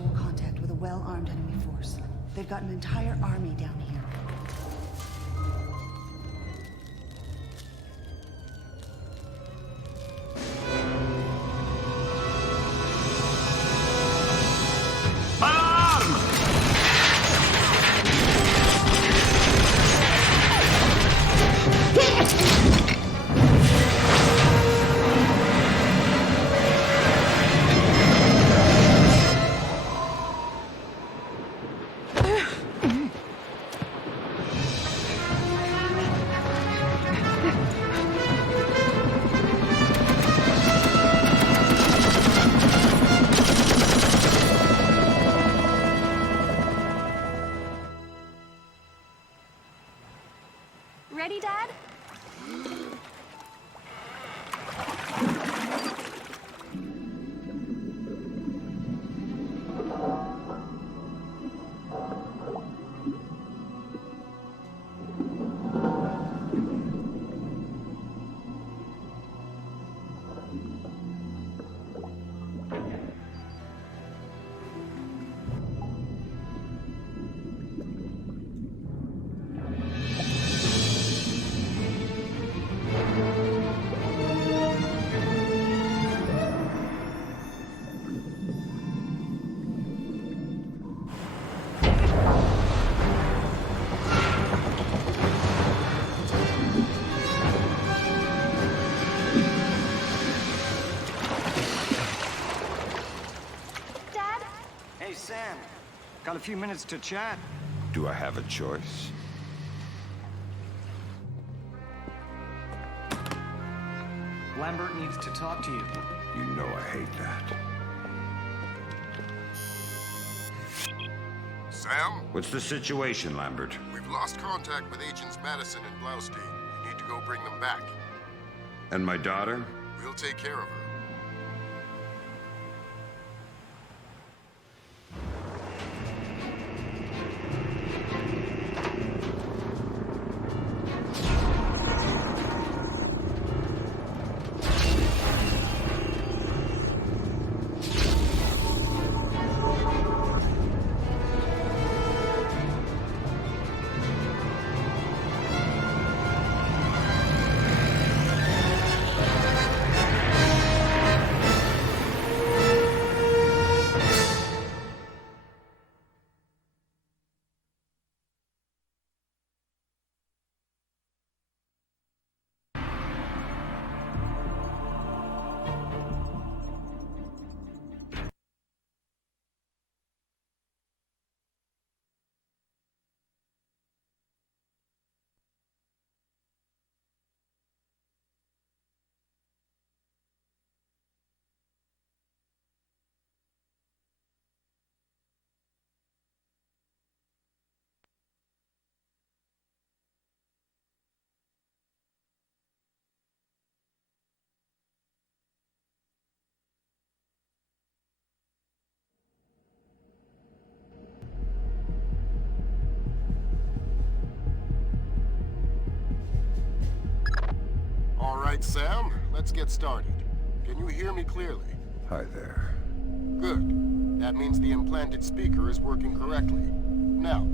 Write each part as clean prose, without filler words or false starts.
visual contact with a well-armed enemy force. They've got an entire army down here. Ready, Dad? Sam, got a few minutes to chat? Do I have a choice? Lambert needs to talk to you. You know I hate that. Sam? What's the situation, Lambert? We've lost contact with Agents Madison and Blaustein. We need to go bring them back. And my daughter? We'll take care of her. All right, Sam, let's get started. Can you hear me clearly? Hi there. Good. That means the implanted speaker is working correctly. Now,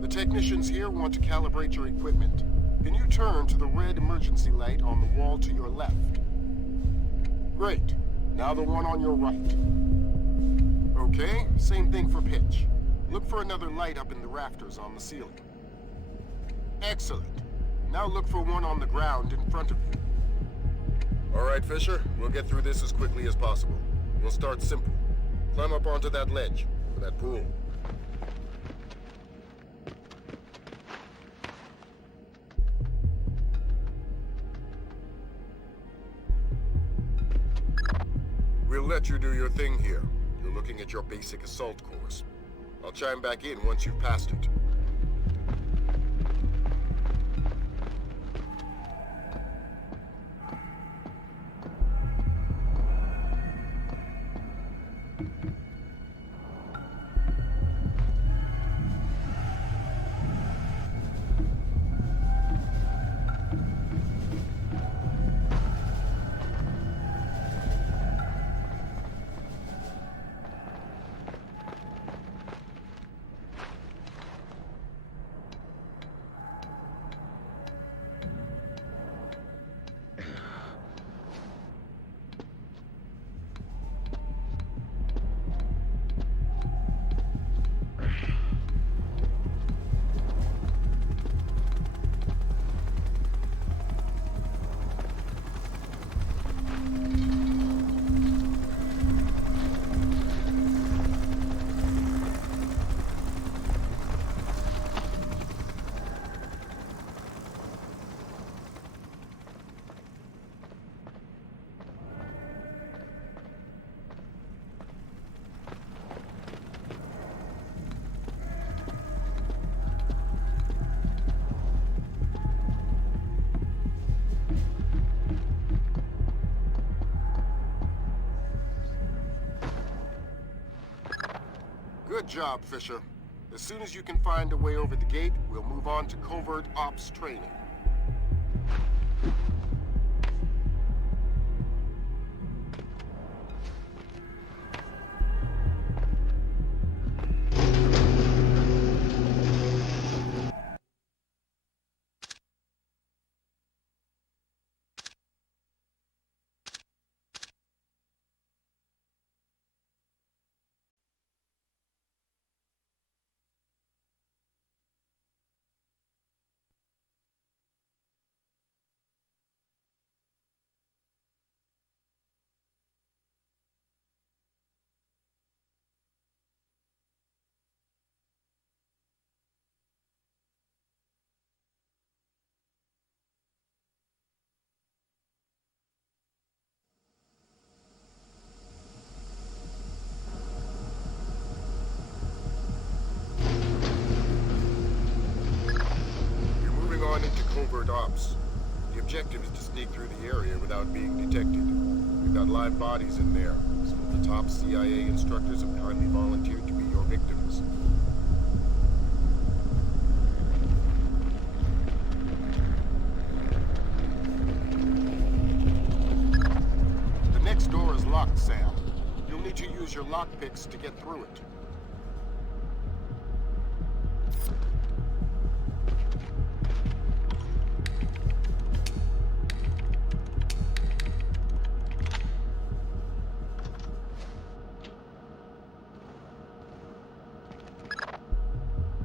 the technicians here want to calibrate your equipment. Can you turn to the red emergency light on the wall to your left? Great. Now the one on your right. Okay, same thing for pitch. Look for another light up in the rafters on the ceiling. Excellent. Now look for one on the ground in front of you. All right, Fisher, we'll get through this as quickly as possible. We'll start simple. Climb up onto that ledge, or that pool. We'll let you do your thing here. You're looking at your basic assault course. I'll chime back in once you've passed it. Good job, Fisher. As soon as you can find a way over the gate, we'll move on to covert ops training. Into covert ops. The objective is to sneak through the area without being detected. We've got live bodies in there. Some of the top CIA instructors have kindly volunteered to be your victims. The next door is locked, Sam. You'll need to use your lockpicks to get through it.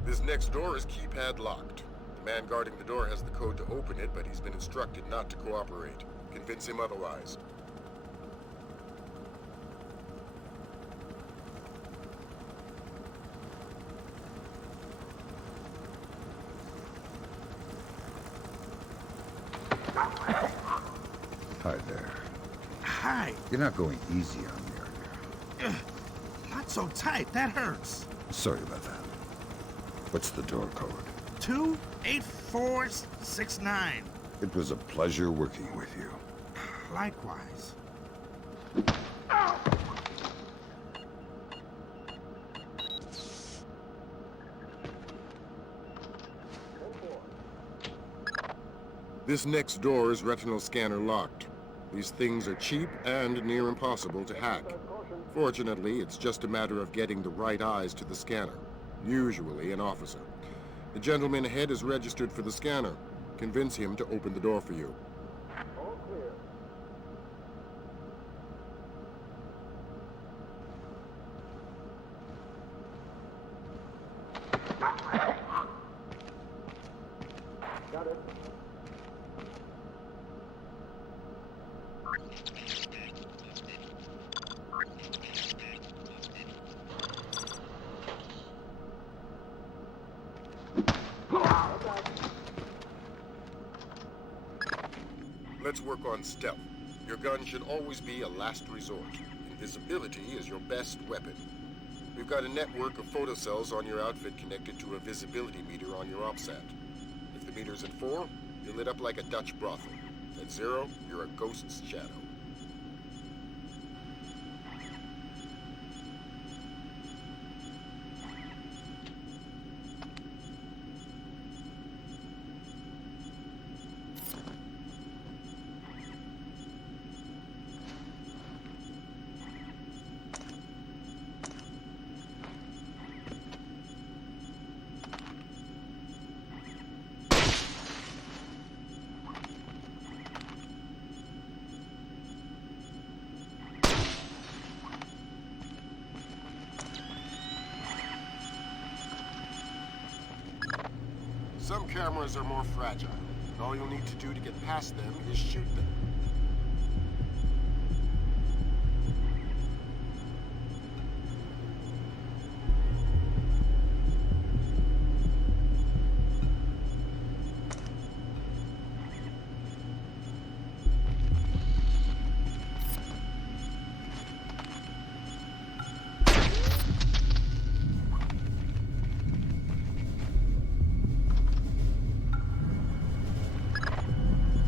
This next door is keypad locked. The man guarding the door has the code to open it, but he's been instructed not to cooperate. Convince him otherwise. Hi there. Hi. You're not going easy on me, are you? Not so tight. That hurts. Sorry about that. What's the door code? 28469. It was a pleasure working with you. Likewise. This next door is retinal scanner locked. These things are cheap and near impossible to hack. Fortunately, it's just a matter of getting the right eyes to the scanner. Usually an officer. The gentleman ahead is registered for the scanner. Convince him to open the door for you. All clear. Got it. Let's work on stealth. Your gun should always be a last resort. Invisibility is your best weapon. We've got a network of photocells on your outfit connected to a visibility meter on your OPSAT. If the meter's at 4, you're lit up like a Dutch brothel. At 0, you're a ghost's shadow. Some cameras are more fragile, and all you'll need to do to get past them is shoot them.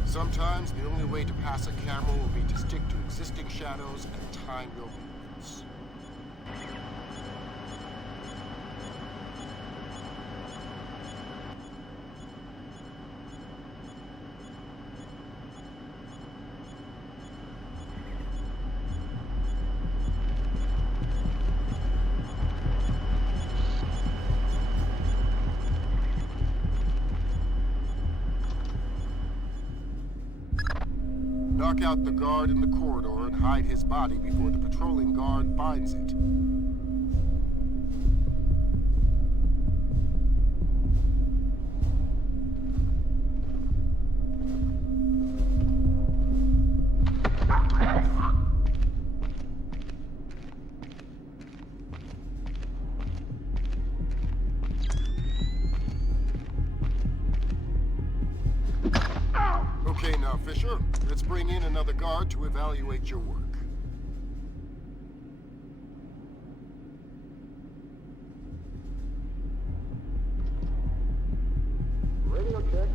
Sometimes the only way to pass a camera will be to stick to existing shadows and time your movements. knock out the guard in the corridor and hide his body before the patrolling guard finds it. Okay now, Fisher, let's bring in another guard to evaluate your work. Radio check.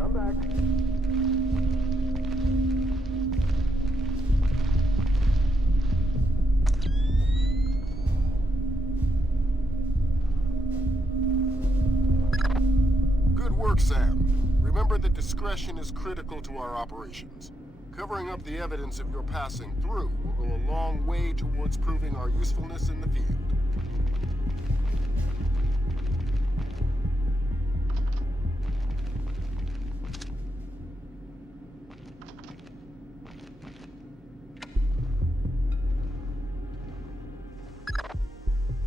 Come back. Sam, remember that discretion is critical to our operations. Covering up the evidence of your passing through will go a long way towards proving our usefulness in the field.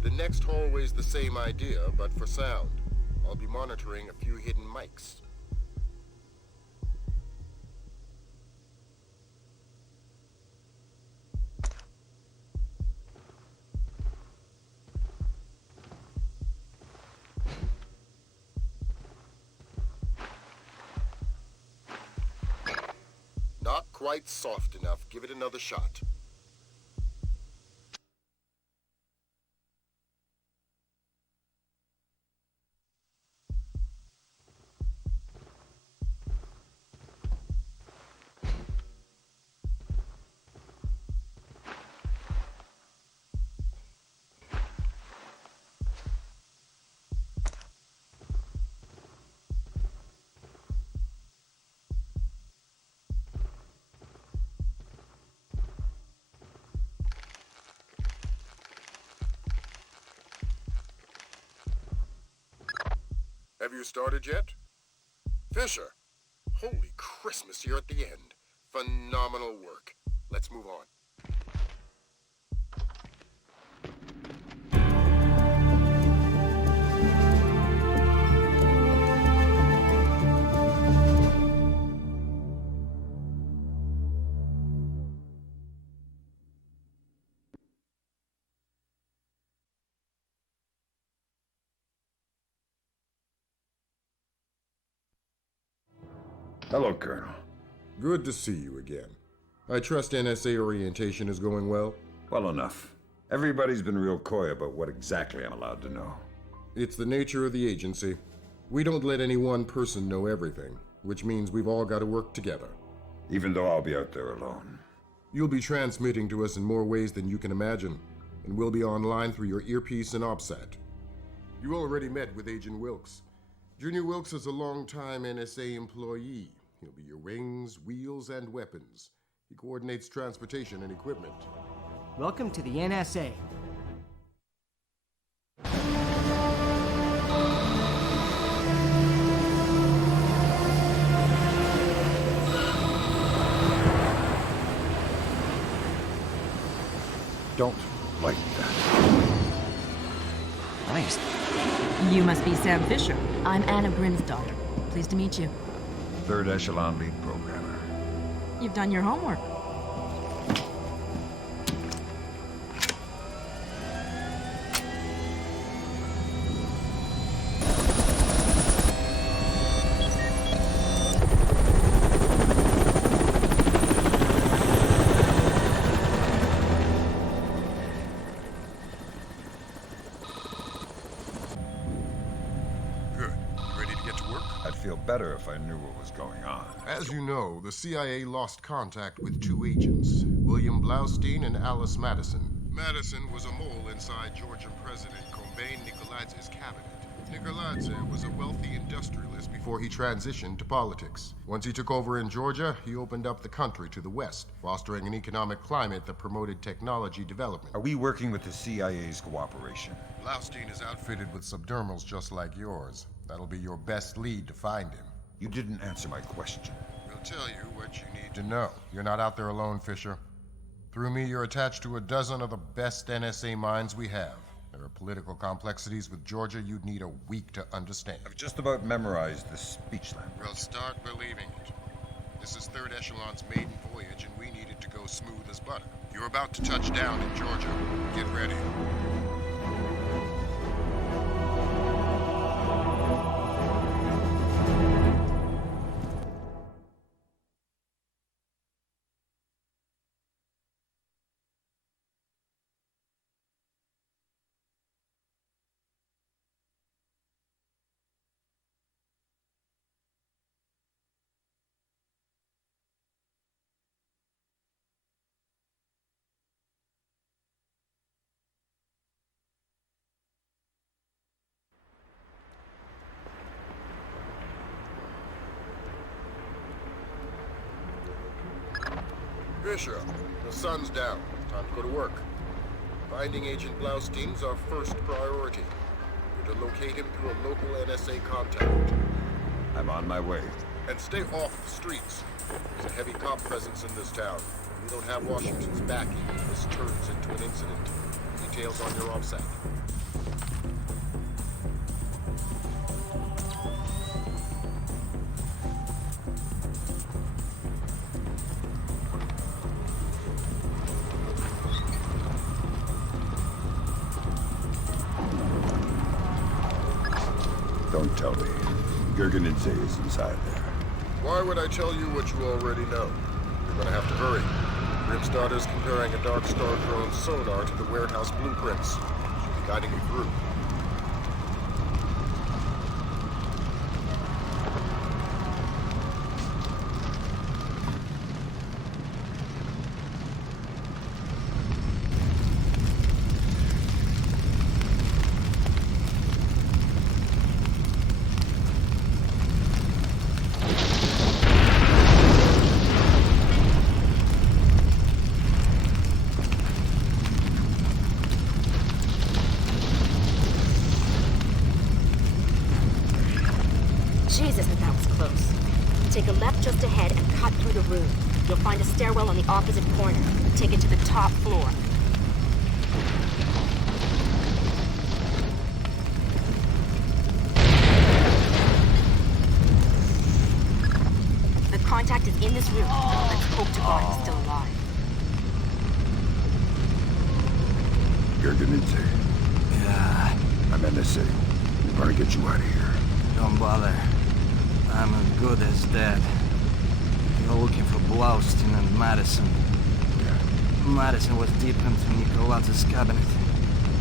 The next hallway's the same idea, but for sound. I'll be monitoring a few hidden mics. Not quite soft enough. Give it another shot. Have you started yet? Fisher! Holy Christmas, you're at the end. Phenomenal work. Let's move on. Hello, Colonel. Good to see you again. I trust NSA orientation is going well? Well enough. Everybody's been real coy about what exactly I'm allowed to know. It's the nature of the agency. We don't let any one person know everything, which means we've all got to work together. Even though I'll be out there alone. You'll be transmitting to us in more ways than you can imagine, and we'll be online through your earpiece and OPSAT. You already met with Agent Wilkes. Junior Wilkes is a long-time NSA employee. He'll be your wings, wheels, and weapons. He coordinates transportation and equipment. Welcome to the NSA. Don't like that. Nice. You must be Sam Fisher. I'm Anna Brim's daughter. Pleased to meet you. Third echelon lead programmer. You've done your homework. Better if I knew what was going on. As you know, the CIA lost contact with two agents, William Blaustein and Alice Madison. Madison was a mole inside Georgian President Khomeini Nikolaev's cabinet. Nicoladze was a wealthy industrialist before he transitioned to politics. Once he took over in Georgia, he opened up the country to the west, fostering an economic climate that promoted technology development. Are we working with the CIA's cooperation? Blaustein is outfitted with subdermals just like yours. That'll be your best lead to find him. You didn't answer my question. We'll tell you what you need to know. You're not out there alone, Fisher. Through me, you're attached to a dozen of the best NSA minds we have. There are political complexities with Georgia you'd need a week to understand. I've just about memorized the speech language. Well, start believing it. This is Third Echelon's maiden voyage, and we need it to go smooth as butter. You're about to touch down in Georgia. Get ready. Fisher, the sun's down. Time to go to work. Finding Agent Blaustein's our first priority. We're to locate him through a local NSA contact. I'm on my way. And stay off the streets. There's a heavy cop presence in this town. We don't have Washington's backing if this turns into an incident. Details on your OPSAT. Don't tell me. Gergenidze is inside there. Why would I tell you what you already know? You're gonna have to hurry. Grimstadter's comparing a Dark Star drone sonar to the warehouse blueprints. She'll be guiding you through. Jesus, that was close. Take a left just ahead and cut through the room. You'll find a stairwell on the opposite corner. Take it to the top floor. The contact is in this room. Let's hope to God he's still alive. Gergenidze. Yeah, I'm NSA. We're gonna get you out of here. don't bother. I'm as good as dead. You're looking for Blaustein and Madison. Yeah. Madison was deep into Nicoladze's cabinet.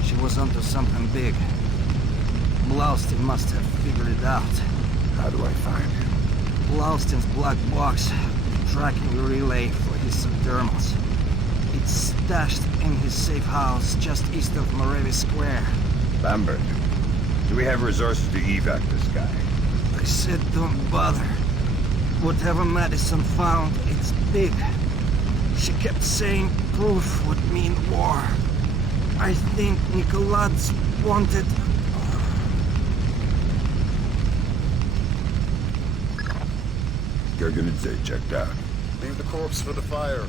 She was onto something big. Blaustein must have figured it out. How do I find him? Blaustein's black box, the tracking relay for his subdermals. It's stashed in his safe house just east of Moravi Square. Lambert, do we have resources to evac this guy? I said don't bother. Whatever Madison found, it's big. She kept saying proof would mean war. I think Nicoladze wanted... Gergenidze checked out. Leave the corpse for the fire.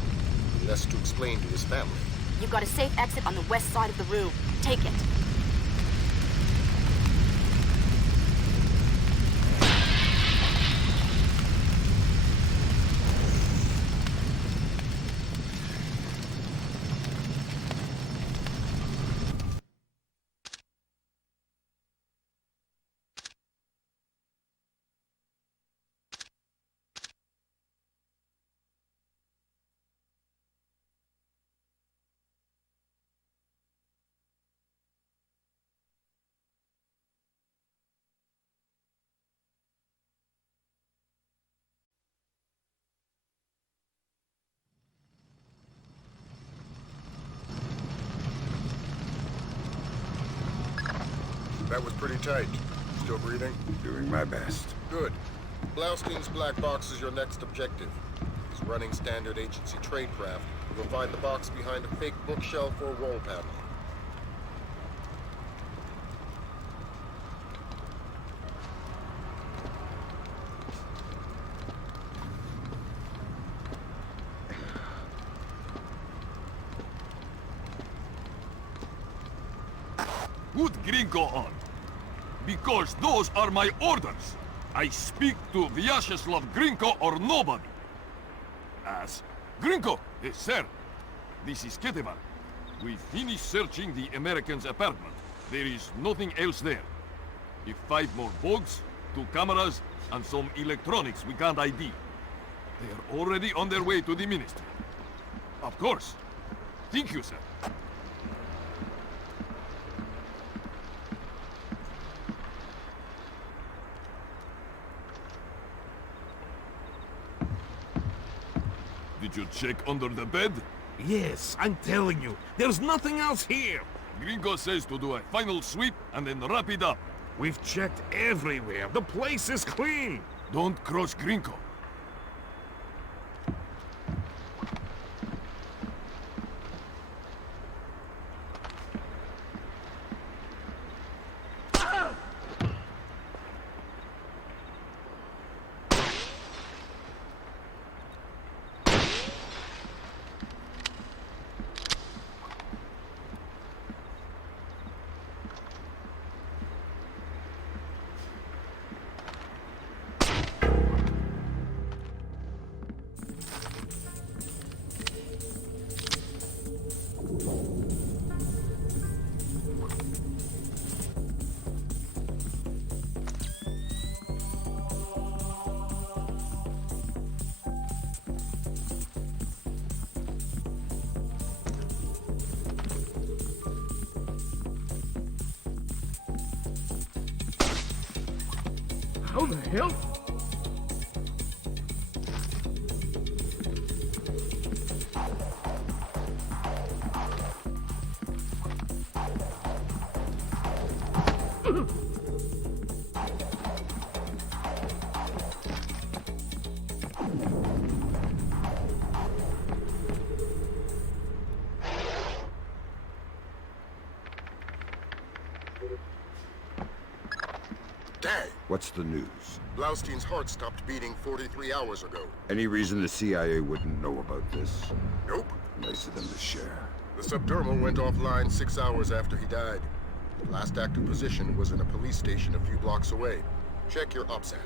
Less to explain to his family. You've got a safe exit on the west side of the room. Take it. That was pretty tight. Still breathing? Doing my best. Good. Blaustein's black box is your next objective. He's running standard agency tradecraft. You'll find the box behind a fake bookshelf or wall panel. Put Gringo on. Because those are my orders. I speak to Vyacheslav Gringo or nobody. As Gringo, yes, sir. This is Ketevan. We finished searching the American's apartment. There is nothing else there. If 5 more bugs, 2 cameras, and some electronics we can't ID. They are already on their way to the ministry. Of course. Thank you, sir. Did you check under the bed? Yes, I'm telling you, there's nothing else here. Gringo says to do a final sweep and then wrap it up. We've checked everywhere. The place is clean. Don't cross Gringo. How the hell? Dang! What's the news? Blaustein's heart stopped beating 43 hours ago. Any reason the CIA wouldn't know about this? Nope. Nice of them to share. The subdermal went offline 6 hours after he died. The last active position was in a police station a few blocks away. Check your OPSAT.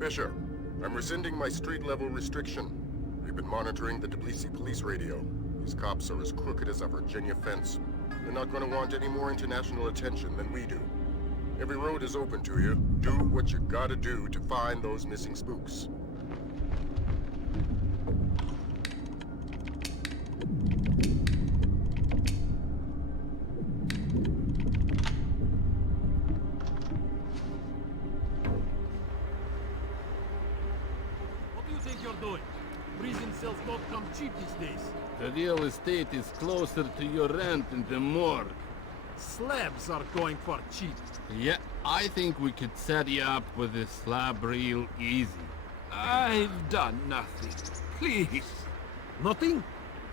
Fisher, I'm rescinding my street-level restriction. We've been monitoring the Tbilisi police radio. These cops are as crooked as a Virginia fence. They're not going to want any more international attention than we do. Every road is open to you. Do what you gotta do to find those missing spooks. What do you think you're doing? Prison cells don't come cheap these days. The real estate is closer to your rent in the morgue. Slabs are going for cheap. Yeah, I think we could set you up with this slab real easy. I've done nothing. Please. Nothing?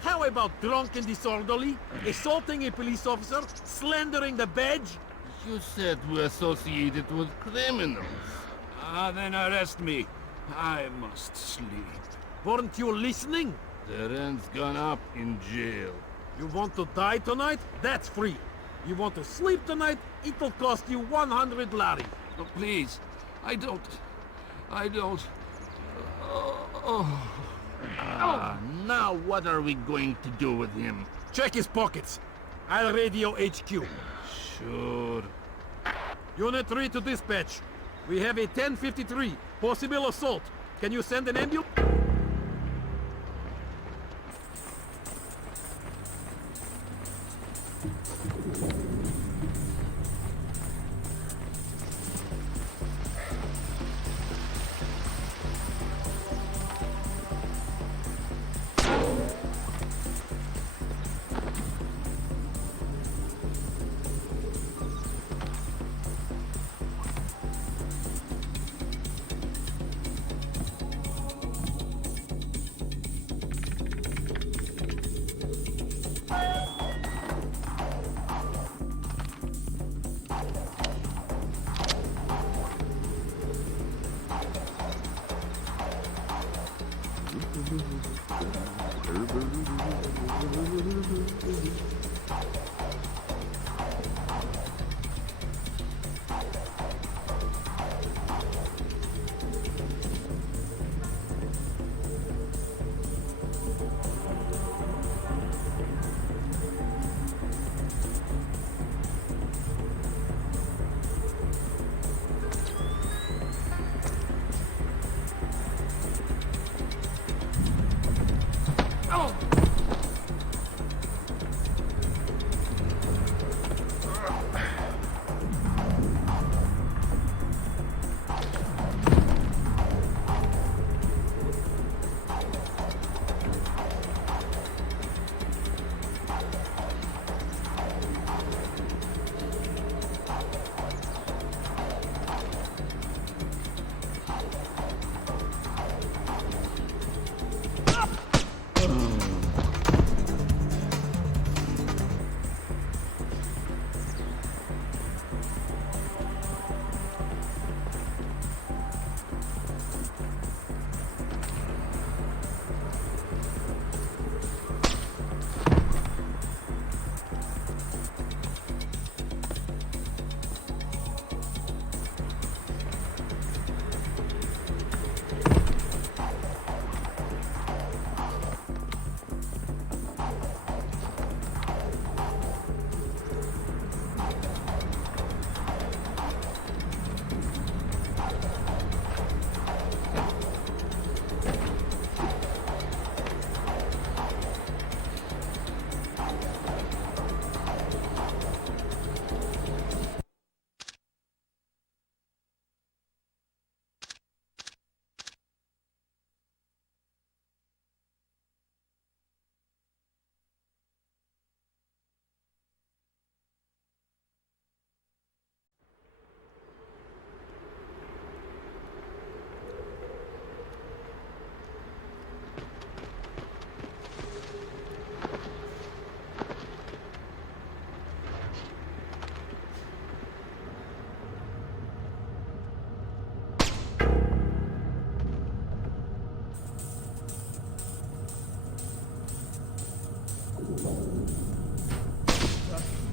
How about drunk and disorderly, assaulting a police officer, slandering the badge? You said we associated with criminals. Then arrest me. I must sleep. Weren't you listening? The rent's gone up in jail. You want to die tonight? That's free. You want to sleep tonight? It'll cost you 100 lari. Oh, please. I don't... Now what are we going to do with him? Check his pockets. I'll radio HQ. Sure. Unit 3 to dispatch. We have a 1053, possible assault. Can you send an ambulance?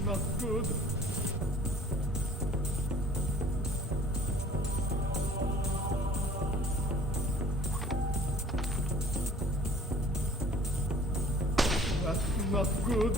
Not good. That's not good.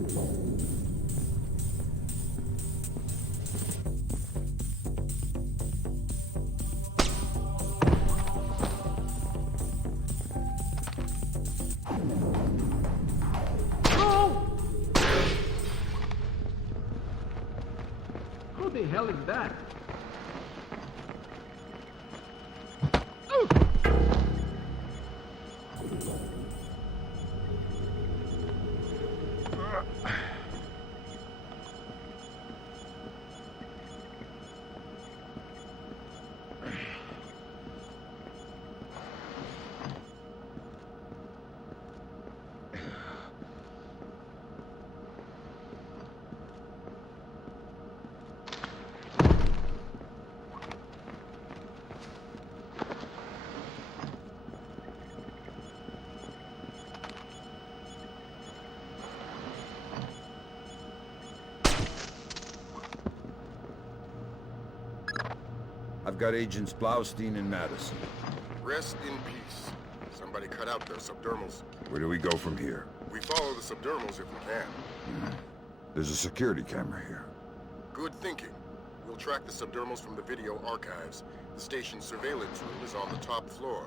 Who the hell is that? I've got Agents Blaustein and Madison. Rest in peace. Somebody cut out their subdermals. Where do we go from here? We follow the subdermals if we can. There's a security camera here. Good thinking. We'll track the subdermals from the video archives. The station's surveillance room is on the top floor.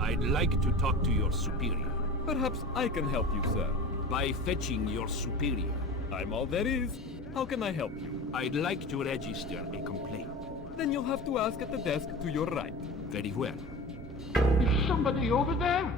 I'd like to talk to your superior. Perhaps I can help you, sir. By fetching your superior. I'm all there is. How can I help you? I'd like to register a complaint. Then you'll have to ask at the desk to your right. Very well. Is somebody over there?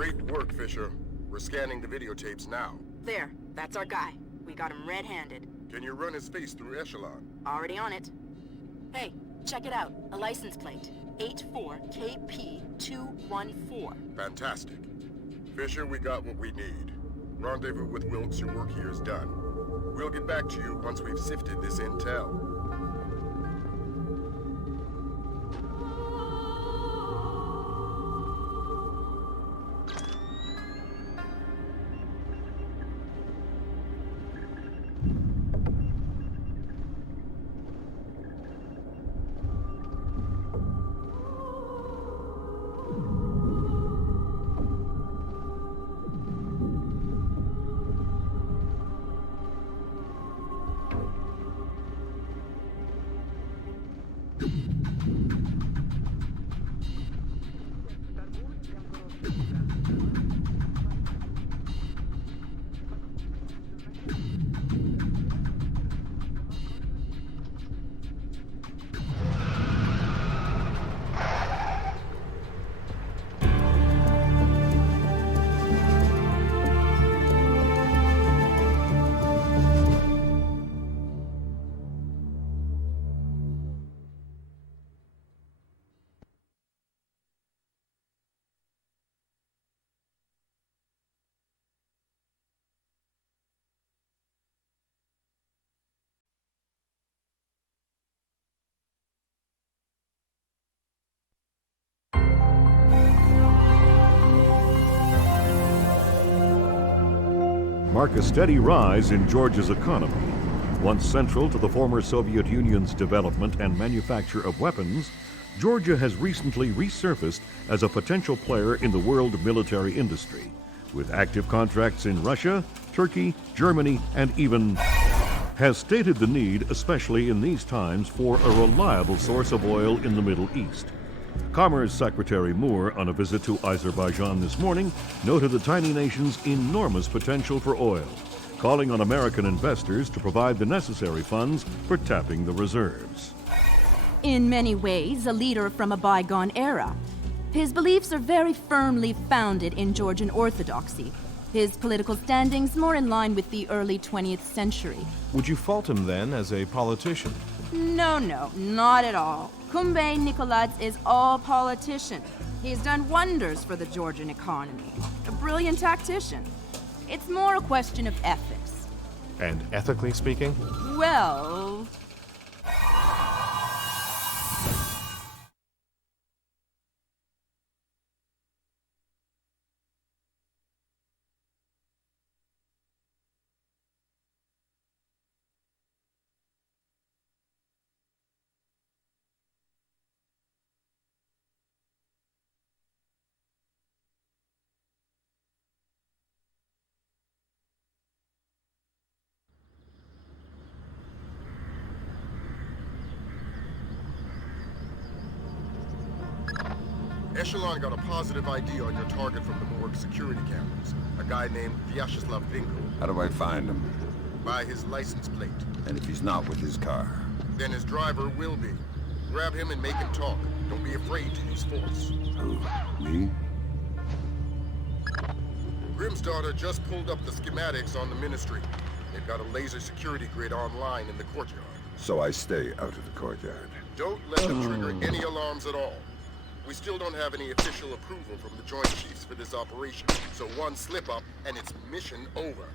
Great work, Fisher. We're scanning the videotapes now. There, that's our guy. We got him red-handed. Can you run his face through Echelon? Already on it. Hey, check it out. A license plate. 84KP214. Fantastic. Fisher, we got what we need. Rendezvous with Wilkes, your work here is done. We'll get back to you once we've sifted this intel. mark a steady rise in Georgia's economy. Once central to the former Soviet Union's development and manufacture of weapons, Georgia has recently resurfaced as a potential player in the world military industry, with active contracts in Russia, Turkey, Germany, and even has stated the need, especially in these times, for a reliable source of oil in the Middle East. Commerce Secretary Moore, on a visit to Azerbaijan this morning, noted the tiny nation's enormous potential for oil, calling on American investors to provide the necessary funds for tapping the reserves. In many ways, a leader from a bygone era. His beliefs are very firmly founded in Georgian orthodoxy. His political standings more in line with the early 20th century. Would you fault him then as a politician? No, not at all. Kumbay Nikolads is all politician. He's done wonders for the Georgian economy. A brilliant tactician. It's more a question of ethics. And ethically speaking? Well... Echelon got a positive ID on your target from the morgue security cameras. A guy named Vyacheslav Vinko. How do I find him? By his license plate. And if he's not with his car? Then his driver will be. Grab him and make him talk. Don't be afraid to use force. Who? Me? Grimm's daughter just pulled up the schematics on the ministry. They've got a laser security grid online in the courtyard. So I stay out of the courtyard. Don't let them trigger any alarms at all. We still don't have any official approval from the Joint Chiefs for this operation, so one slip-up and it's mission over.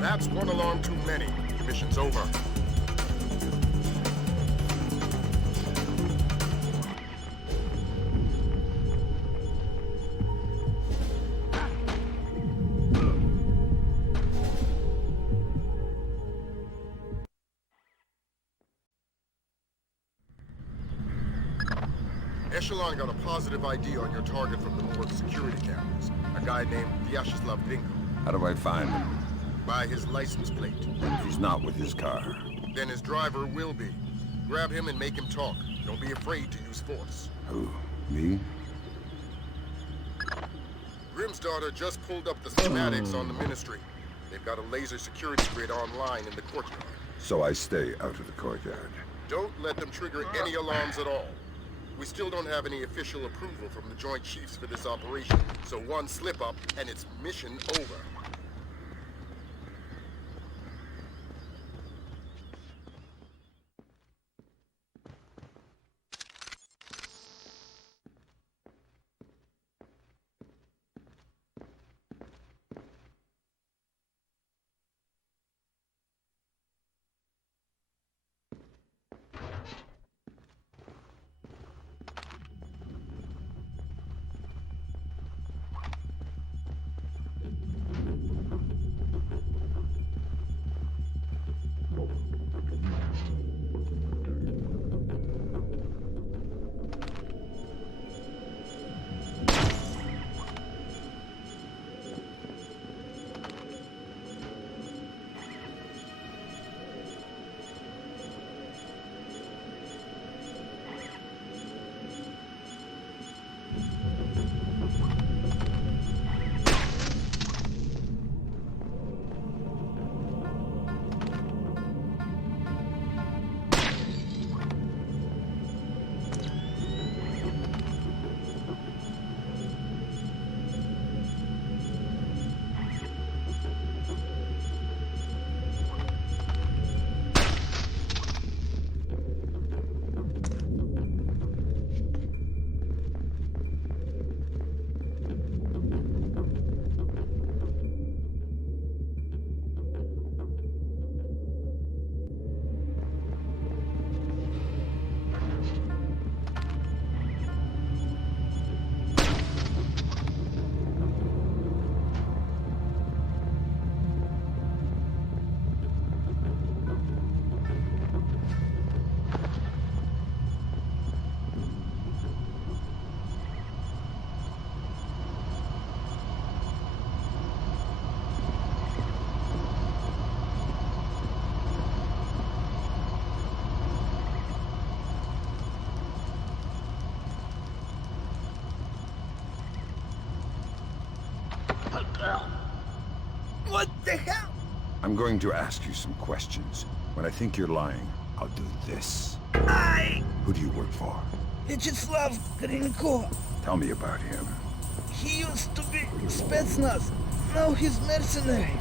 That's one alarm too many. Mission's over. Echelon got a positive ID on your target from the morgue security cameras. A guy named Vyacheslav Vinko. How do I find him? By his license plate. And if he's not with his car? Then his driver will be. Grab him and make him talk. Don't be afraid to use force. Who? Me? Grimm's daughter just pulled up the schematics on the ministry. They've got a laser security grid online in the courtyard. So I stay out of the courtyard. Don't let them trigger any alarms at all. We still don't have any official approval from the Joint Chiefs for this operation, so one slip-up and it's mission over. What the hell? I'm going to ask you some questions. When I think you're lying, I'll do this. Who do you work for? Vyacheslav Grinko. Tell me about him. He used to be Spetsnaz. Now he's mercenary.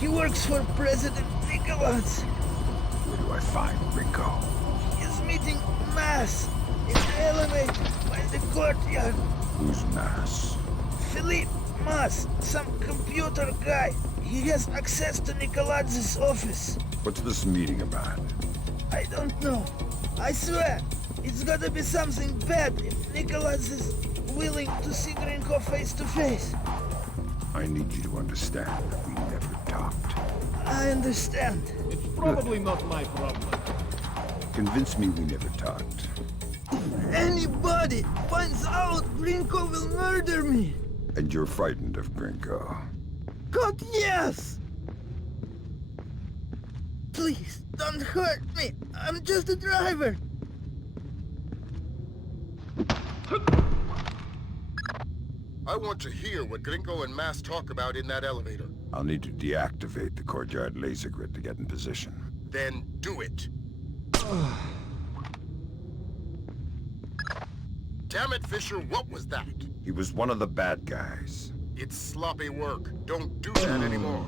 He works for President Nicholas. Where do I find Ringo? He's meeting Mass in the elevator by the courtyard. Who's Mass? Philippe Mass, some computer guy. He has access to Nikolaz's office. What's this meeting about? I don't know. I swear, it's gotta be something bad if Nicholas is willing to see Grinko face to face. I need you to understand that we never talked. I understand. It's probably not my problem. Convince me we never talked. Anybody finds out, Grinko will murder me. And you're frightened of Grinko. God, yes! Please, don't hurt me. I'm just a driver. I want to hear what Grinko and Mass talk about in that elevator. I'll need to deactivate the courtyard laser grid to get in position. Then do it. Damn it, Fisher, what was that? He was one of the bad guys. It's sloppy work. Don't do that anymore.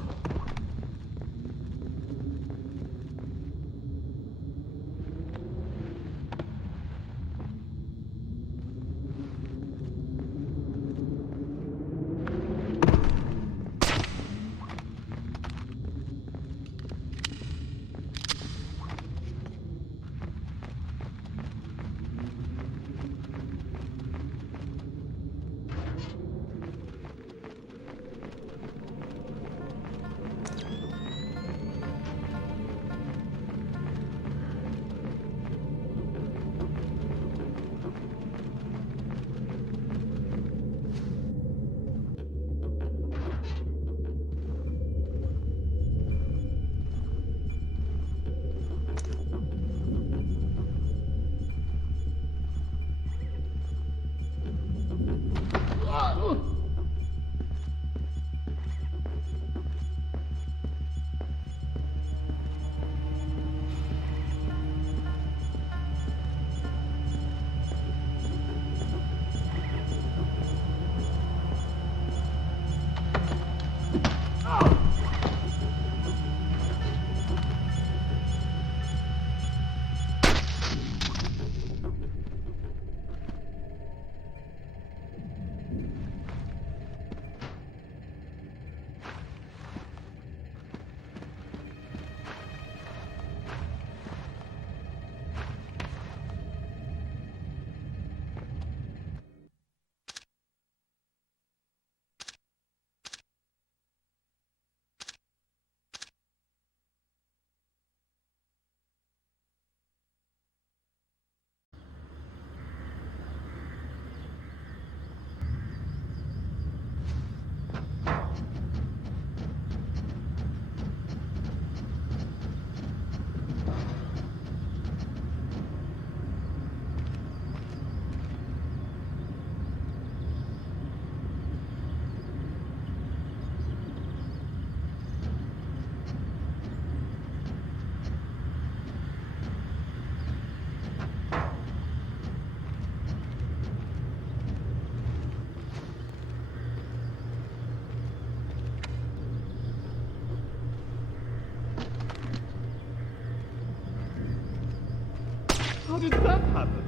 How did that happen?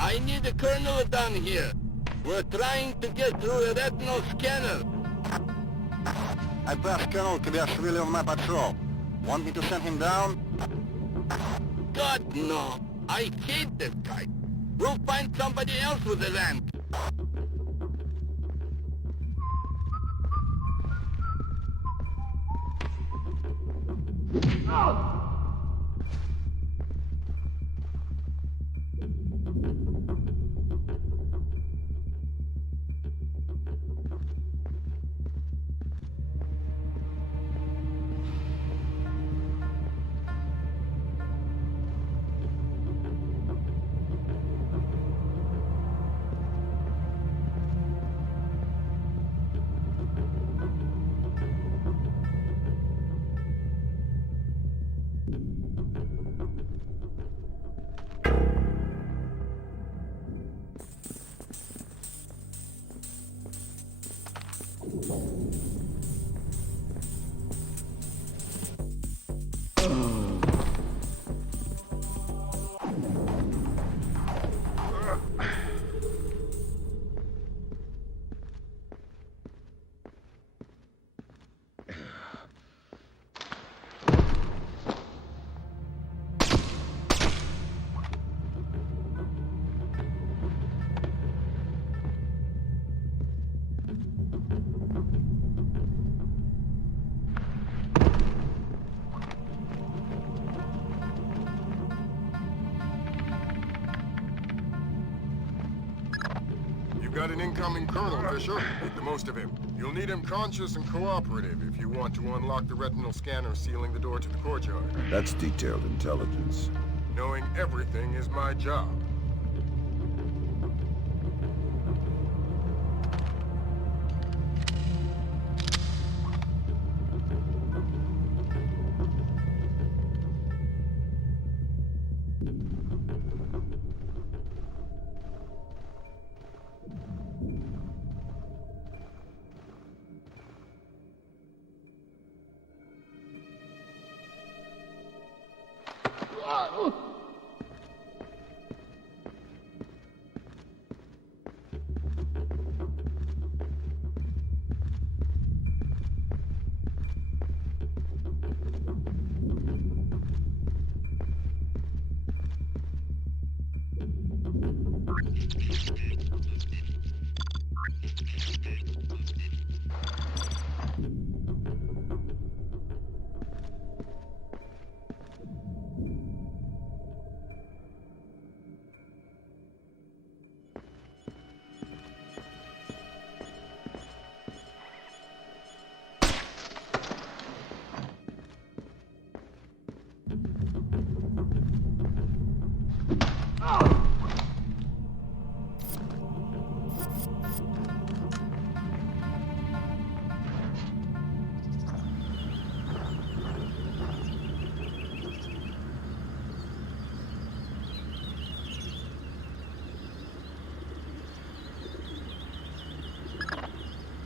I need a colonel down here. We're trying to get through a retinal scanner. I passed Colonel Kvyashvili on my patrol. Want me to send him down? God, no. I hate this guy. We'll find somebody else with a rank. You've got an incoming colonel, Fisher. Make the most of him. You'll need him conscious and cooperative if you want to unlock the retinal scanner sealing the door to the courtyard. That's detailed intelligence. Knowing everything is my job.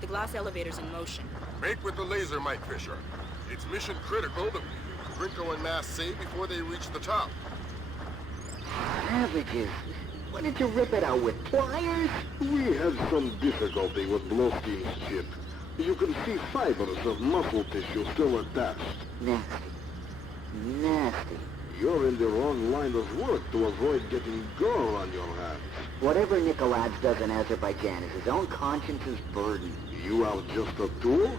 The glass elevator's in motion. Make with the laser, Mike Fisher. It's mission critical that Grinko and Mass save before they reach the top. Savages! Why didn't you rip it out with pliers? We had some difficulty with Blowski's chip. You can see fibers of muscle tissue still attached. Nasty. Nasty. You're in the wrong line of work to avoid getting gore on your hands. Whatever Nikolaev's does in Azerbaijan is his own conscience's burden. You are just a tool?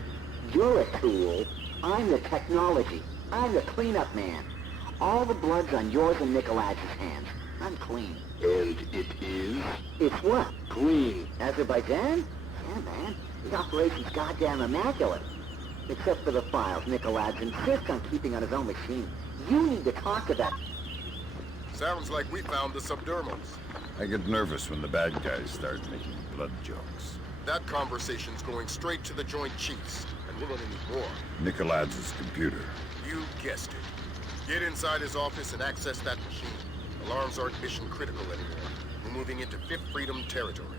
You're a tool. I'm the technology. I'm the cleanup man. All the blood's on yours and Nikolaev's hands. I'm clean. And it is? It's what? Clean. Azerbaijan? Yeah, man. The operation's goddamn immaculate. Except for the files Nikolaev's insists on keeping on his own machine. You need to talk to that. Sounds like we found the subdermals. I get nervous when the bad guys start making blood jokes. That conversation's going straight to the Joint Chiefs, and we're gonna need more. Nikolaev's computer. You guessed it. Get inside his office and access that machine. Alarms aren't mission critical anymore. We're moving into Fifth Freedom territory.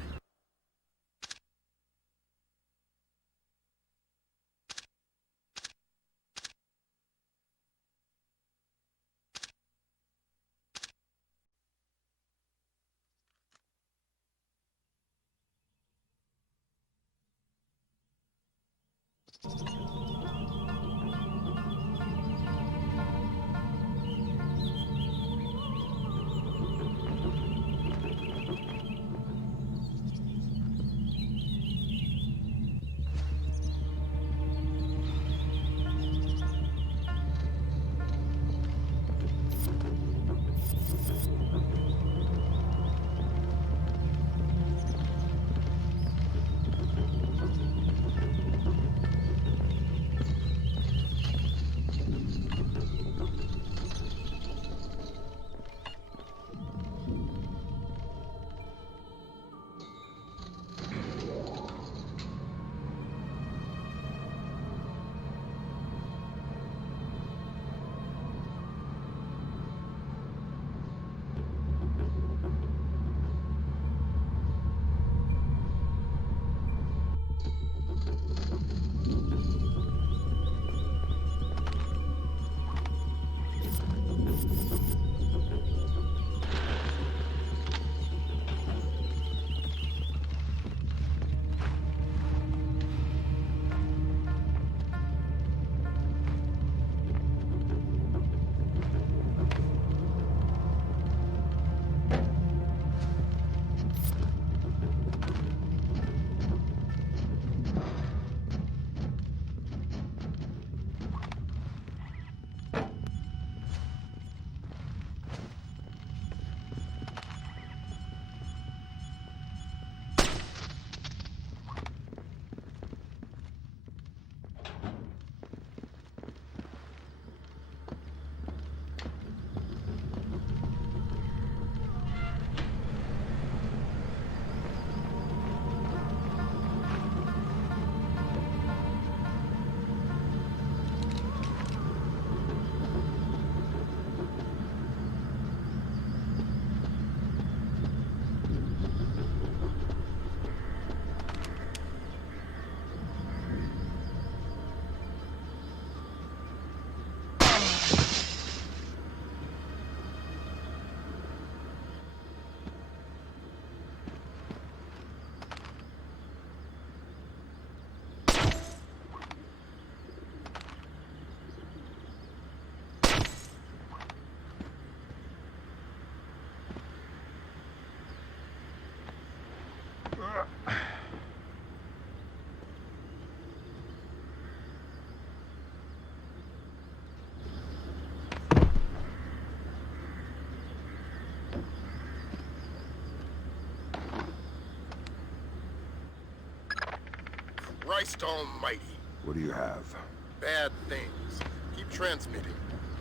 Christ almighty. What do you have? Bad things. Keep transmitting.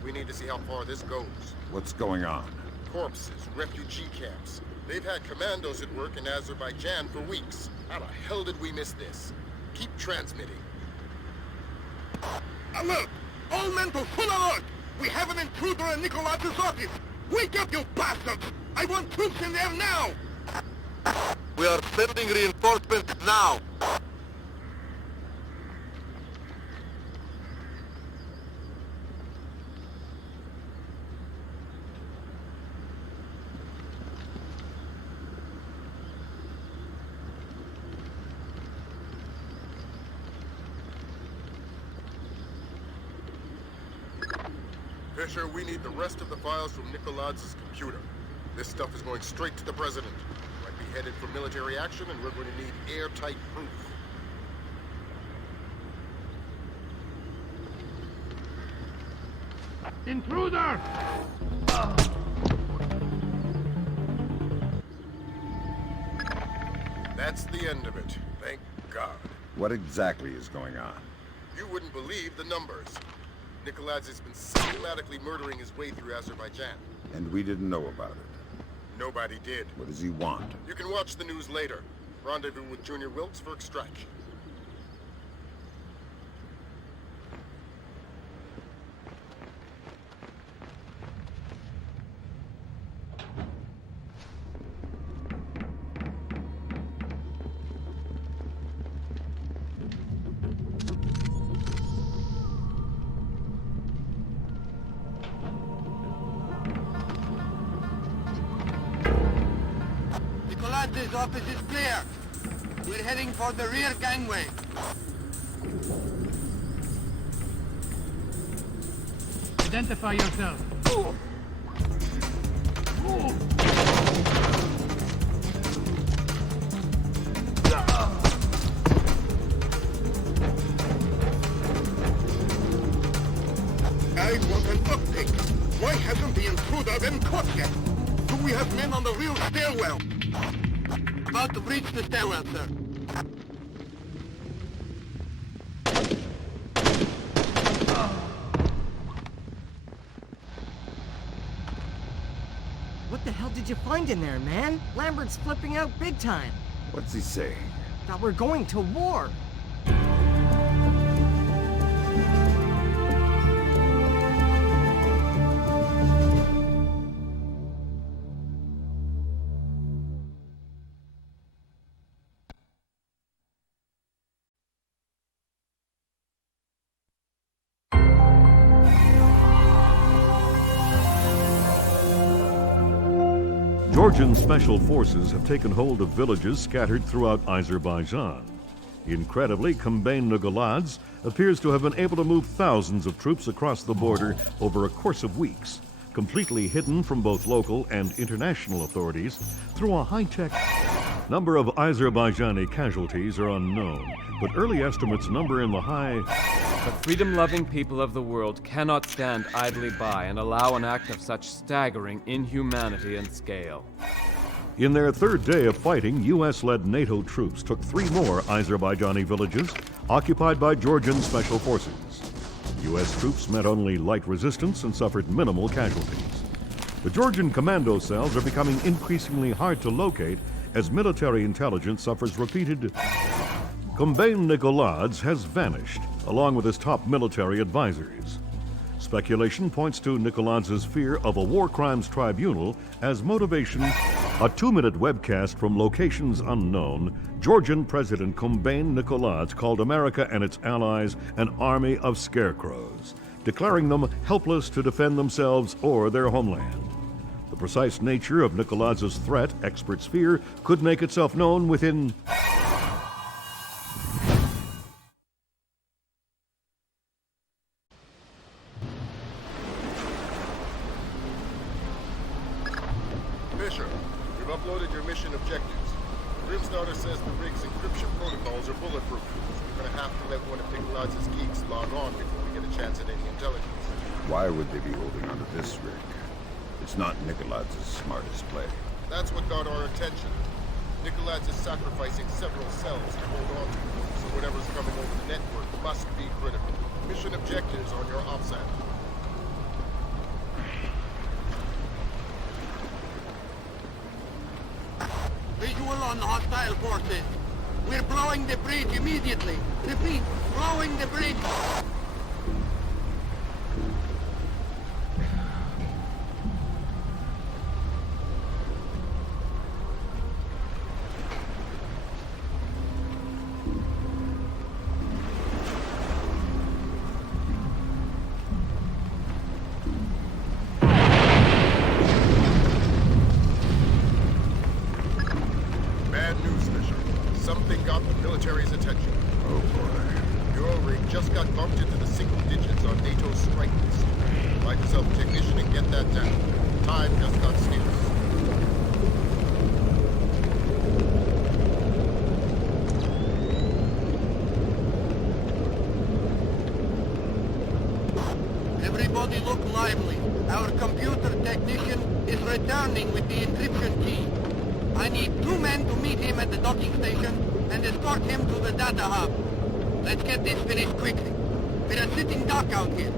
We need to see how far this goes. What's going on? Corpses, refugee camps. They've had commandos at work in Azerbaijan for weeks. How the hell did we miss this? Keep transmitting. Alert! All men to full alert! We have an intruder in Nikolaj's office! Wake up, you bastards! I want troops in there now! We are sending reinforcements now! Fisher, we need the rest of the files from Nikolaj's computer. This stuff is going straight to the president. Might be headed for military action, and we're going to need airtight proof. Intruder! That's the end of it. Thank God. What exactly is going on? You wouldn't believe the numbers. Nikolaj has been systematically murdering his way through Azerbaijan. And we didn't know about it. Nobody did. What does he want? You can watch the news later. Rendezvous with Junior Wilkes for extraction. Nikolaj's office is clear. We're heading for the rear gangway. Identify yourself. I want an update. Why hasn't the intruder been caught yet? Do we have men on the real stairwell? About to breach the stairwell, sir. What the hell did you find in there, man? Lambert's flipping out big time. What's he saying? That we're going to war. Georgian special forces have taken hold of villages scattered throughout Azerbaijan. Incredibly, Kombain Nagaladze appears to have been able to move thousands of troops across the border over a course of weeks, completely hidden from both local and international authorities through a high-tech. Number of Azerbaijani casualties are unknown, but early estimates number in the high. The freedom-loving people of the world cannot stand idly by and allow an act of such staggering inhumanity and scale. In their third day of fighting, U.S.-led NATO troops took 3 more Azerbaijani villages occupied by Georgian special forces. U.S. troops met only light resistance and suffered minimal casualties. The Georgian commando cells are becoming increasingly hard to locate as military intelligence suffers repeated. Kombain Nagaladze has vanished, along with his top military advisors. Speculation points to Nagaladze's fear of a war crimes tribunal as motivation. A 2-minute webcast from locations unknown, Georgian President Kombain Nagaladze called America and its allies an army of scarecrows, declaring them helpless to defend themselves or their homeland. The precise nature of Nagaladze's threat, experts fear, could make itself known within. Fisher, we've uploaded your mission objectives. Grimstarter says the rig's encryption protocols are bulletproof. We're gonna have to let one of Nikoladze's geeks log on before we get a chance at any intelligence. Why would they be holding onto this rig? It's not Nikoladze's smartest play. That's what got our attention. Nikoladze is sacrificing several cells to hold on to, so whatever's coming over the network must be critical. Mission objectives on your OPSAT. Visual on hostile forces. We're blowing the bridge immediately. Repeat, blowing the bridge. Bad news, Fisher. Something got the military's attention. Oh boy. Your rig just got bumped into the single digits on NATO's strike list. Find yourself a technician and get that down. Time just got scarce. Everybody look lively. Our computer technician is returning with the encryption key. I need 2 men to meet him at the docking station and escort him to the data hub. Let's get this finished quickly. We're a sitting duck out here.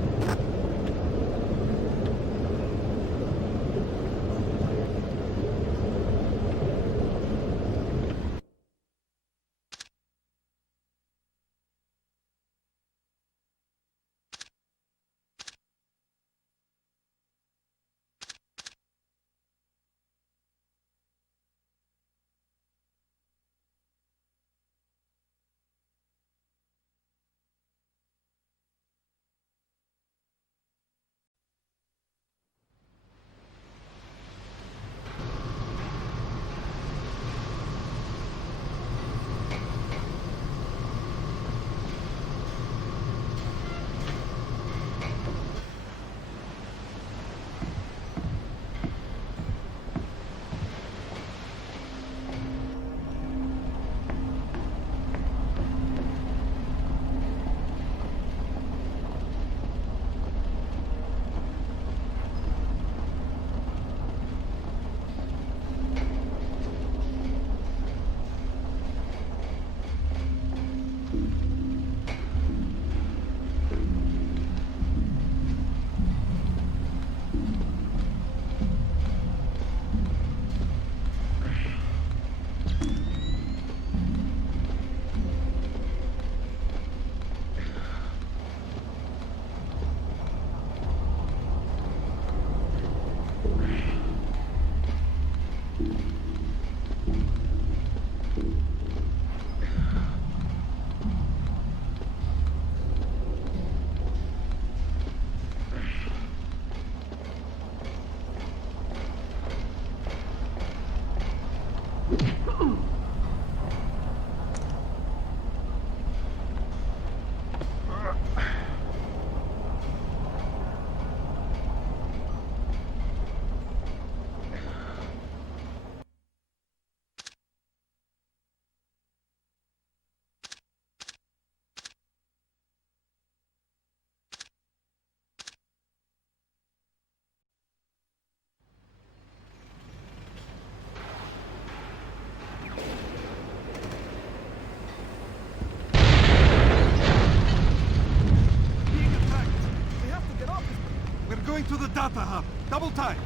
To the data hub. Double time.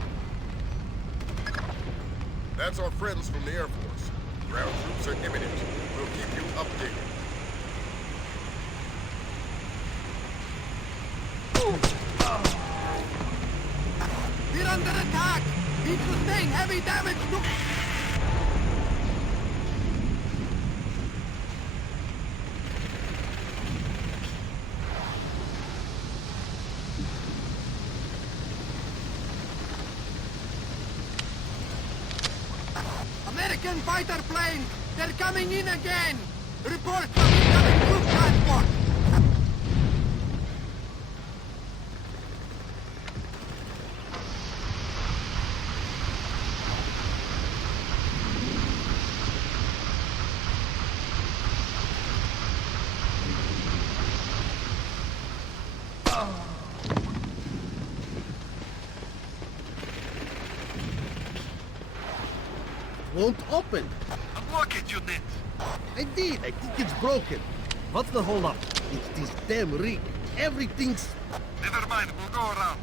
That's our friends from the Air Force. Ground troops are imminent. We'll keep you updated. We're under attack! We sustain heavy damage to... American fighter planes! They're coming in again! Report from incoming troop transport! Won't open. Unlock it, you did! I did. I think it's broken. What's the holdup? It's this damn rig. Everything's... Never mind, we'll go around.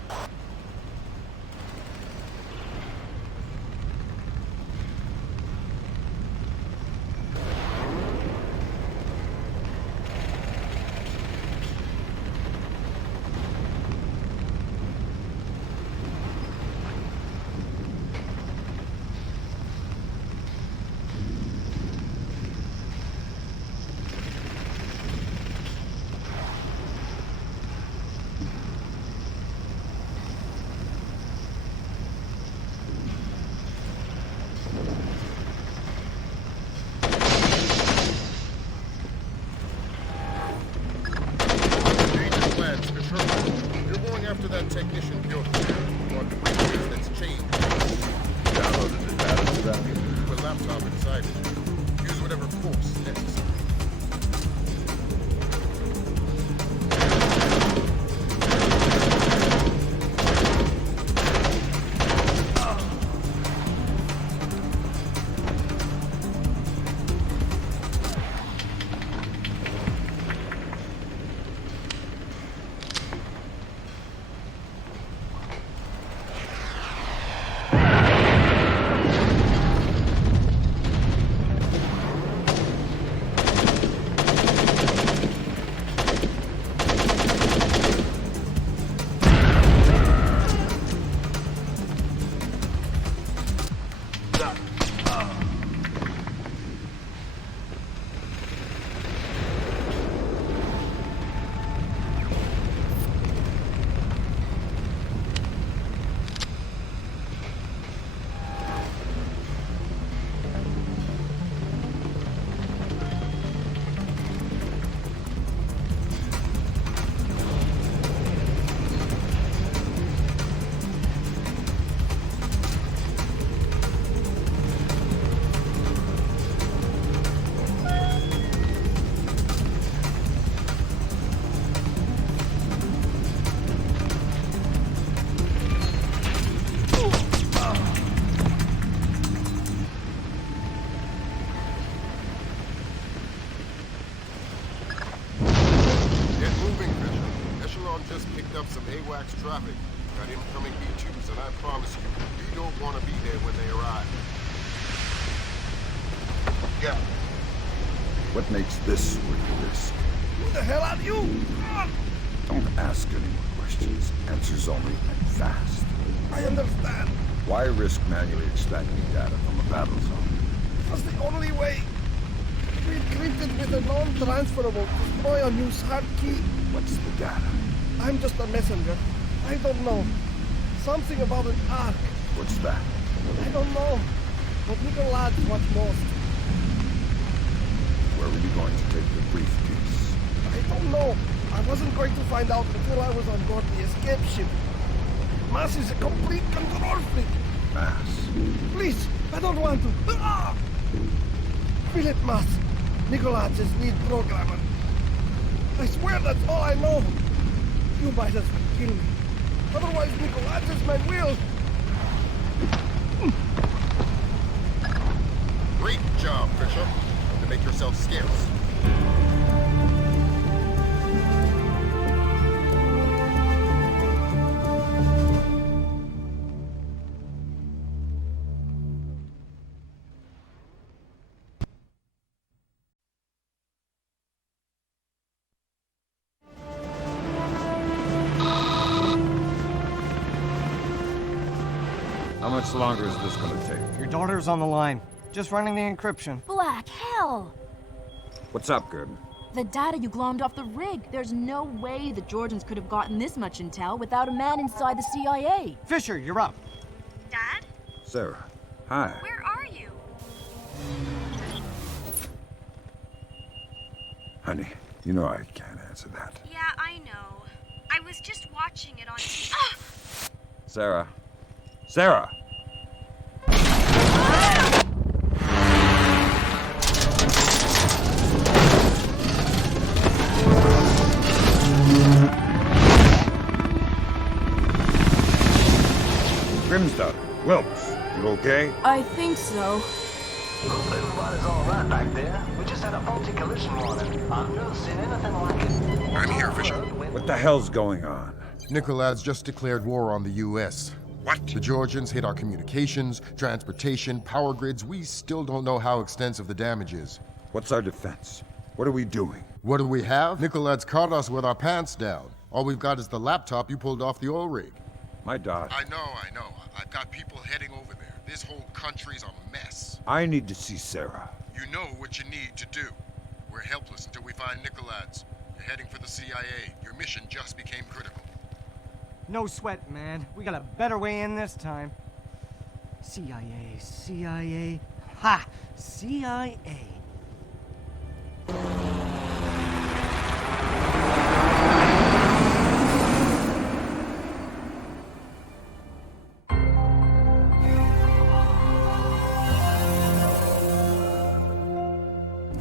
After that technician built that's changed. Downloaded the data to that? Put a laptop inside it. Use whatever force necessary. Traffic. Got incoming B2s, and I promise you don't want to be there when they arrive. Yeah. What makes this worth the risk? Who the hell are you? Don't ask any more questions. Answers only and fast. I understand. Why risk manually extracting data from a battle zone? It was the only way. We encrypted with a non-transferable destroy unused hard key. What's the data? I'm just a messenger. I don't know. Something about an arc. What's that? I don't know. But Nicolad wants most. Where were you going to take the briefcase? I don't know. I wasn't going to find out until I was on board the escape ship. Mass is a complete control freak. Mass? Please, I don't want to. Ah! Philip Mass, Nicolad is lead programmer. I swear that's all I know. You might as well kill me. Otherwise, Nicolad is my will. Great job, Fisher. To make yourself scarce. How much longer is this gonna take? Your daughter's on the line. Just running the encryption. Black hell! What's up, Gordon? The data you glommed off the rig. There's no way the Georgians could have gotten this much intel without a man inside the CIA. Fisher, you're up. Dad? Sarah. Hi. Where are you? Honey, you know I can't answer that. Yeah, I know. I was just watching it on TV. Sarah. Sarah! Grimsdale, Wilkes, you okay? I think so. Hope everybody's all right back there. We just had a faulty collision warning. I've never seen anything like it. I'm here, Fisher. What the hell's going on? Nicolad's just declared war on the U.S. What? The Georgians hit our communications, transportation, power grids. We still don't know how extensive the damage is. What's our defense? What are we doing? What do we have? Nicolad's caught us with our pants down. All we've got is the laptop you pulled off the oil rig. My daughter. I know. I've got people heading over there. This whole country's a mess. I need to see Sarah. You know what you need to do. We're helpless until we find Nicolad's. You're heading for the CIA. Your mission just became critical. No sweat, man. We got a better way in this time. CIA. Ha! CIA.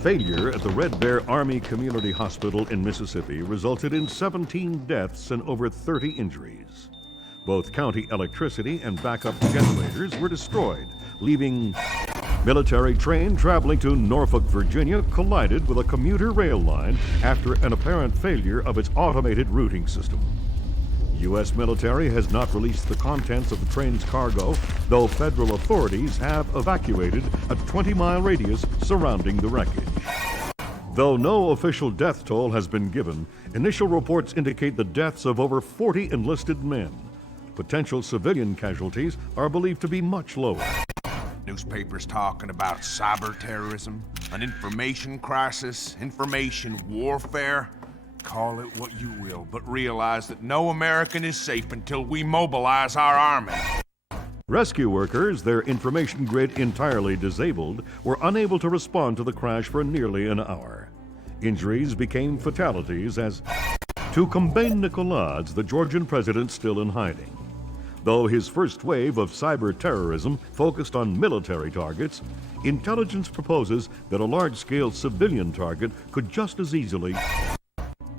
Failure at the Red Bear Army Community Hospital in Mississippi resulted in 17 deaths and over 30 injuries. Both county electricity and backup generators were destroyed, leaving military train traveling to Norfolk, Virginia collided with a commuter rail line after an apparent failure of its automated routing system. U.S. military has not released the contents of the train's cargo, though federal authorities have evacuated a 20-mile radius surrounding the wreckage. Though no official death toll has been given, initial reports indicate the deaths of over 40 enlisted men. Potential civilian casualties are believed to be much lower. Newspapers talking about cyber terrorism, an information crisis, information warfare. Call it what you will, but realize that no American is safe until we mobilize our army. Rescue workers, their information grid entirely disabled, were unable to respond to the crash for nearly an hour. Injuries became fatalities as, to combain Nicolad's, the Georgian president still in hiding. Though his first wave of cyber terrorism focused on military targets, intelligence proposes that a large-scale civilian target could just as easily.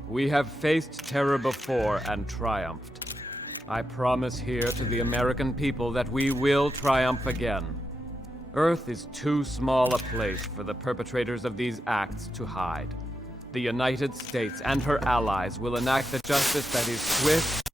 We have faced terror before and triumphed. I promise here to the American people that we will triumph again. Earth is too small a place for the perpetrators of these acts to hide. The United States and her allies will enact a justice that is swift.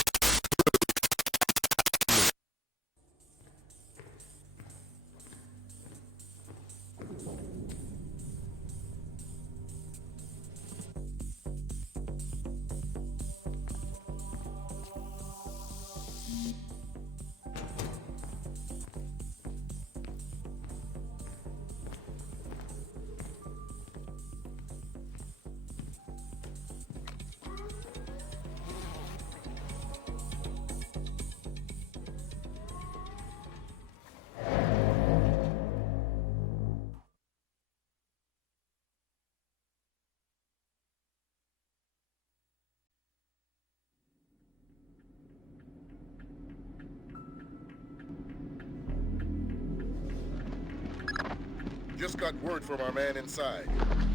Just got word from our man inside.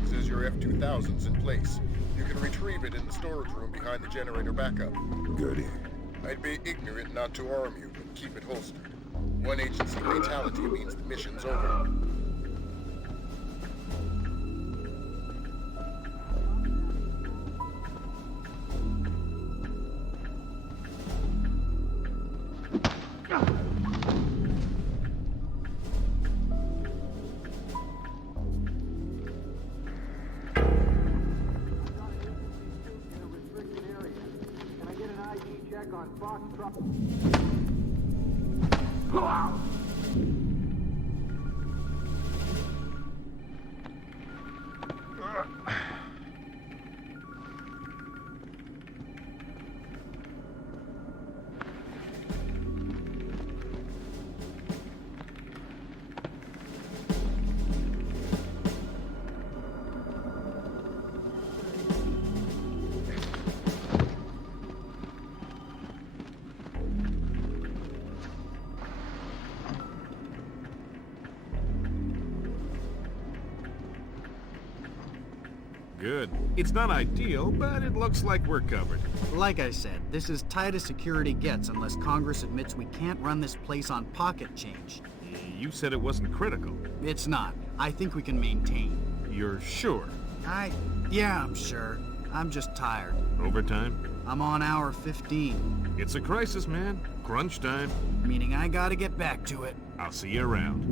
Says your F-2000's in place. You can retrieve it in the storage room behind the generator backup. Goody. I'd be ignorant not to arm you, but keep it holstered. One agency fatality means the mission's over. Good. It's not ideal, but it looks like we're covered. Like I said, this is tight as security gets unless Congress admits we can't run this place on pocket change. You said it wasn't critical. It's not. I think we can maintain. You're sure? Yeah, I'm sure. I'm just tired. Overtime? I'm on hour 15. It's a crisis, man. Crunch time. Meaning I gotta get back to it. I'll see you around.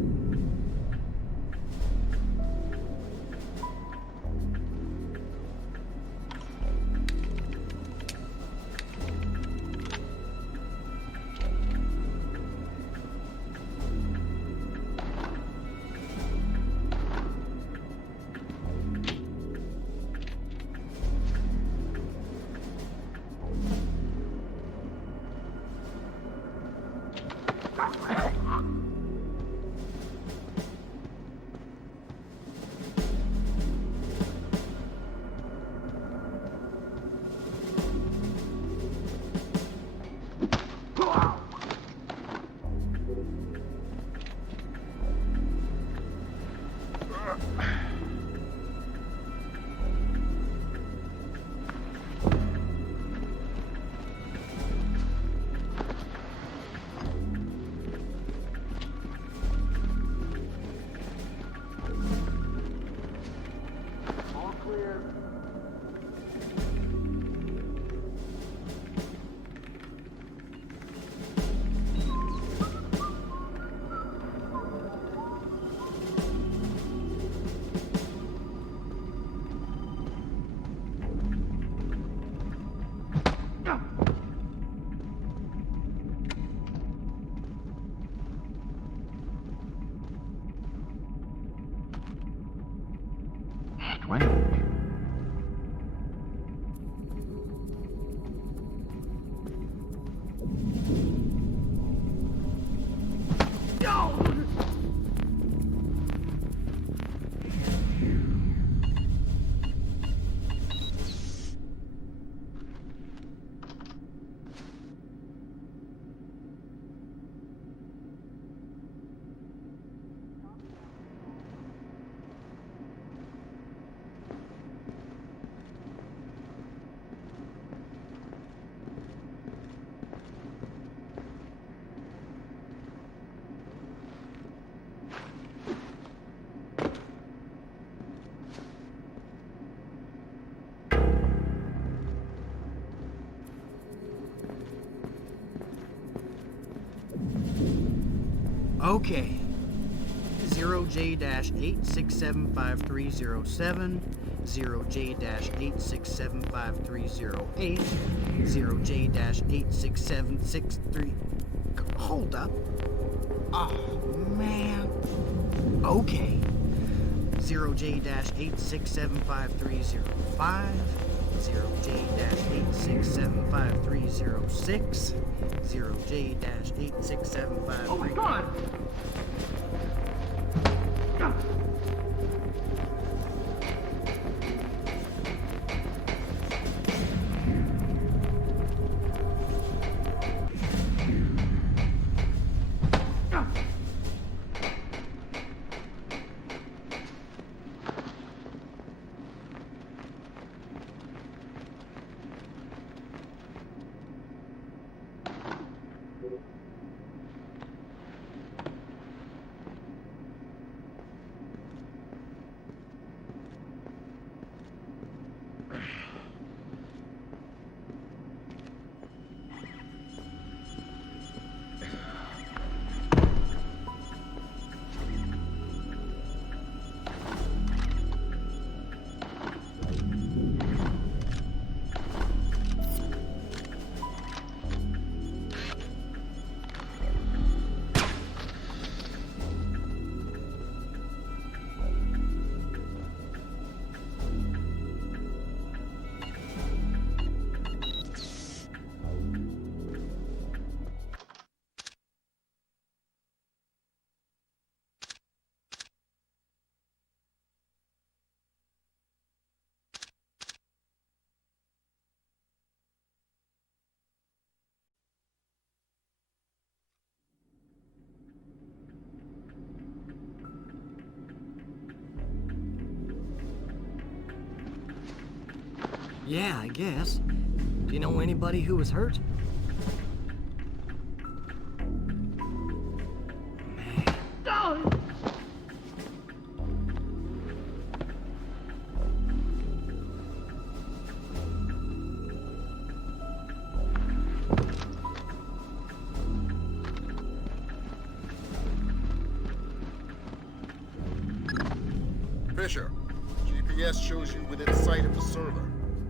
Okay. 0J-8675307, 0J-8675308, 0J-86763... Hold up. Oh, man. Okay. 0J-8675305, 0J-8675306, 0J-86753... Oh my God! Yeah, I guess. Do you know anybody who was hurt? Fisher, GPS shows you within sight of the server.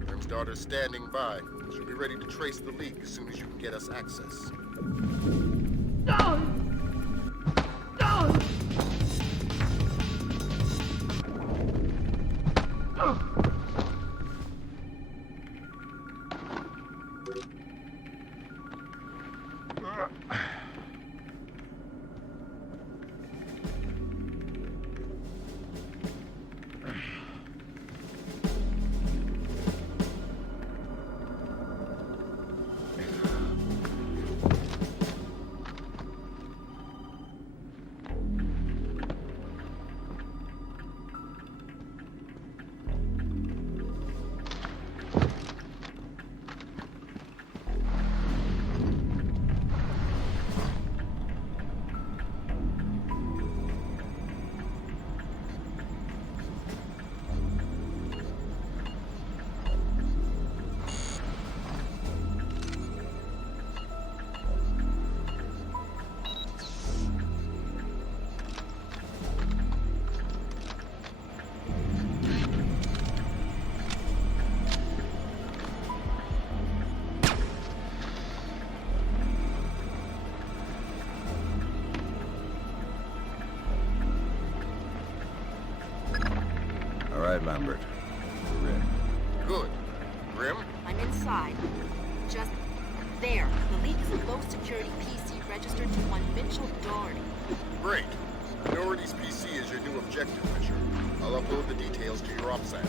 Grim's daughter's standing by. She'll be ready to trace the leak as soon as you can get us access. All right, Lambert. We're in. Good. Grim? I'm inside. Just there. The leak is a low-security PC registered to one Mitchell Doherty. Great. Doherty's PC is your new objective, Fisher. I'll upload the details to your OPSAT.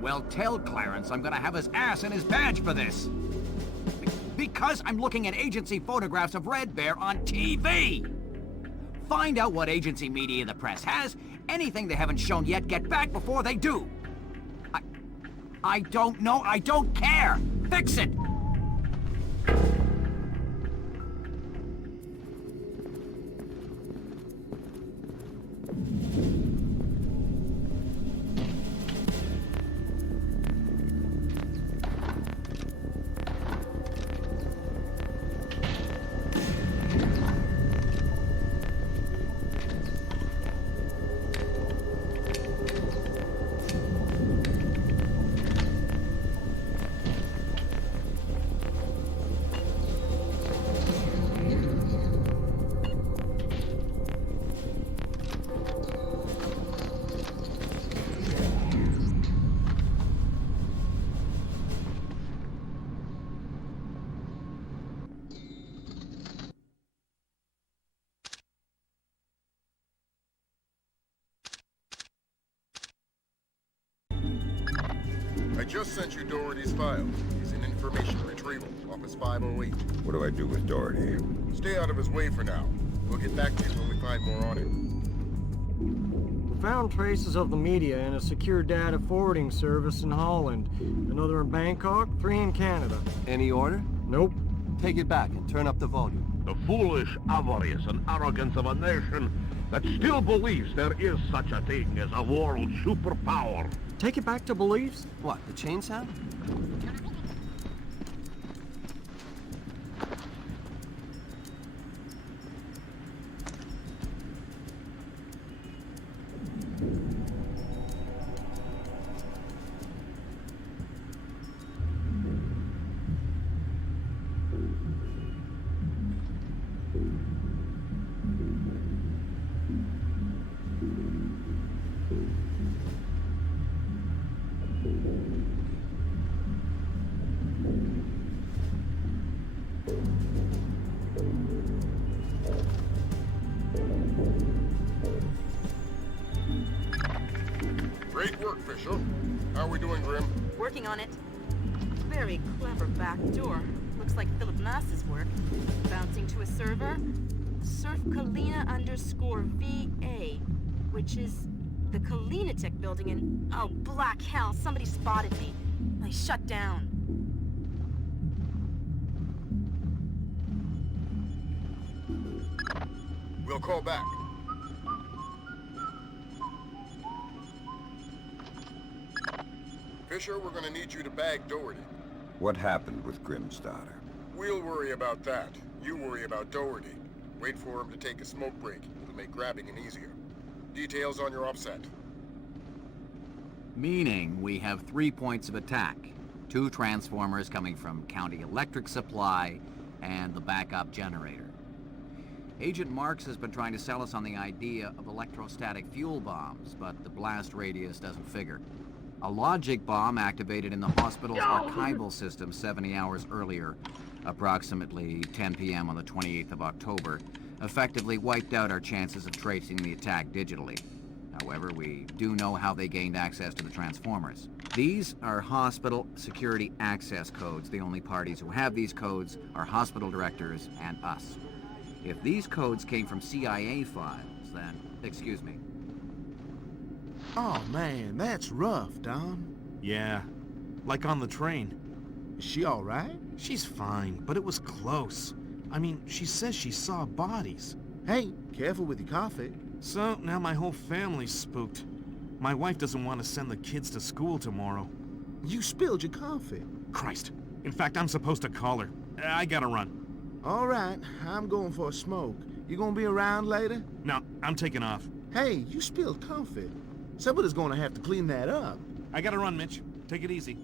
Well, tell Clarence I'm gonna have his ass in his badge for this. Because I'm looking at agency photographs of Red Bear on TV. Find out what agency media the press has. Anything they haven't shown yet, get back before they do. I don't know. I don't care. Fix it. I just sent you Doherty's file. He's in information retrieval, Office 508. What do I do with Doherty? Stay out of his way for now. We'll get back to you when we find more on him. We found traces of the media in a secure data forwarding service in Holland. Another in Bangkok, 3 in Canada. Any order? Nope. Take it back and turn up the volume. The foolish avarice and arrogance of a nation that still believes there is such a thing as a world superpower. Take it back to beliefs? What, the chain sound? Great work, Fisher. How are we doing, Grim? Working on it. Very clever back door. Looks like Philip Mass's work. Bouncing to a server. Surf Kalina _VA, which is the Kalina Tech building in... Oh, black hell, somebody spotted me. I shut down. We'll call back. Fisher, we're gonna need you to bag Doherty. What happened with Grimm's daughter? We'll worry about that. You worry about Doherty. Wait for him to take a smoke break. It'll make grabbing him easier. Details on your offset. Meaning we have 3 points of attack. 2 transformers coming from County Electric Supply and the backup generator. Agent Marks has been trying to sell us on the idea of electrostatic fuel bombs, but the blast radius doesn't figure. A logic bomb activated in the hospital's archival system 70 hours earlier, approximately 10 p.m. on the 28th of October, effectively wiped out our chances of tracing the attack digitally. However, we do know how they gained access to the transformers. These are hospital security access codes. The only parties who have these codes are hospital directors and us. If these codes came from CIA files, then... Excuse me. Oh man, that's rough, Don. Yeah, like on the train. Is she all right? She's fine, but it was close. I mean, she says she saw bodies. Hey, careful with your coffee. So, now my whole family's spooked. My wife doesn't want to send the kids to school tomorrow. You spilled your coffee. Christ. In fact, I'm supposed to call her. I gotta run. All right, I'm going for a smoke. You gonna be around later? No, I'm taking off. Hey, you spilled coffee. Somebody's gonna have to clean that up. I gotta run, Mitch. Take it easy.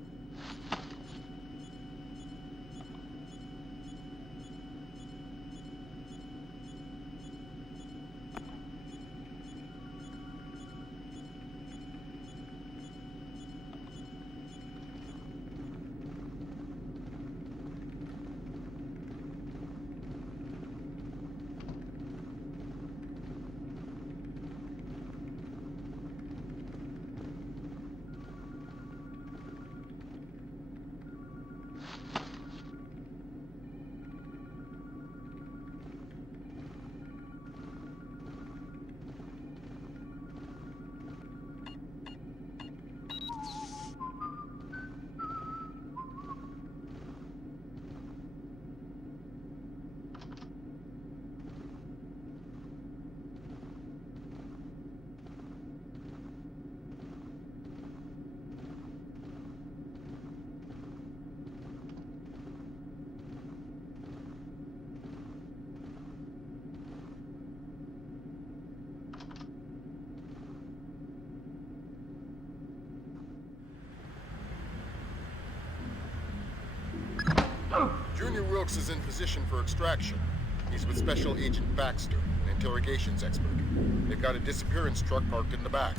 Junior Wilkes is in position for extraction. He's with Special Agent Baxter, an interrogations expert. They've got a disappearance truck parked in the back.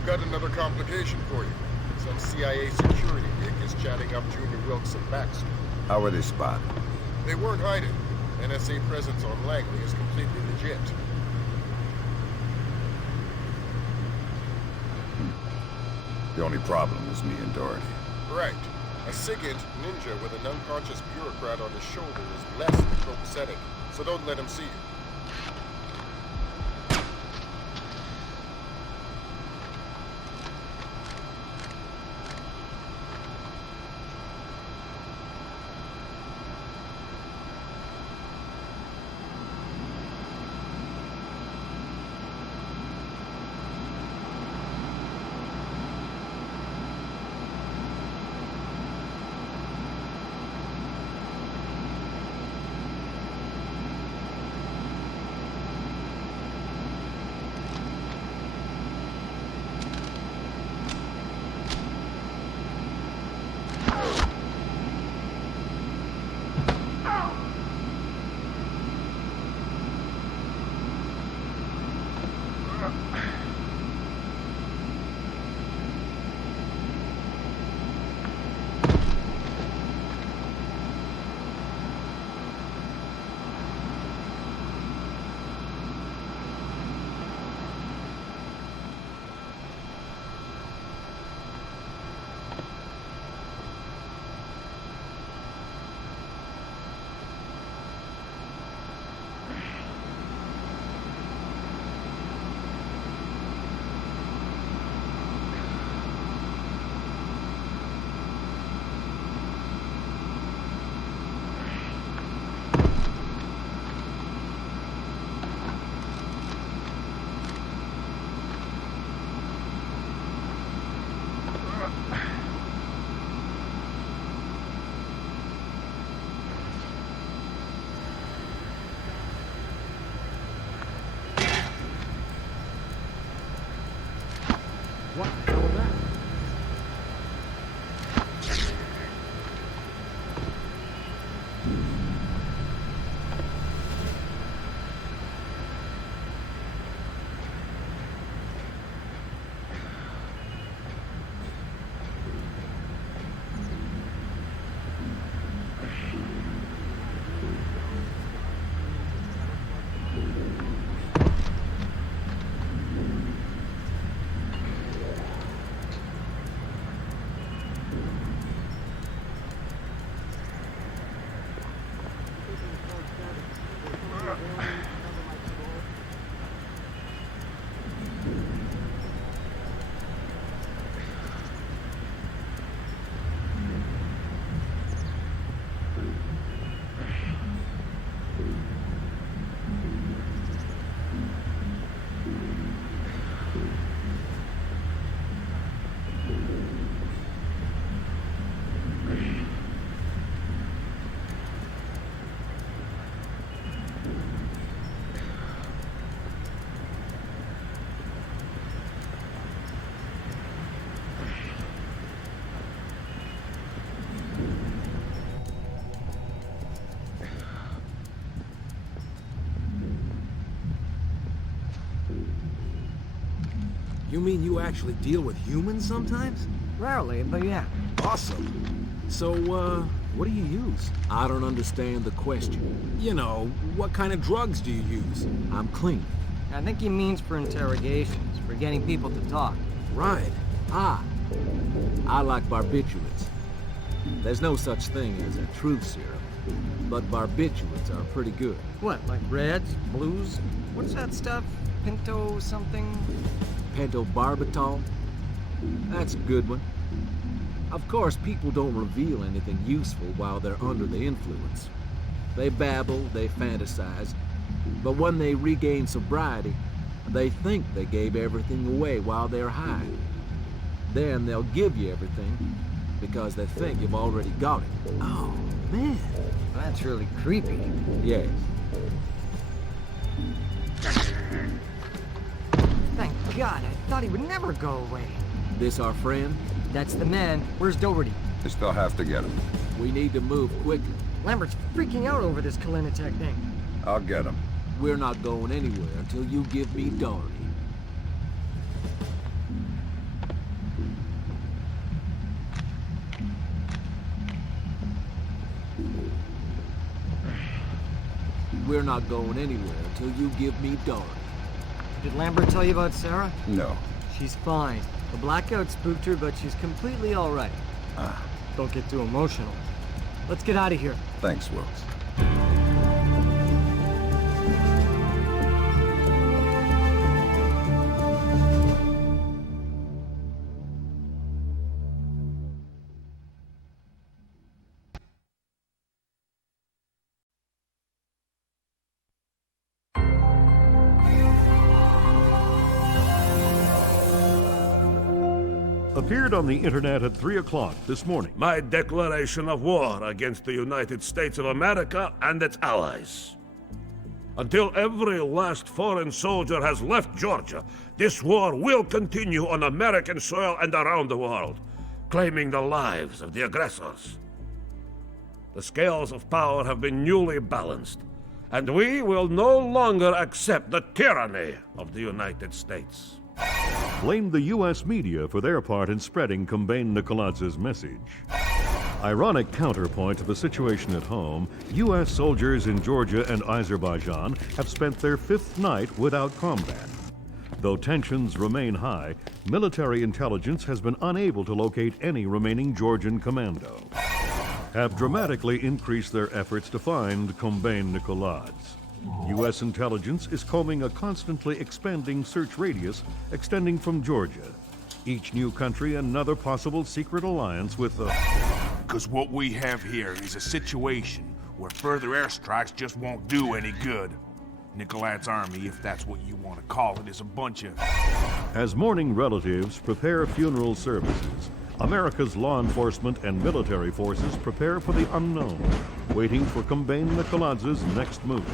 I've got another complication for you. Some CIA security dick is chatting up Junior Wilkes and Baxter. How were they spotted? They weren't hiding. NSA presence on Langley is completely legit. The only problem is me and Doherty. Right. A SIGINT ninja with an unconscious bureaucrat on his shoulder is less than copacetic, so don't let him see you. You mean you actually deal with humans sometimes? Rarely, but yeah. Awesome. So, what do you use? I don't understand the question. You know, what kind of drugs do you use? I'm clean. I think he means for interrogations, for getting people to talk. Right. I like barbiturates. There's no such thing as a truth serum, but barbiturates are pretty good. What, like reds, blues? What's that stuff? Pinto something? Pentobarbital? That's a good one. Of course, people don't reveal anything useful while they're under the influence. They babble, they fantasize, but when they regain sobriety, they think they gave everything away while they're high. Then they'll give you everything because they think you've already got it. Oh, man. That's really creepy. Yes. Thank God, I thought he would never go away. This our friend? That's the man. Where's Doherty? They still have to get him. We need to move quickly. Lambert's freaking out over this Kalinatech thing. I'll get him. We're not going anywhere until you give me Doherty. We're not going anywhere until you give me Doherty. Did Lambert tell you about Sarah? No. She's fine. The blackout spooked her, but she's completely all right. Don't get too emotional. Let's get out of here. Thanks, Wilkes. Appeared on the internet at 3 o'clock this morning. My declaration of war against the United States of America and its allies. Until every last foreign soldier has left Georgia, this war will continue on American soil and around the world, claiming the lives of the aggressors. The scales of power have been newly balanced, and we will no longer accept the tyranny of the United States. Blamed the U.S. media for their part in spreading Kombain Nikoladz's message. Ironic counterpoint to the situation at home, U.S. soldiers in Georgia and Azerbaijan have spent their 5th night without combat. Though tensions remain high, military intelligence has been unable to locate any remaining Georgian commando. Have dramatically increased their efforts to find Kombain Nikoladze. U.S. intelligence is combing a constantly expanding search radius extending from Georgia. Each new country another possible secret alliance with the... Because what we have here is a situation where further airstrikes just won't do any good. Nikoladze's army, if that's what you want to call it, is a bunch of... As mourning relatives prepare funeral services, America's law enforcement and military forces prepare for the unknown, waiting for Kombain Nikoladze's next move.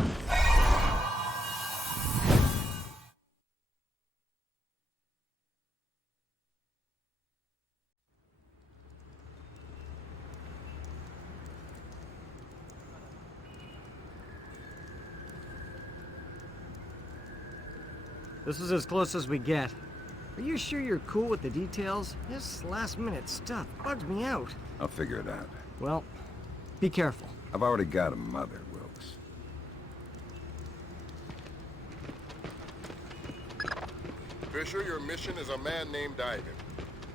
This is as close as we get. Are you sure you're cool with the details? This last-minute stuff bugs me out. I'll figure it out. Well, be careful. I've already got a mother, Wilkes. Fisher, your mission is a man named Ivan.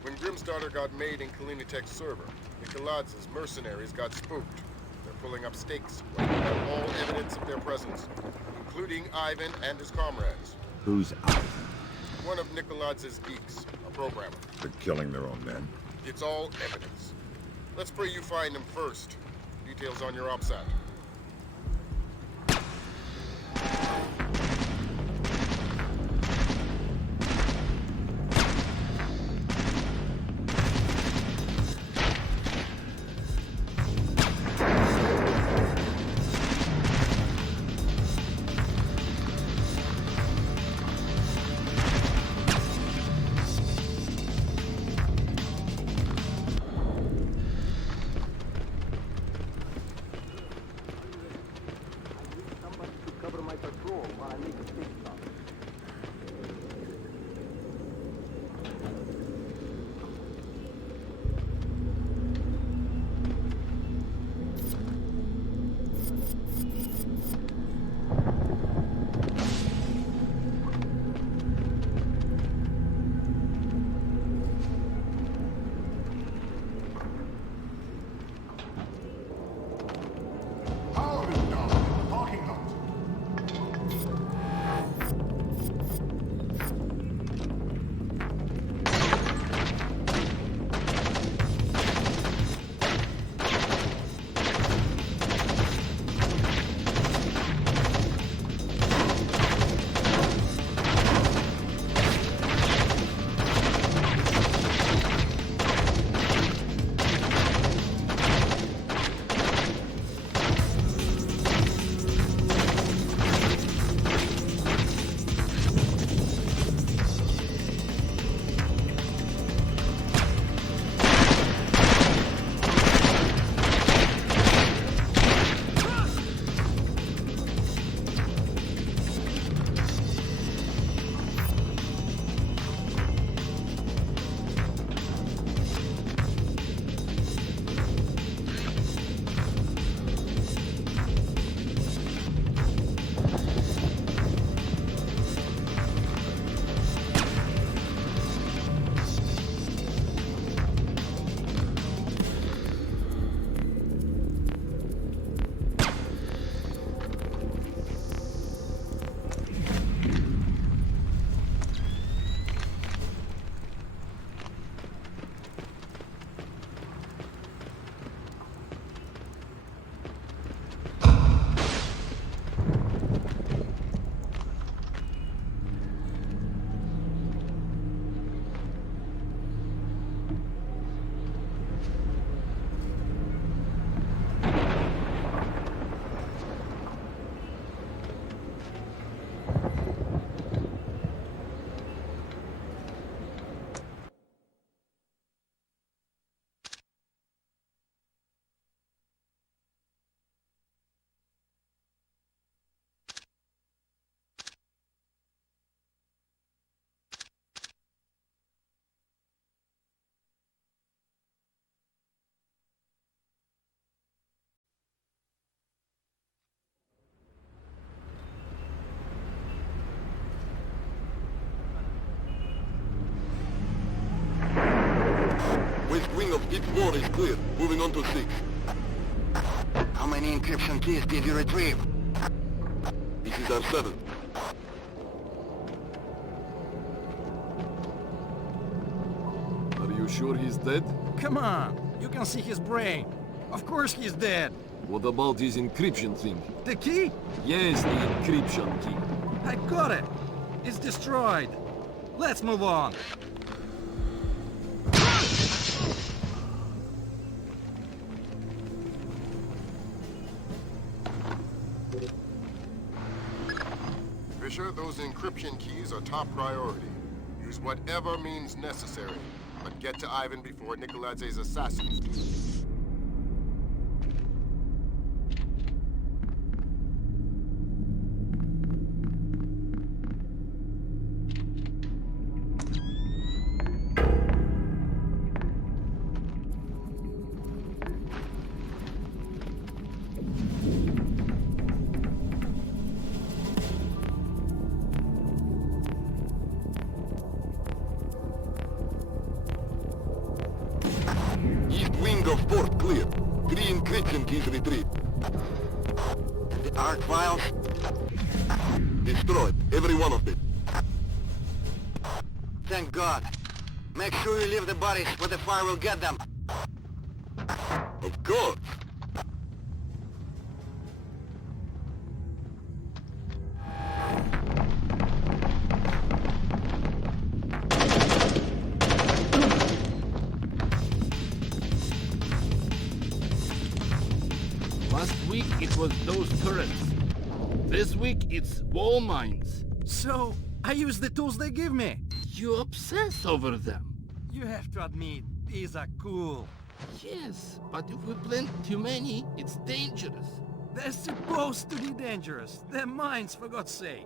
When Grimstarter got made in Kalinatech's server, Nikoladze's mercenaries got spooked. They're pulling up stakes, wiping out all evidence of their presence, including Ivan and his comrades. Who's Ivan? One of Nikoladze's geeks, a programmer. They're killing their own men. It's all evidence. Let's pray you find him first. Details on your OPSAT. Each 4 is clear. Moving on to 6. How many encryption keys did you retrieve? This is our 7th. Are you sure he's dead? Come on, you can see his brain. Of course he's dead. What about his encryption thing? The key? Yes, the encryption key. I got it. It's destroyed. Let's move on. Fisher, those encryption keys are top priority. Use whatever means necessary, but get to Ivan before Nikoladze's assassins do. East wing of fort clear. 3 encryption keys retrieved. The art files? Destroyed. Every one of them. Thank God. Make sure you leave the bodies where the fire will get them. Of course. Last week it was those turrets. This week it's wall mines. So, I use the tools they give me. You obsess over them. You have to admit, these are cool. Yes, but if we plant too many, it's dangerous. They're supposed to be dangerous. They're mines, for God's sake.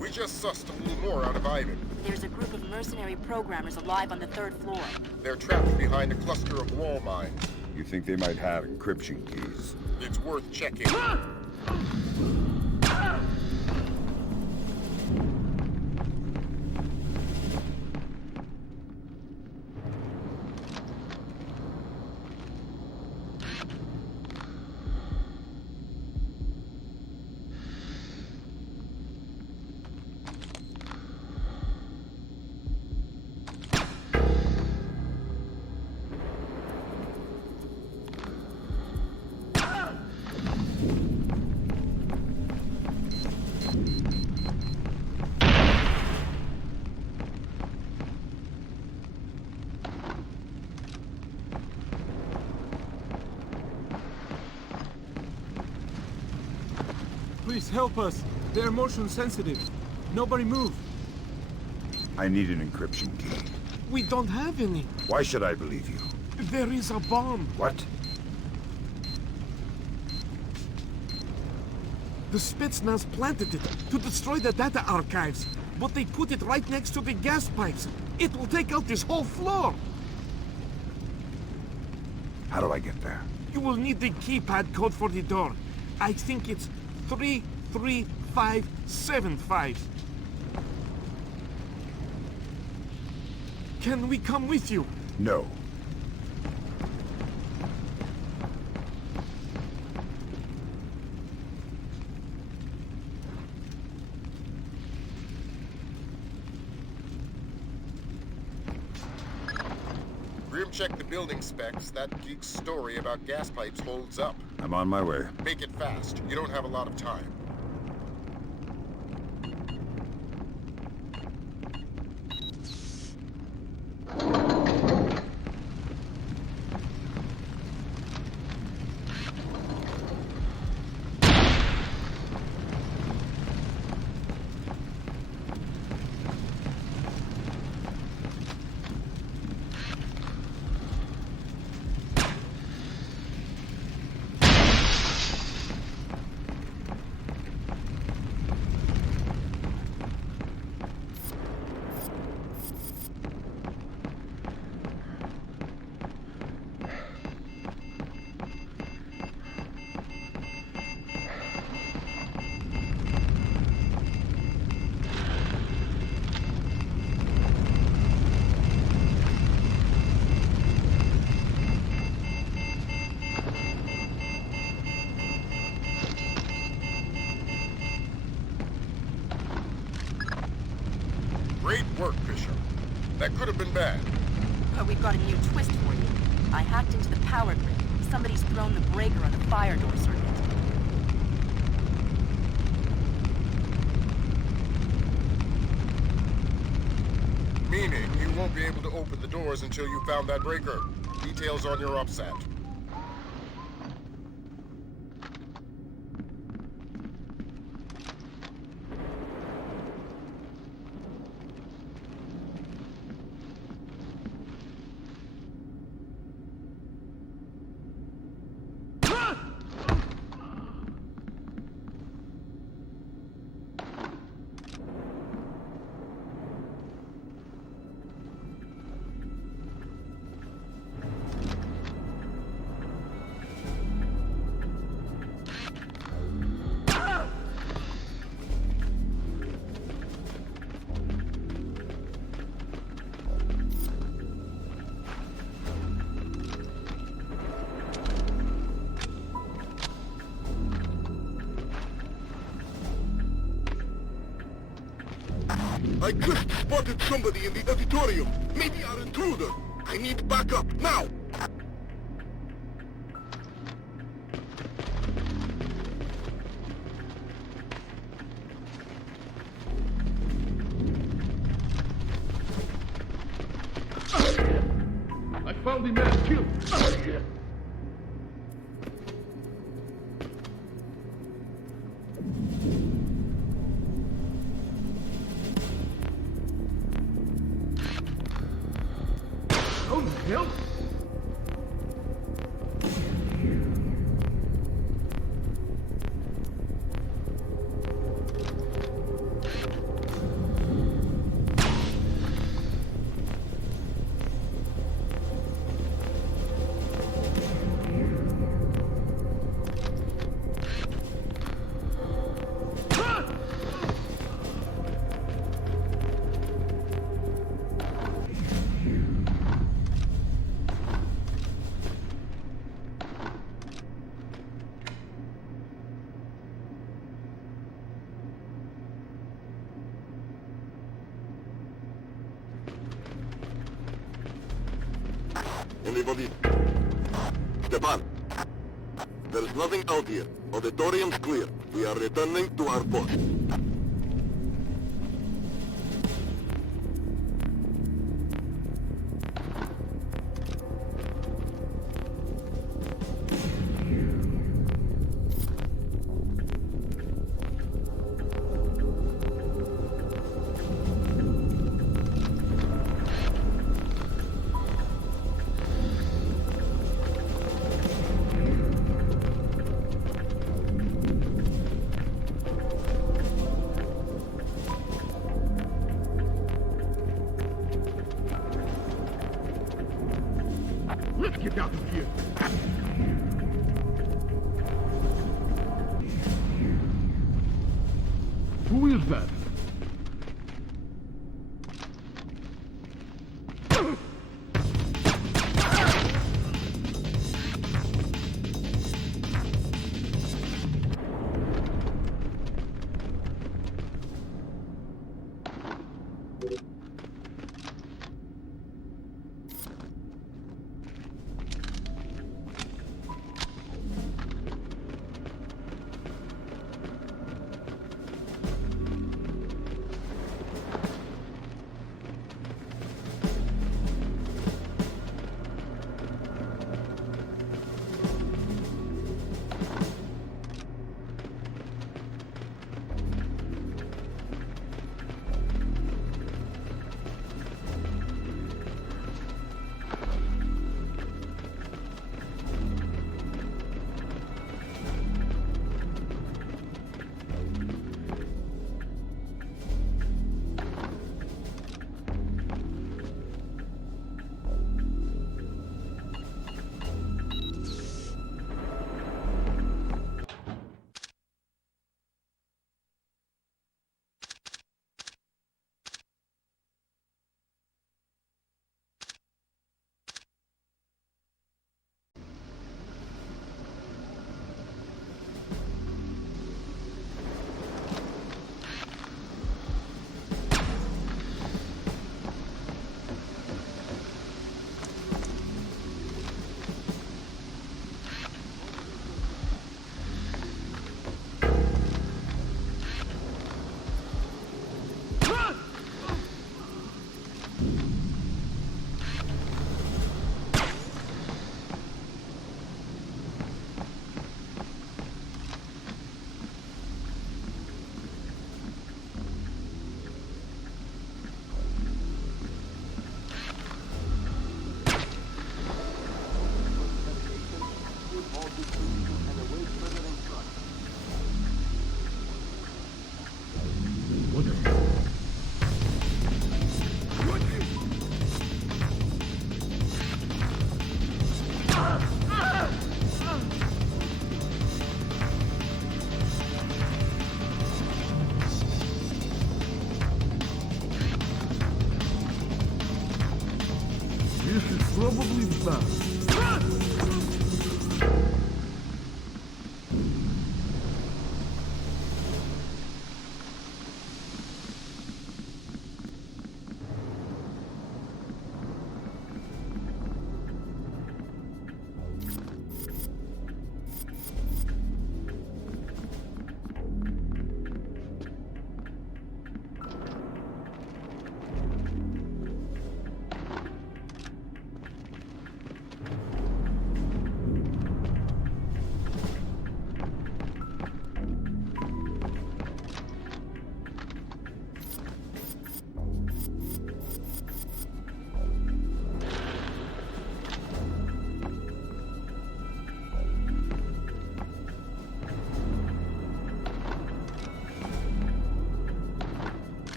We just sussed a little more out of Ivan. There's a group of mercenary programmers alive on the 3rd floor. They're trapped behind a cluster of wall mines. You think they might have encryption keys? It's worth checking. Please help us. They're motion sensitive. Nobody move. I need an encryption key. We don't have any. Why should I believe you? There is a bomb. What? The Spetsnaz planted it to destroy the data archives, but they put it right next to the gas pipes. It will take out this whole floor. How do I get there? You will need the keypad code for the door. I think it's 33575. Can we come with you? No. Grim checked the building specs. That geek's story about gas pipes holds up. I'm on my way. Make it fast. You don't have a lot of time. Great work, Fisher. That could have been bad. But we've got a new twist for you. I hacked into the power grid. Somebody's thrown the breaker on the fire door circuit. Meaning you won't be able to open the doors until you found that breaker. Details on your OPSAT. I just spotted somebody in the auditorium. Maybe our intruder. I need backup, now! I found the man killed. Help! Anybody? Stepan. There's nothing out here. Auditorium's clear. We are returning to our post. Let's get out of here. Who is that? This is probably bad.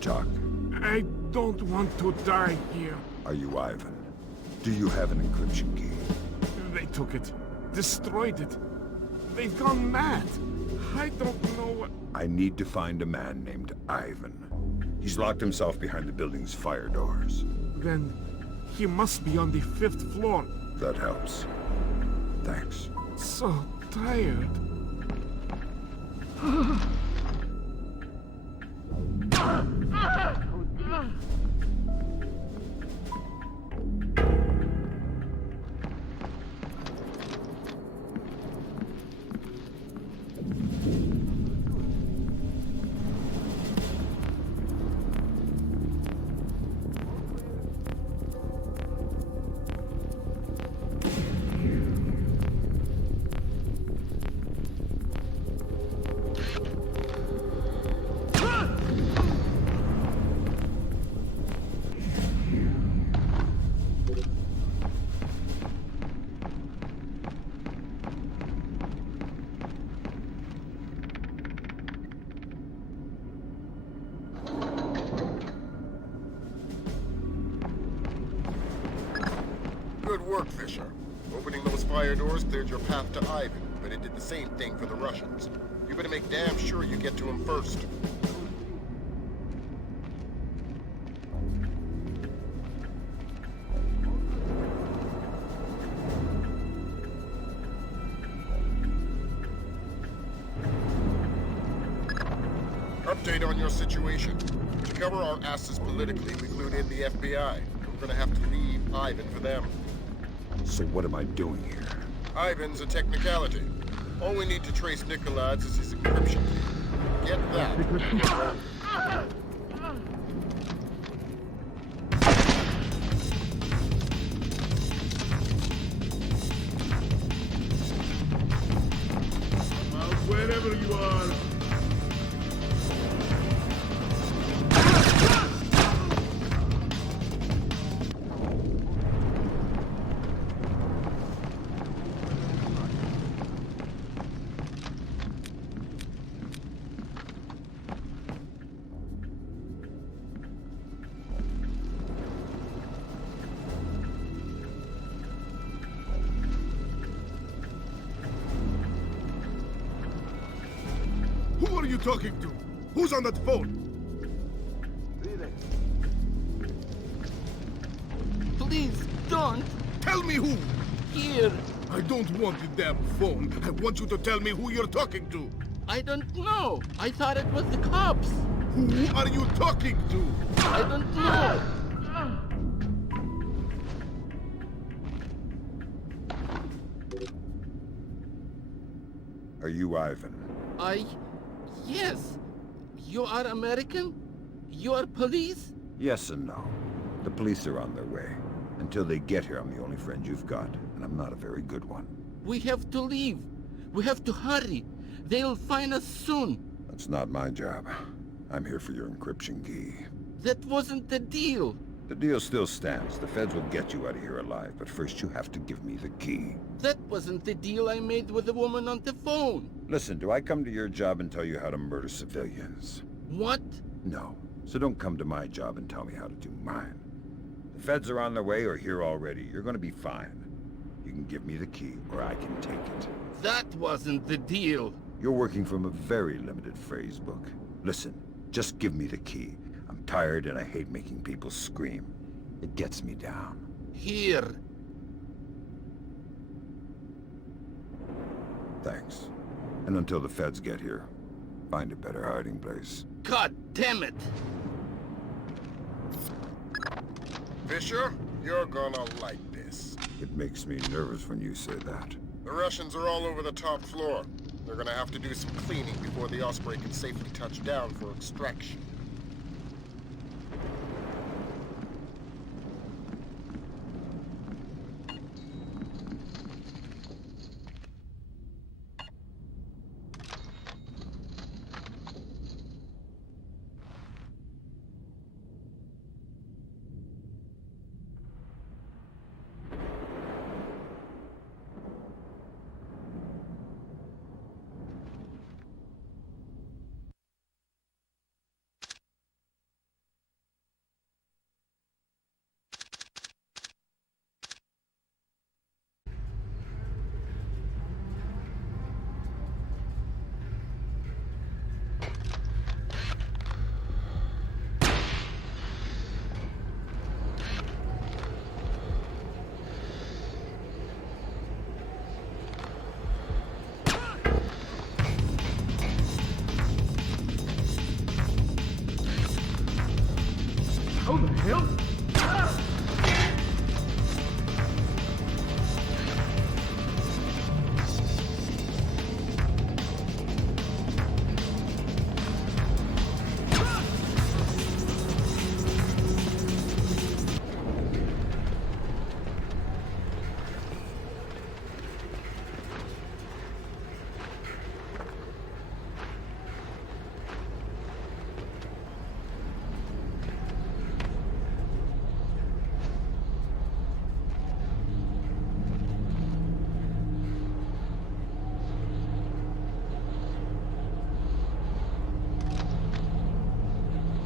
Talk. I don't want to die here. Are you Ivan? Do you have an encryption key? They took it. Destroyed it. They've gone mad. I don't know what... I need to find a man named Ivan. He's locked himself behind the building's fire doors. Then he must be on the 5th floor. That helps. Thanks. So tired. Good work, Fisher. Opening those fire doors cleared your path to Ivan, but it did the same thing for the Russians. You better make damn sure you get to him first. Update on your situation. To cover our asses politically, we glued in the FBI. We're gonna have to leave Ivan for them. So what am I doing here? Ivan's a technicality. All we need to trace Nikolai's is his encryption key. Get that. Wherever you are. Who are you talking to? Who's on that phone? Please, don't. Tell me who. Here. I don't want the damn phone. I want you to tell me who you're talking to. I don't know. I thought it was the cops. Who are you talking to? I don't know. Are you Ivan? Yes. You are American? You are police? Yes and no. The police are on their way. Until they get here, I'm the only friend you've got, and I'm not a very good one. We have to leave. We have to hurry. They'll find us soon. That's not my job. I'm here for your encryption key. That wasn't the deal. The deal still stands. The feds will get you out of here alive, but first you have to give me the key. That wasn't the deal I made with the woman on the phone. Listen, do I come to your job and tell you how to murder civilians? What? No. So don't come to my job and tell me how to do mine. The feds are on their way or here already. You're gonna be fine. You can give me the key, or I can take it. That wasn't the deal. You're working from a very limited phrase book. Listen, just give me the key. I'm tired and I hate making people scream. It gets me down. Here. Thanks. And until the feds get here, find a better hiding place. God damn it! Fisher, you're gonna like this. It makes me nervous when you say that. The Russians are all over the top floor. They're gonna have to do some cleaning before the Osprey can safely touch down for extraction. How the hell?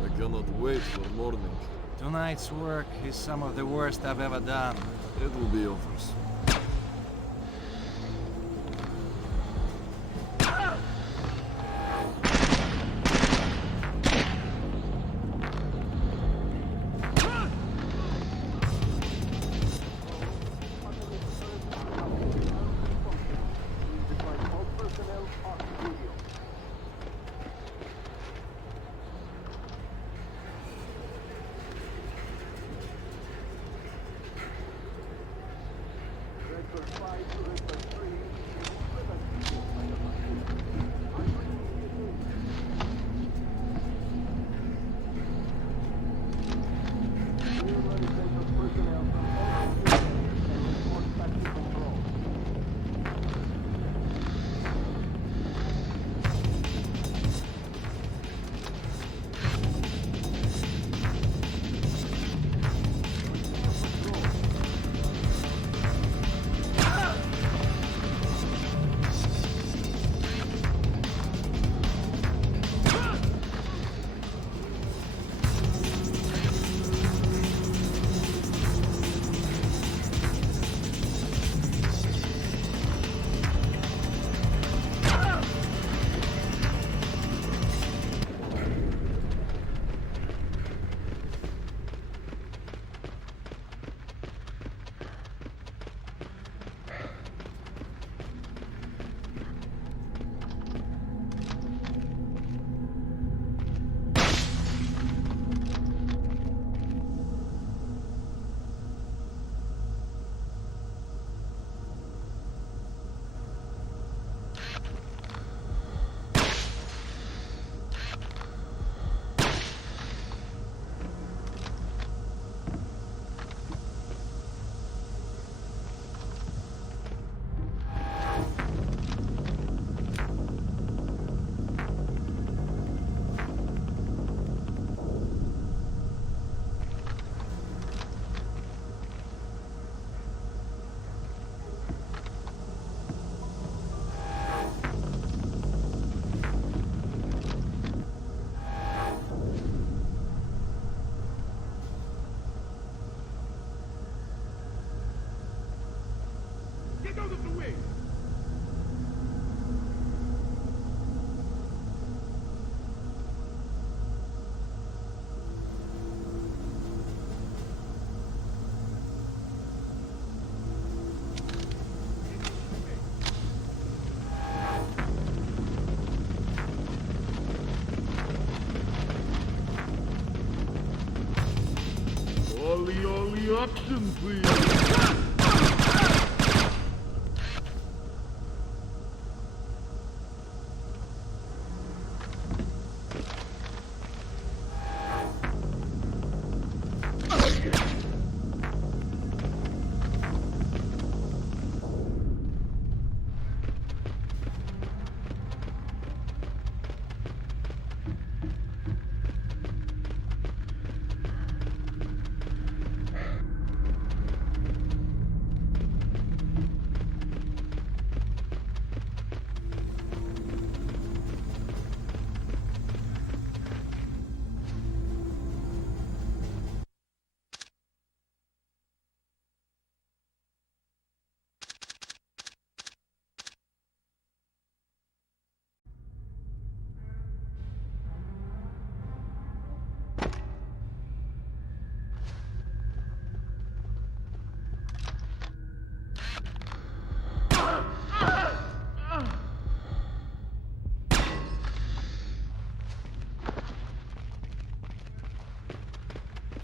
I cannot wait for morning. Tonight's work is some of the worst I've ever done. It will be over soon. Get out of the way! Ollie, action, please!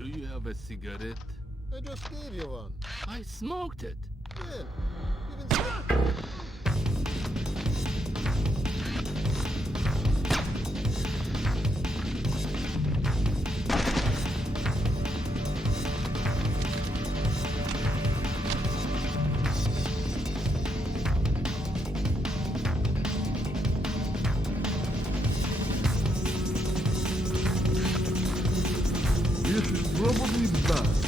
Do you have a cigarette? I just gave you one. I smoked it. When? You didn't This is probably best.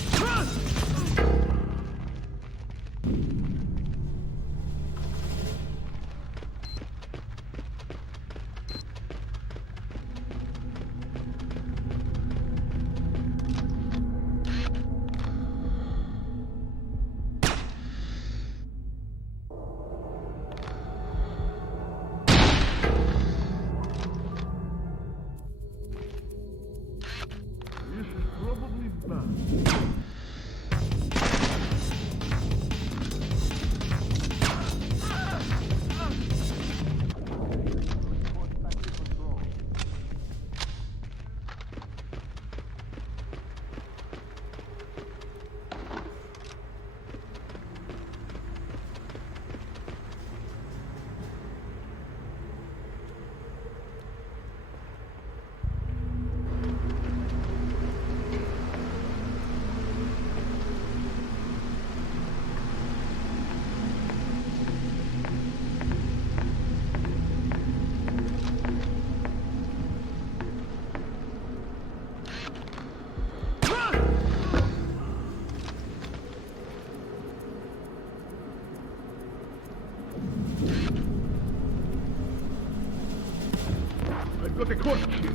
I've got a Carci.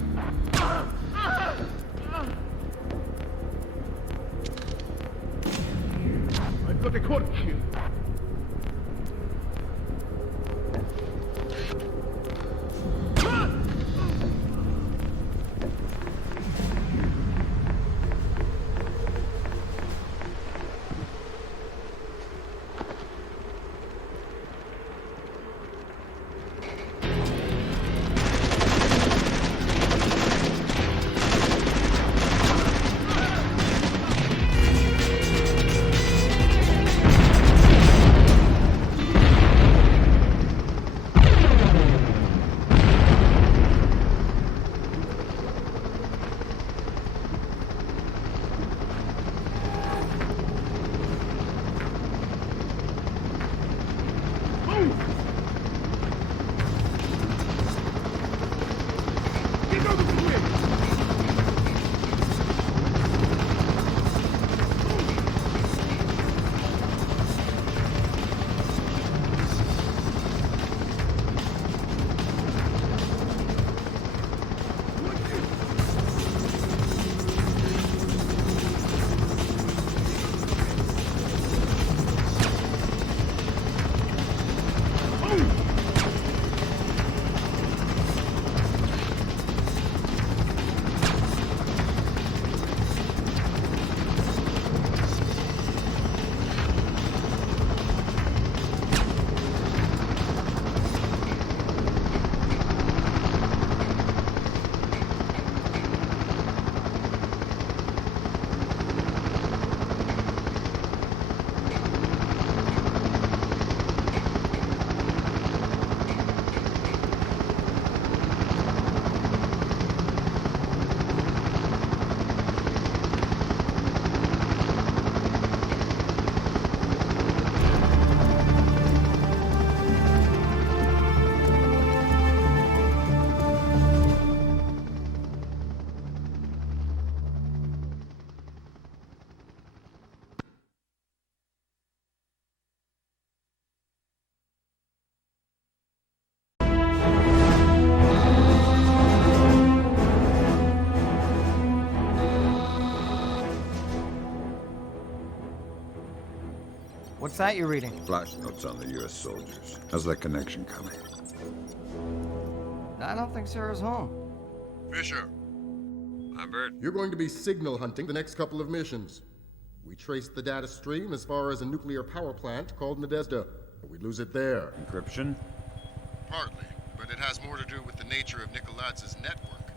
I've got a Carci. What's that you're reading? Flash notes on the U.S. soldiers. How's that connection coming? I don't think Sarah's home. Fisher, Lambert? you're going to be signal hunting the next couple of missions. We traced the data stream as far as a nuclear power plant called Nadezhda, but we lose it there. Encryption? Partly, but it has more to do with the nature of Nikoladz's network.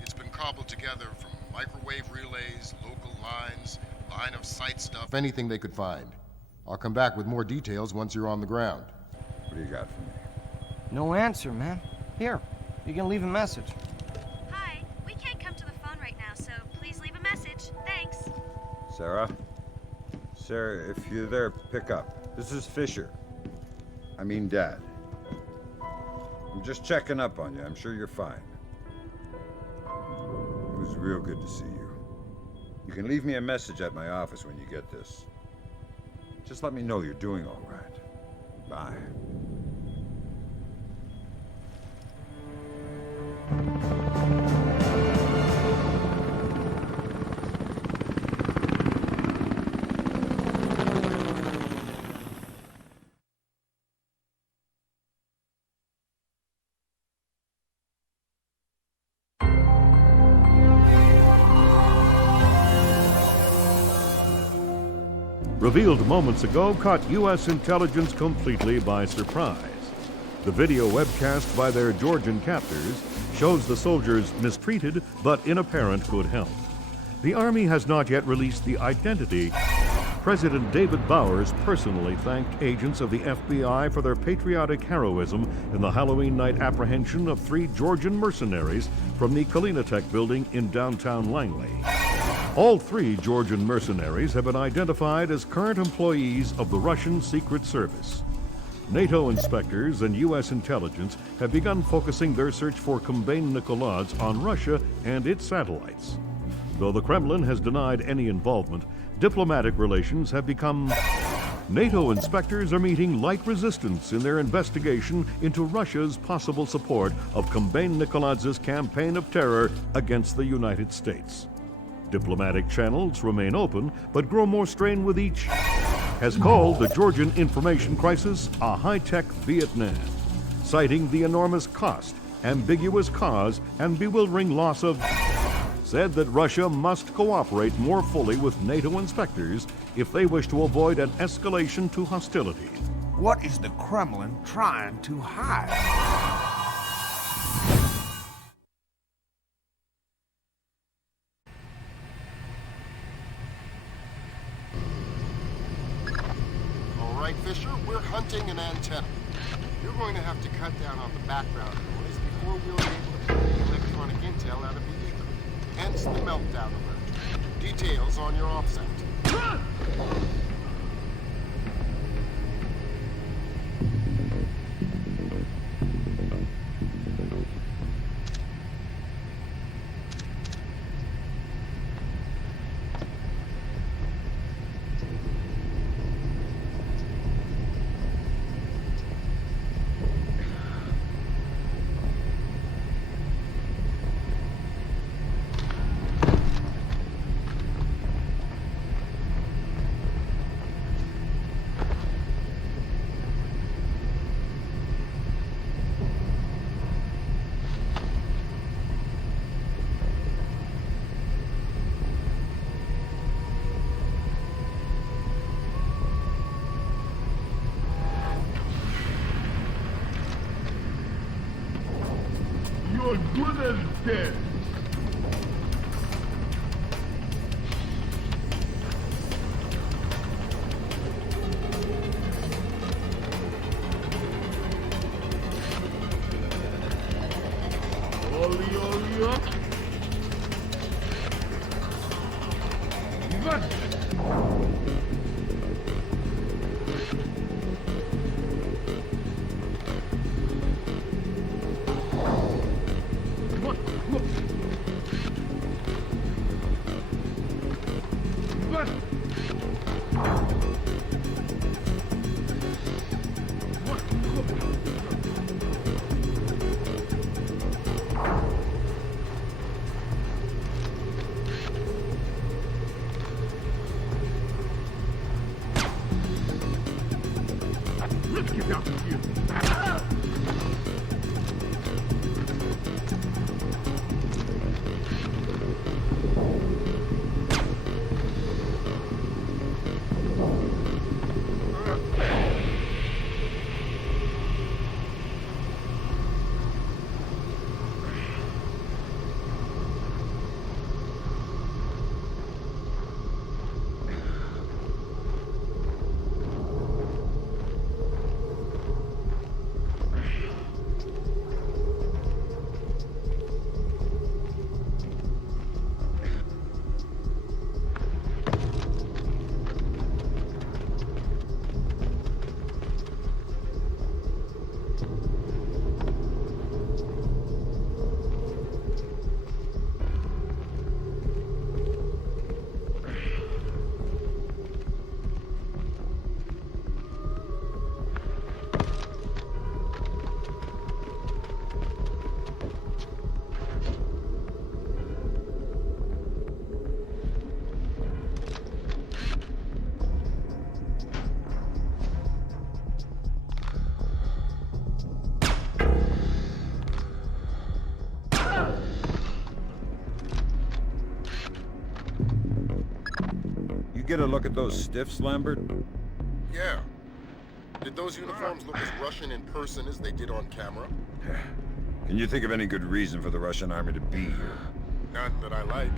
It's been cobbled together from microwave relays, local lines, line of sight stuff, anything they could find. I'll come back with more details once you're on the ground. What do you got for me? No answer, man. Here, you can leave a message. Hi, we can't come to the phone right now, so please leave a message. Thanks. Sarah? Sarah, if you're there, pick up. This is Fisher. I mean, Dad. I'm just checking up on you. I'm sure you're fine. It was real good to see you. You can leave me a message at my office when you get this. Just let me know you're doing all right. Bye. revealed moments ago, caught U.S. intelligence completely by surprise. The video webcast by their Georgian captors shows the soldiers mistreated but in apparent good health. The Army has not yet released the identity. President David Bowers personally thanked agents of the FBI for their patriotic heroism in the Halloween night apprehension of 3 Georgian mercenaries from the Kalinatech building in downtown Langley. All 3 Georgian mercenaries have been identified as current employees of the Russian Secret Service. NATO inspectors and U.S. intelligence have begun focusing their search for Kambane Nikolads on Russia and its satellites. Though the Kremlin has denied any involvement, diplomatic relations have become... NATO inspectors are meeting light resistance in their investigation into Russia's possible support of Kambane Nikolads' campaign of terror against the United States. Diplomatic channels remain open, but grow more strained with each... has called the Georgian information crisis a high-tech Vietnam, citing the enormous cost, ambiguous cause, and bewildering loss of... said that Russia must cooperate more fully with NATO inspectors if they wish to avoid an escalation to hostility. What is the Kremlin trying to hide? All right, Fisher, we're hunting an antenna. You're going to have to cut down on the background noise before we'll be able to pull the electronic intel out of the ether. Hence the meltdown alert. Details on your offset. You're good as dead. Let's get out of here. get a look at those stiffs, Lambert? Yeah. Did those uniforms look as Russian in person as they did on camera? Can you think of any good reason for the Russian army to be here? None that I like.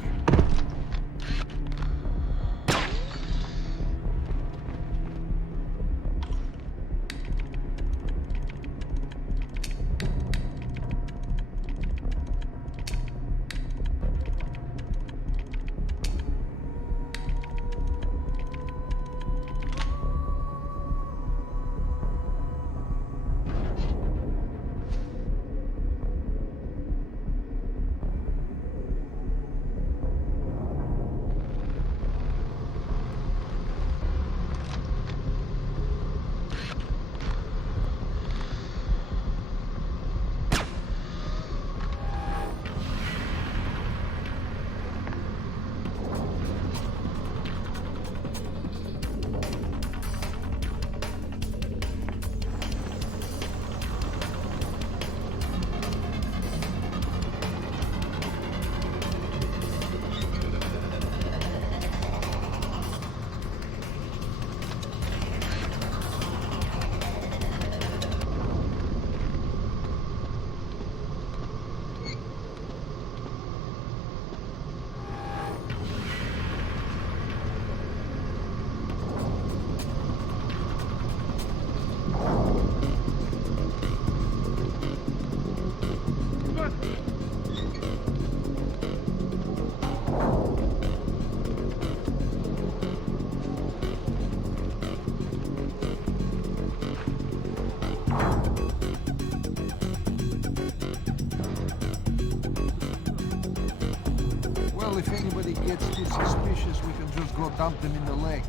Well, if anybody gets too suspicious, we can just go dump them in the lake.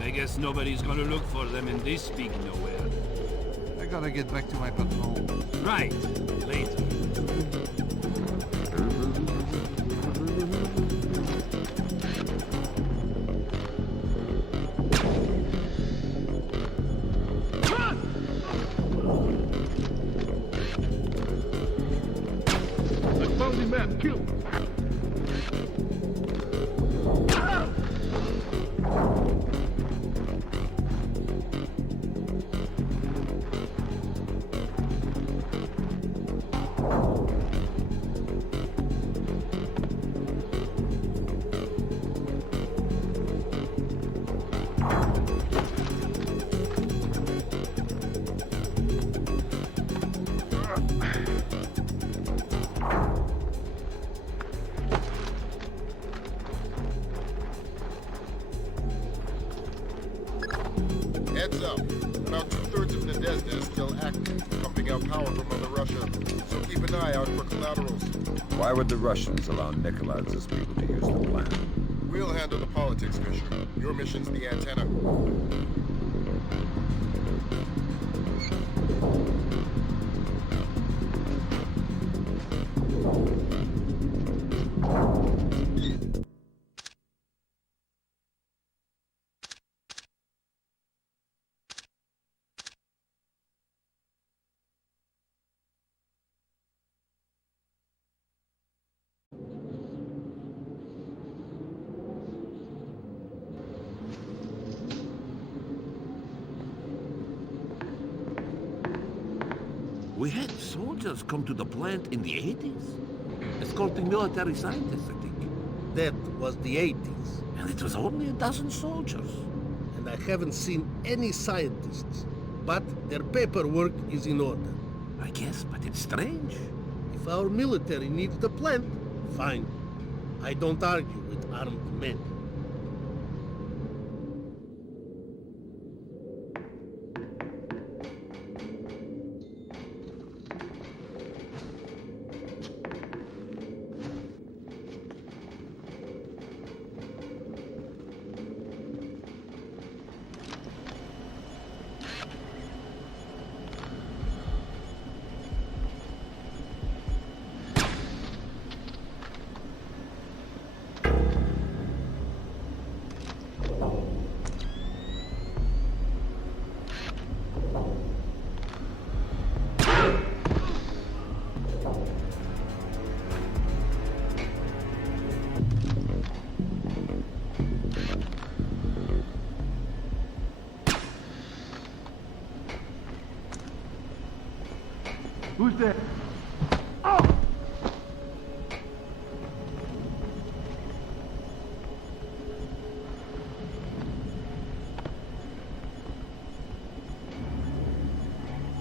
I guess nobody's gonna look for them in this big nowhere. I gotta get back to my patrol. Right. Later. I found the man killed. Heads up. About 2/3 of Nadezhda is still active, pumping out power from Mother Russia. So keep an eye out for collaterals. Why would the Russians allow Nikoladz's people to use the plant? We'll handle the politics, Fisher. Your mission's the antenna. We had soldiers come to the plant in the 80s. Escorting military scientists, I think. That was the 80s. And it was only a dozen soldiers. And I haven't seen any scientists. But their paperwork is in order. I guess, but it's strange. If our military needs the plant, fine. I don't argue with armed men. there! Oh!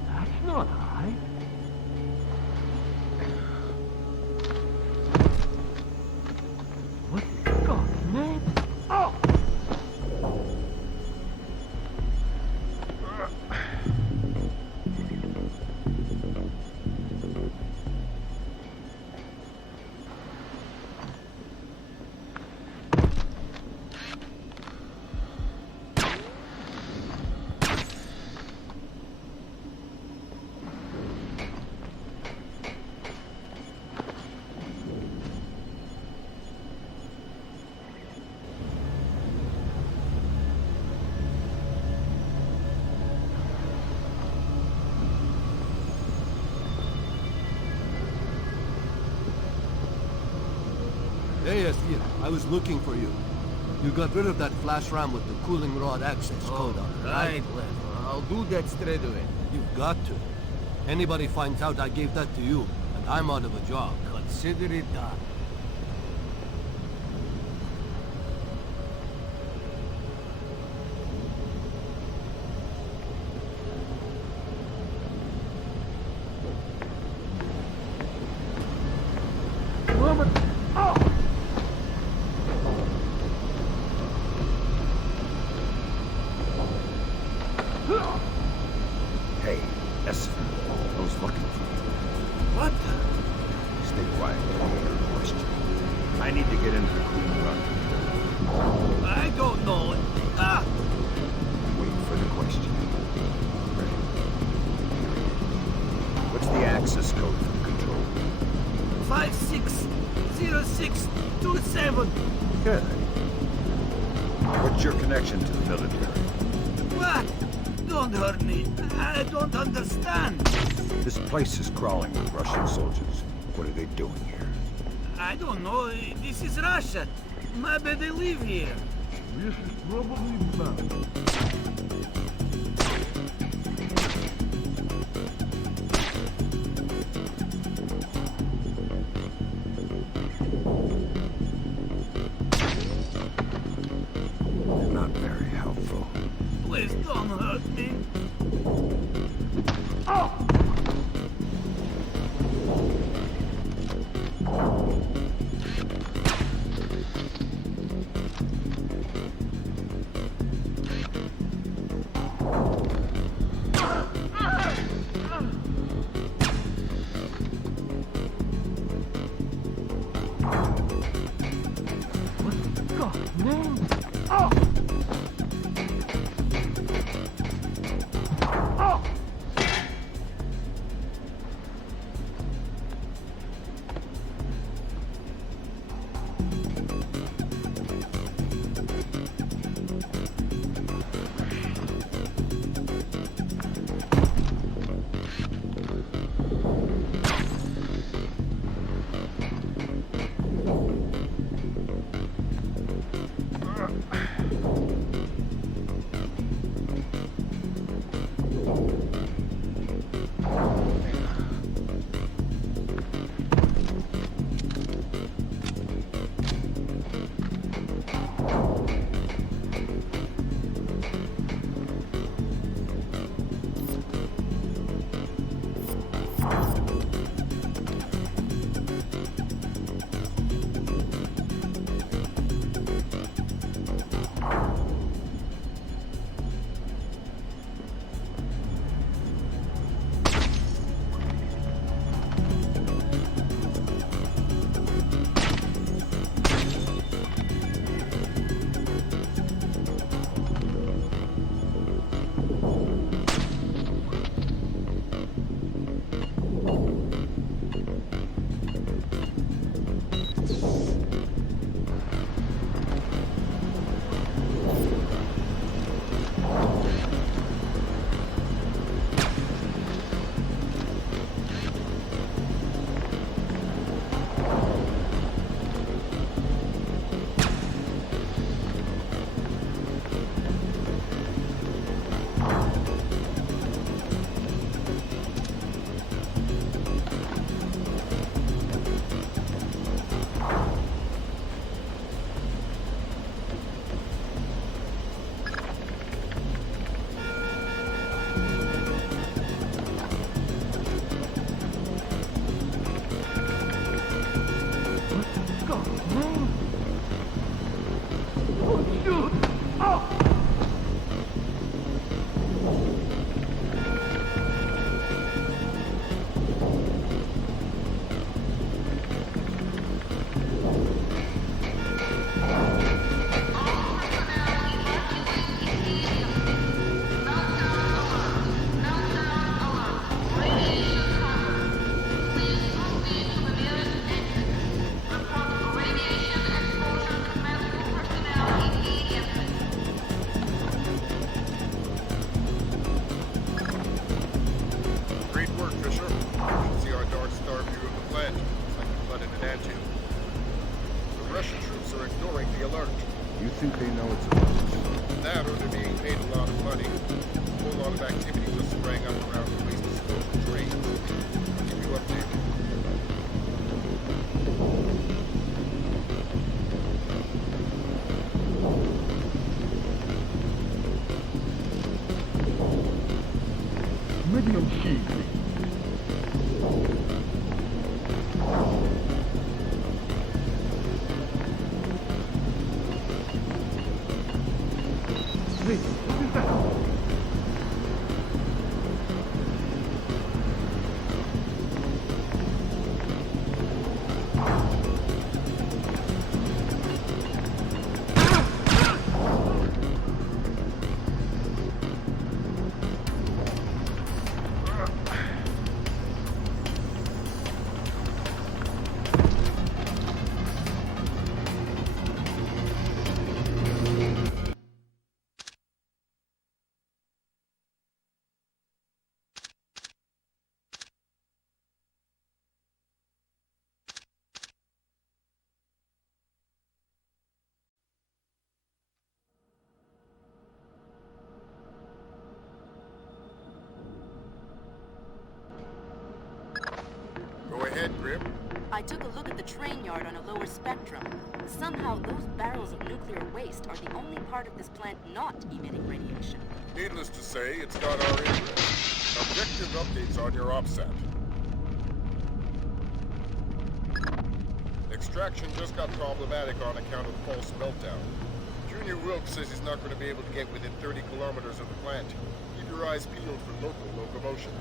That's not high. What in God's name? Oh! Hey, Estia, I was looking for you. You got rid of that flash ram with the cooling rod access code on it, right? I'll do that straight away. You've got to. Anybody finds out I gave that to you, and I'm out of a job. Consider it done. Woman! Oh! Hey, Esper, I was looking for you. What? Stay quiet. Don't hear a question. I need to get into the clean run. I don't know. Ah! Wait for the question. Ready? What's the access code for the control? 560627. Good. What's your connection to the military? What? Don't hurt me. I don't understand. This place is crawling with Russian soldiers. What are they doing here? I don't know. This is Russia. Maybe they live here. This is probably bad. Not very helpful. Please don't hurt me. Oh! What in God's name? Oh! Oh! Russian troops are ignoring the alert. You think they know it's a message? That or they're being paid a lot of money. A whole lot of activity just sprang up around the waste disposal train. I'll keep you updated. Medium heat. Wait, what is that? Go ahead, Grim. I took a look at the train yard on a lower spectrum. Somehow, those barrels of nuclear waste are the only part of this plant not emitting radiation. Needless to say, it's got our interest. Objective updates on your OPSAT. Extraction just got problematic on account of the false meltdown. Junior Wilkes says he's not going to be able to get within 30 kilometers of the plant. Keep your eyes peeled for local locomotion.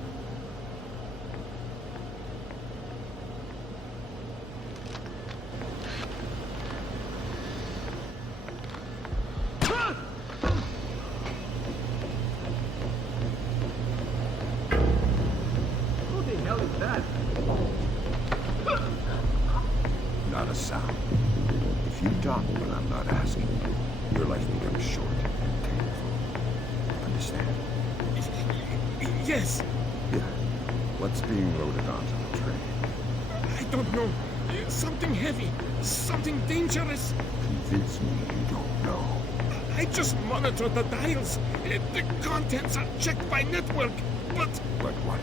Who the hell is that? Not a sound. If you talk when I'm not asking, your life becomes short and painful. Understand? Yes, Yeah. What's being loaded onto the train? I don't know. Something heavy, something dangerous. Convince me you don't know. I just monitored the dials. The contents are checked by network, but But what?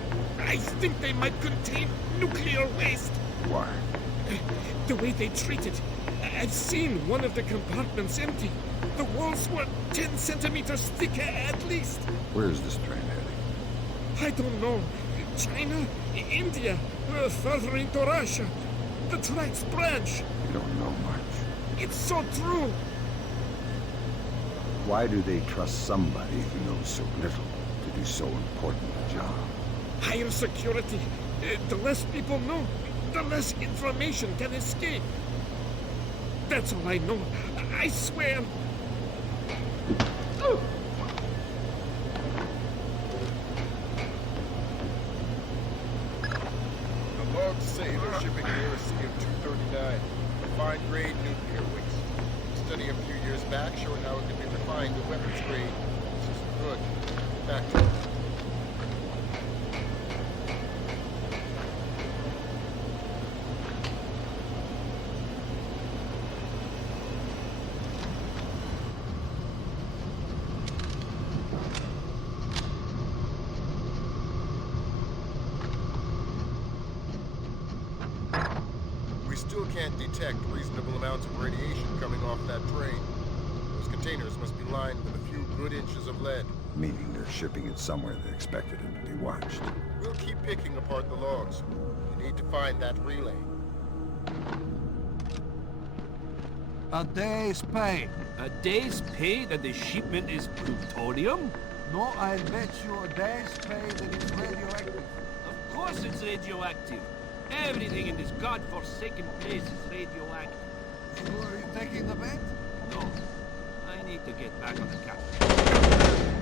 I think they might contain nuclear waste. Why? The way they treat it. I've seen one of the compartments empty. The walls were 10 centimeters thick at least. Where's this train heading? I don't know. China, India, further into Russia. The tracks branch. You don't know much. It's so true. Why do they trust somebody who knows so little to do so important a job? Higher security. The less people know, the less information can escape. That's all I know. I swear. The logs say they're shipping near Cesium-239, refined-grade nuclear waste. A study a few years back showed how it can be refined to weapons grade. This is good. Back to it. We still can't detect reasonable amounts of radiation coming off that train. Those containers must be lined with a few good inches of lead. Meaning they're shipping it somewhere they expected it to be watched. We'll keep picking apart the logs. You need to find that relay. A day's pay. A day's pay that the shipment is plutonium? No, I'll bet you a day's pay that it's radioactive. Of course it's radioactive. Everything in this godforsaken place is radioactive. So are you taking the bet? No. I need to get back on the captain.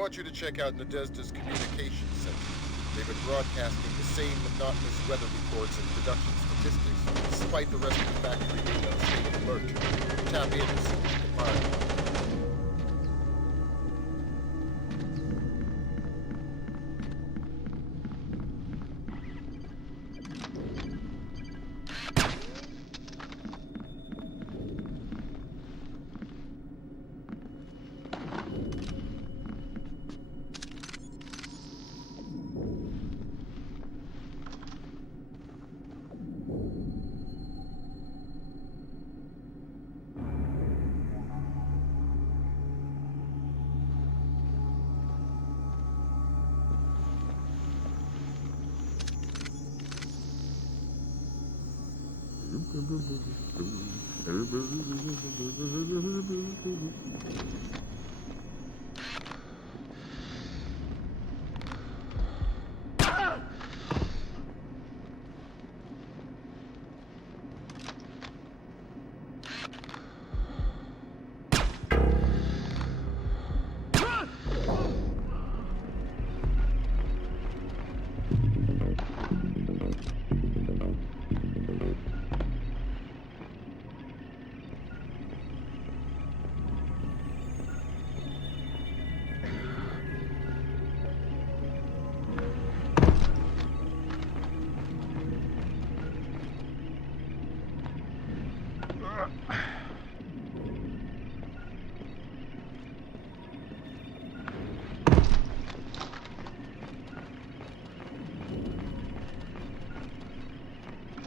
want you to check out Nadezhda's communications center. They've been broadcasting the same monotonous weather reports and production statistics, despite the rest of the factory being on a state of alert. Tap in and see what you can find.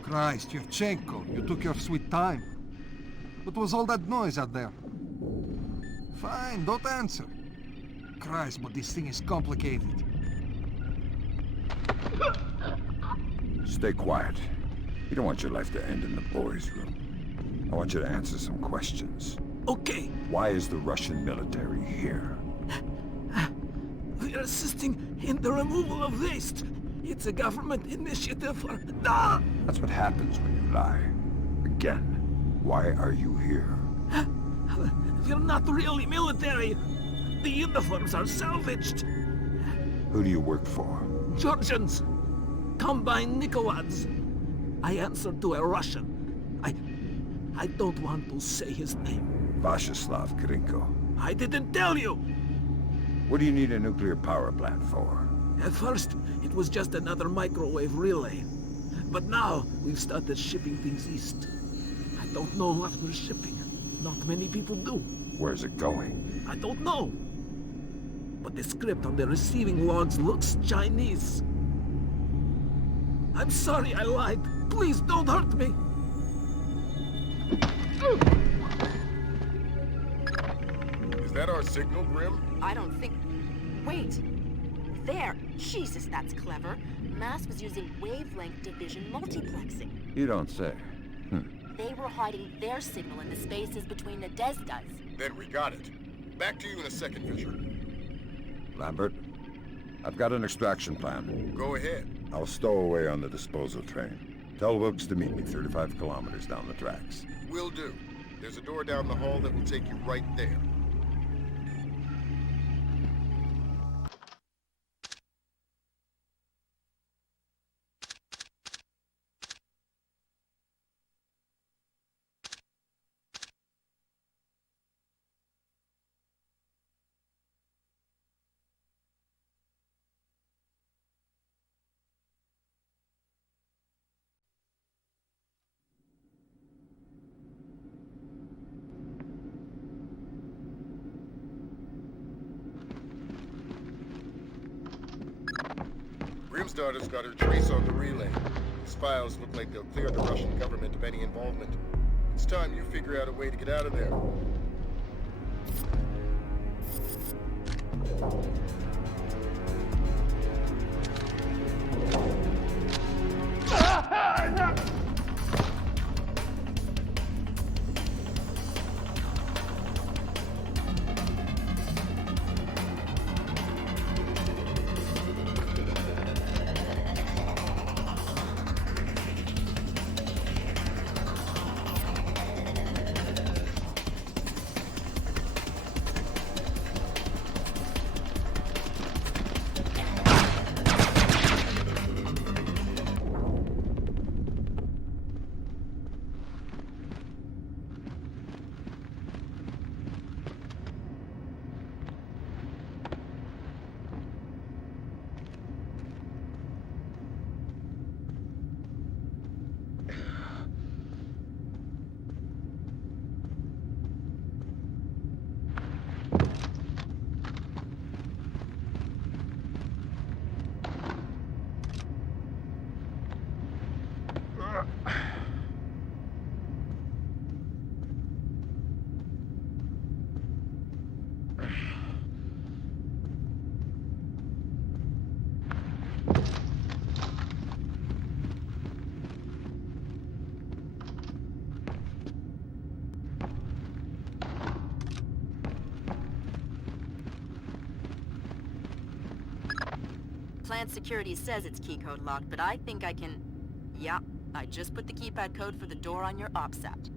Christ, Yevchenko, you took your sweet time. What was all that noise out there? Fine, don't answer. Christ, but this thing is complicated. Stay quiet. You don't want your life to end in the boys' room. I want you to answer some questions. Okay. Why is the Russian military here? We are assisting in the removal of waste. It's a government initiative for... Ah! That's what happens when you lie. Again, why are you here? We're not really military. The uniforms are salvaged. Who do you work for? Georgians. Combine Nikolads. I answer to a Russian. I don't want to say his name. Vashislav Kirinko. I didn't tell you! What do you need a nuclear power plant for? At first, it was just another microwave relay. But now, we've started shipping things east. I don't know what we're shipping. Not many people do. Where's it going? I don't know. But the script on the receiving logs looks Chinese. I'm sorry I lied. Please don't hurt me. Is that our signal, Grim? I don't think... Wait. There. Jesus, that's clever. Mass was using wavelength division multiplexing. You don't say. They were hiding their signal in the spaces between the Nadezhdas. Then we got it. Back to you in a second, Fisher. Lambert, I've got an extraction plan. Go ahead. I'll stow away on the disposal train. Tell Wilkes to meet me 35 kilometers down the tracks. Will do. There's a door down the hall that will take you right there. Grim's daughter's got her trace on the relay. These files look like they'll clear the Russian government of any involvement. It's time you figure out a way to get out of there. Plant security says it's keycode locked, but I think I can... Yeah, I just put the keypad code for the door on your OPSAT.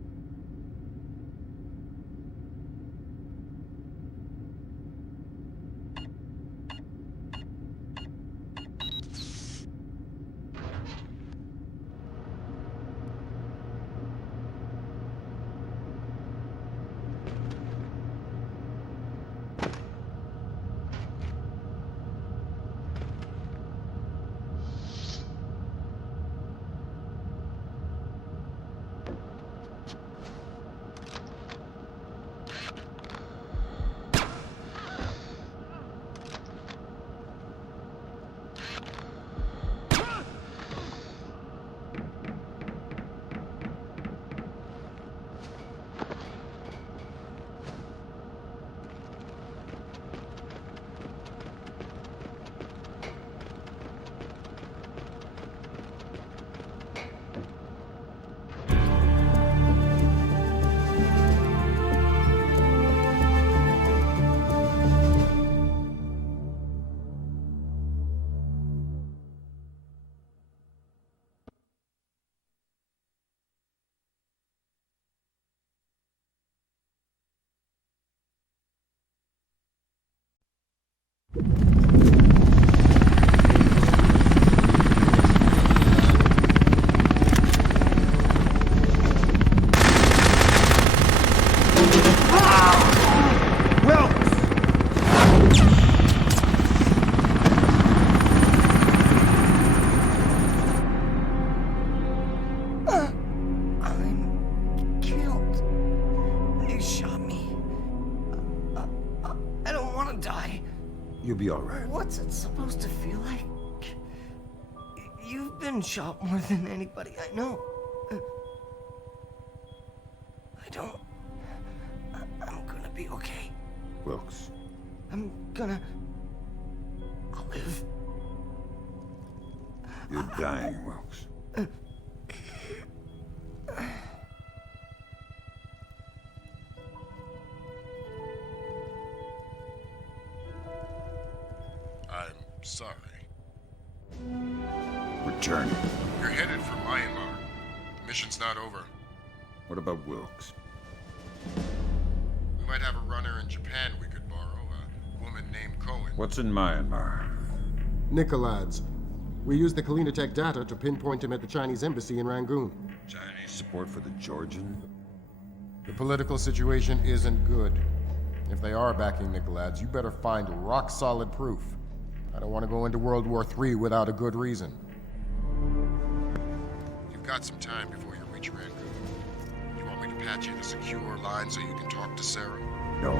You'll be all right. What's it supposed to feel like? You've been shot more than anybody I know. I'm gonna be okay. Wilkes. I'll live. You're dying, Wilkes. I'm sorry. Return. You're headed for Myanmar. The mission's not over. What about Wilkes? We might have a runner in Japan we could borrow, a woman named Cohen. What's in Myanmar? Nicolads. We used the Kalinatech data to pinpoint him at the Chinese embassy in Rangoon. Chinese support for the Georgian? The political situation isn't good. If they are backing Nicolads, you better find rock-solid proof. I don't want to go into World War III without a good reason. You've got some time before you reach Rangoon. You want me to patch in a secure line so you can talk to Sarah? No.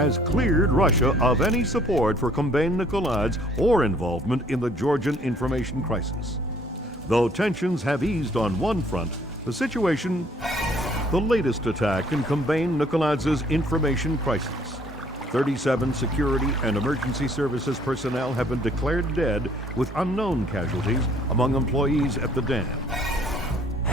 has cleared Russia of any support for Khambain Nicolads or involvement in the Georgian information crisis. Though tensions have eased on one front, the situation, the latest attack in Khambain Nicolads' information crisis. 37 security and emergency services personnel have been declared dead, with unknown casualties among employees at the dam.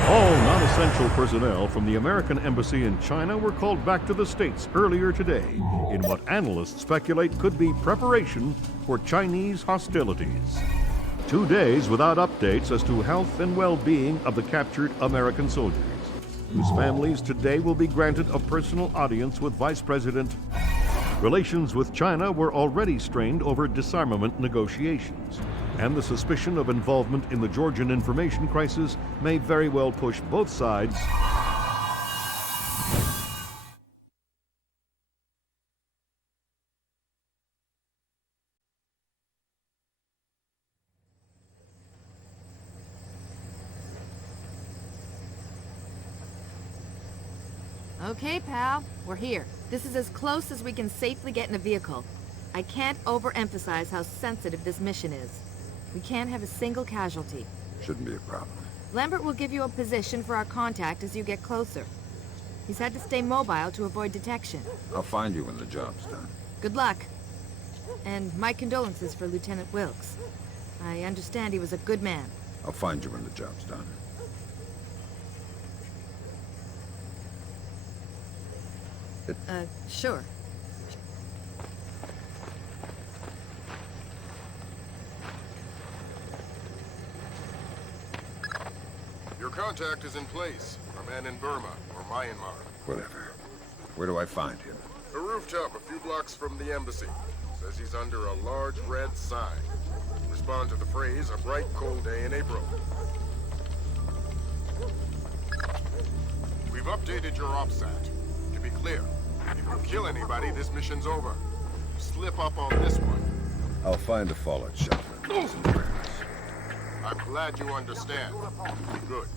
All non-essential personnel from the American embassy in China were called back to the States earlier today in what analysts speculate could be preparation for Chinese hostilities. 2 days without updates as to health and well-being of the captured American soldiers, whose families today will be granted a personal audience with Vice President. Relations with China were already strained over disarmament negotiations, and the suspicion of involvement in the Georgian information crisis may very well push both sides Okay, pal. We're here. This is as close as we can safely get in a vehicle. I can't overemphasize how sensitive this mission is. We can't have a single casualty. Shouldn't be a problem. Lambert will give you a position for our contact as you get closer. He's had to stay mobile to avoid detection. I'll find you when the job's done. Good luck. And my condolences for Lieutenant Wilkes. I understand he was a good man. I'll find you when the job's done. Sure. Your contact is in place. Our man in Burma, or Myanmar. Whatever. Where do I find him? A rooftop a few blocks from the embassy. Says he's under a large red sign. Respond to the phrase, a bright cold day in April. We've updated your OPSAT. To be clear, if you kill anybody, this mission's over. You slip up on this one. I'll find a fallout shelter. I'm glad you understand. Good.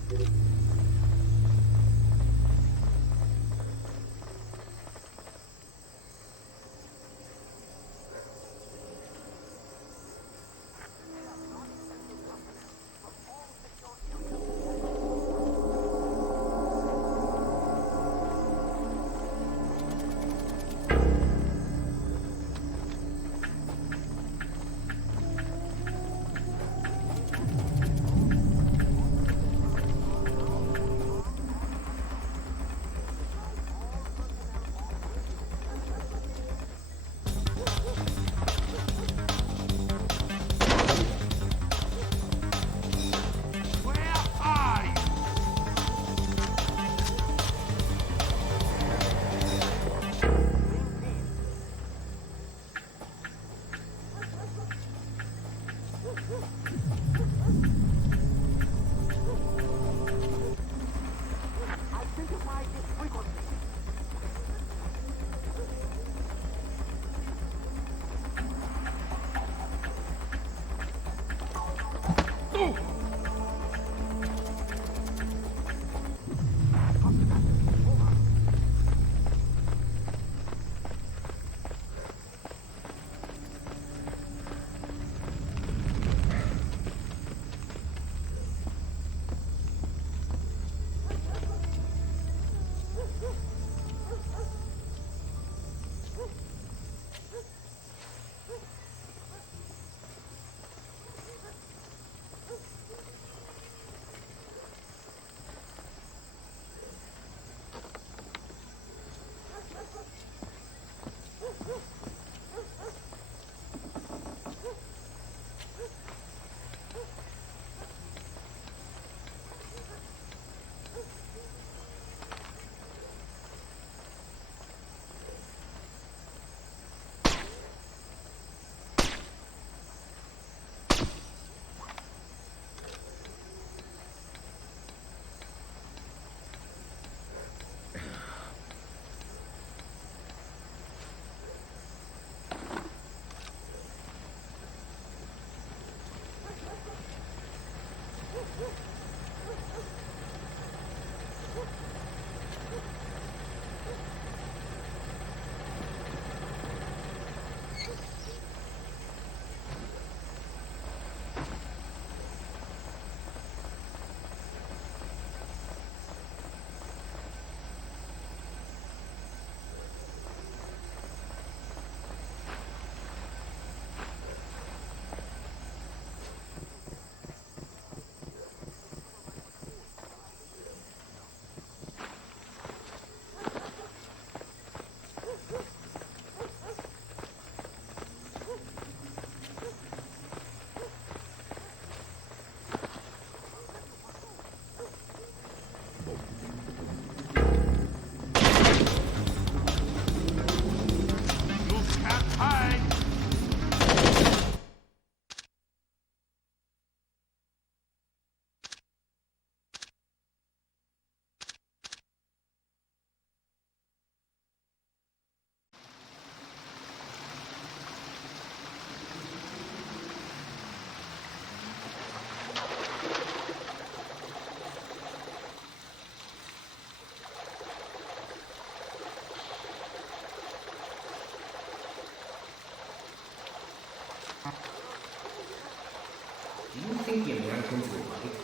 think the Americans will bite.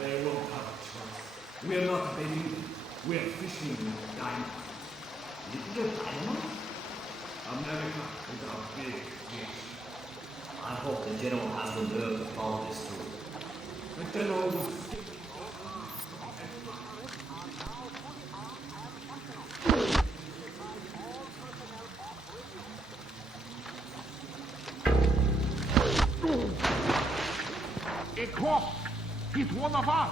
They won't have a choice. We're not baby. We're fishing with dynamite. Little dynamite? America is our big fish. I hope the general has the nerve to follow this through. The general will skip. A corpse! He's one of us!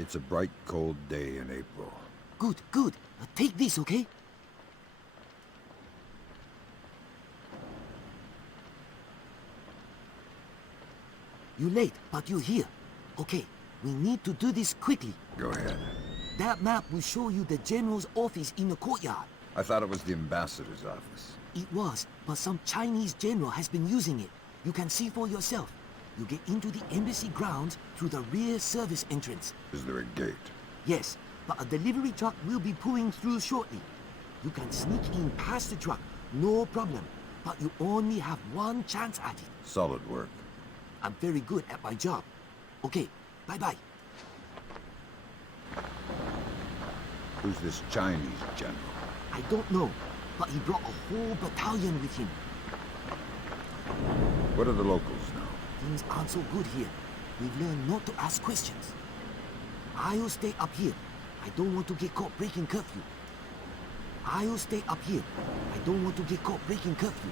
It's a bright, cold day in April. Good, good. Take this, okay? You're late, but you're here. Okay, we need to do this quickly. Go ahead. That map will show you the general's office in the courtyard. I thought it was the ambassador's office. It was, but some Chinese general has been using it. You can see for yourself. You get into the embassy grounds through the rear service entrance. Is there a gate? Yes, but a delivery truck will be pulling through shortly. You can sneak in past the truck, no problem. But you only have one chance at it. Solid work. I'm very good at my job. Okay, bye-bye. Who's this Chinese general? I don't know, but he brought a whole battalion with him. What do the locals know? Things aren't so good here. We've learned not to ask questions. I'll stay up here. I don't want to get caught breaking curfew. I'll stay up here. I don't want to get caught breaking curfew.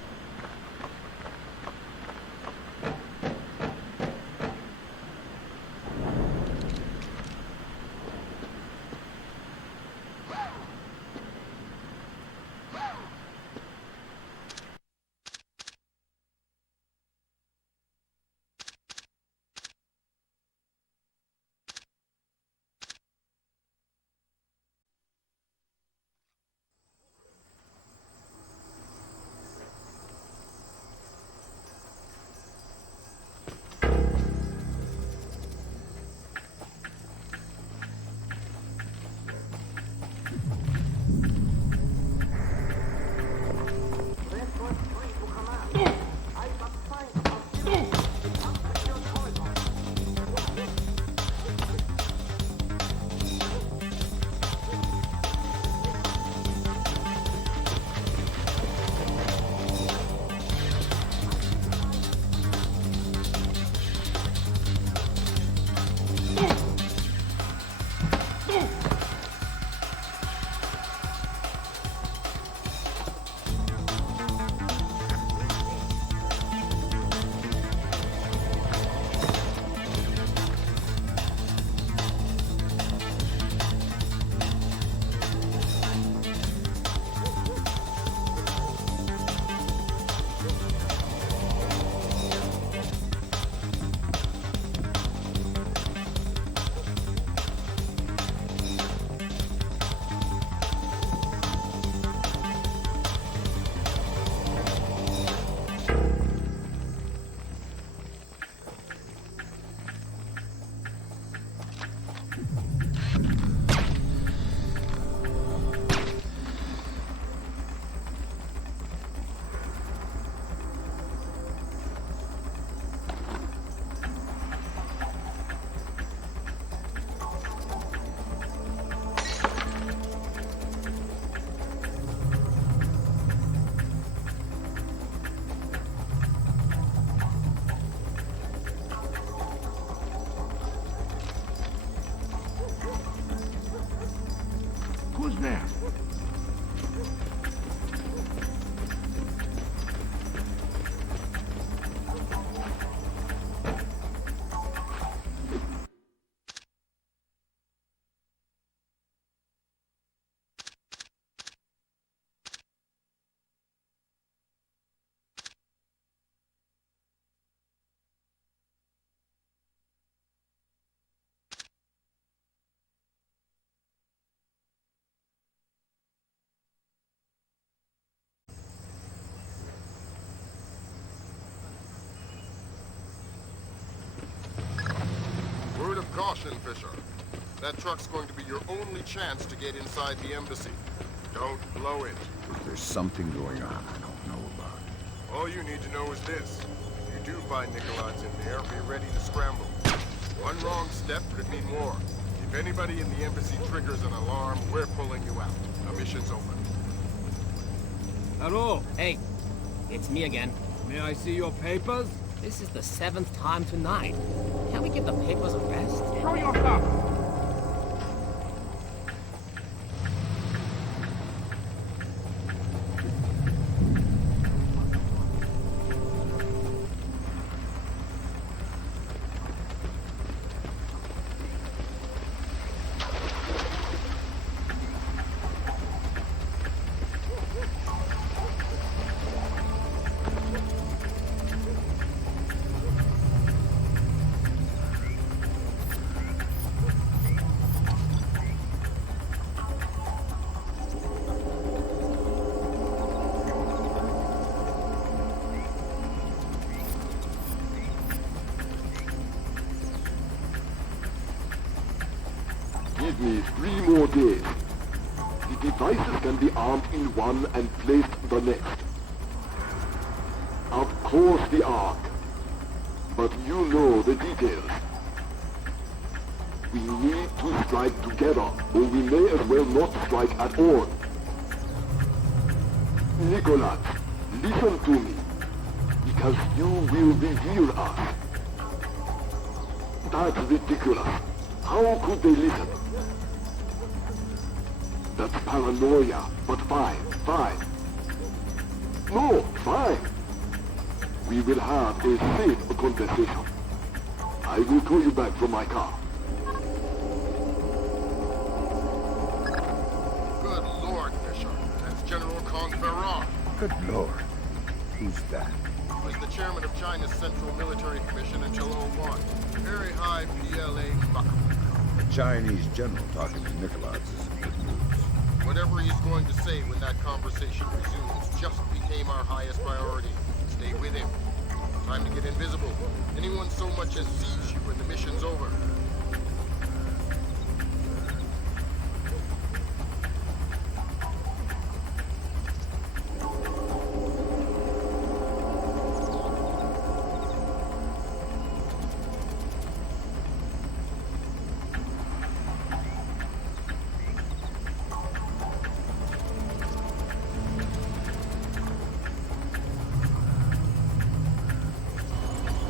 there? Word of caution, Fisher. That truck's going to be your only chance to get inside the embassy. Don't blow it. There's something going on I don't know about. All you need to know is this. If you do find Nikolai's in there, be ready to scramble. One wrong step could mean war. If anybody in the embassy triggers an alarm, we're pulling you out. The mission's open. Hello. Hey, it's me again. May I see your papers? This is the 7th time tonight. Can't we give the papers a rest? Show yourself! Give me 3 more days. The devices can be armed in one and placed the next. Of course the Ark. But you know the details. We need to strike together, or we may as well not strike at all. Nicholas, listen to me. Because you will reveal us. That's ridiculous. How could they listen? That's paranoia, but fine. No, fine. We will have a safe conversation. I will call you back from my car. Good Lord, Fisher. That's General Conferon. Good Lord. Who's that? He was the chairman of China's Central Military Commission until 01. Very high PLA mucker. A Chinese general talking to Nicholas isn't good news. Whatever he's going to say when that conversation resumes just became our highest priority. Stay with him. Time to get invisible. Anyone so much as sees you when the mission's over.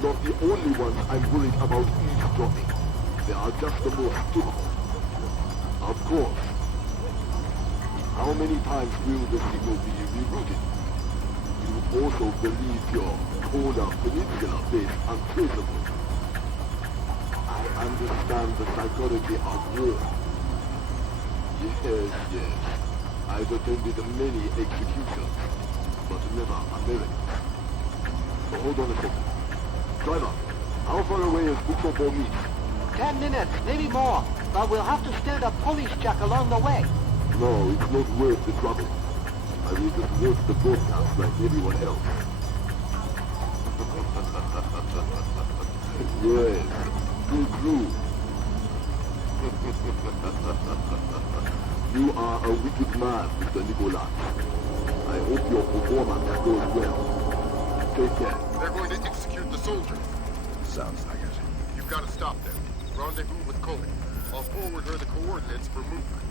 Not the only ones I'm worried about eavesdropping. They are just the most typical. Of course. How many times will the signal be rerouted? You also believe your Polar Peninsula base untraceable. I understand the psychology of war. Yes. I've attended many executions, but never American. So hold on a second. Driver, how far away is Bukovo meet? 10 minutes, maybe more. But we'll have to steer the police check along the way. No, it's not worth the trouble. I will just watch the broadcast like everyone else. Yes, good crew. You are a wicked man, Mr. Nicholas. I hope your performance goes well. Take care. They're going to execute the soldiers. Sounds like it. You've got to stop them. Rendezvous with Coley. I'll forward her the coordinates for movement.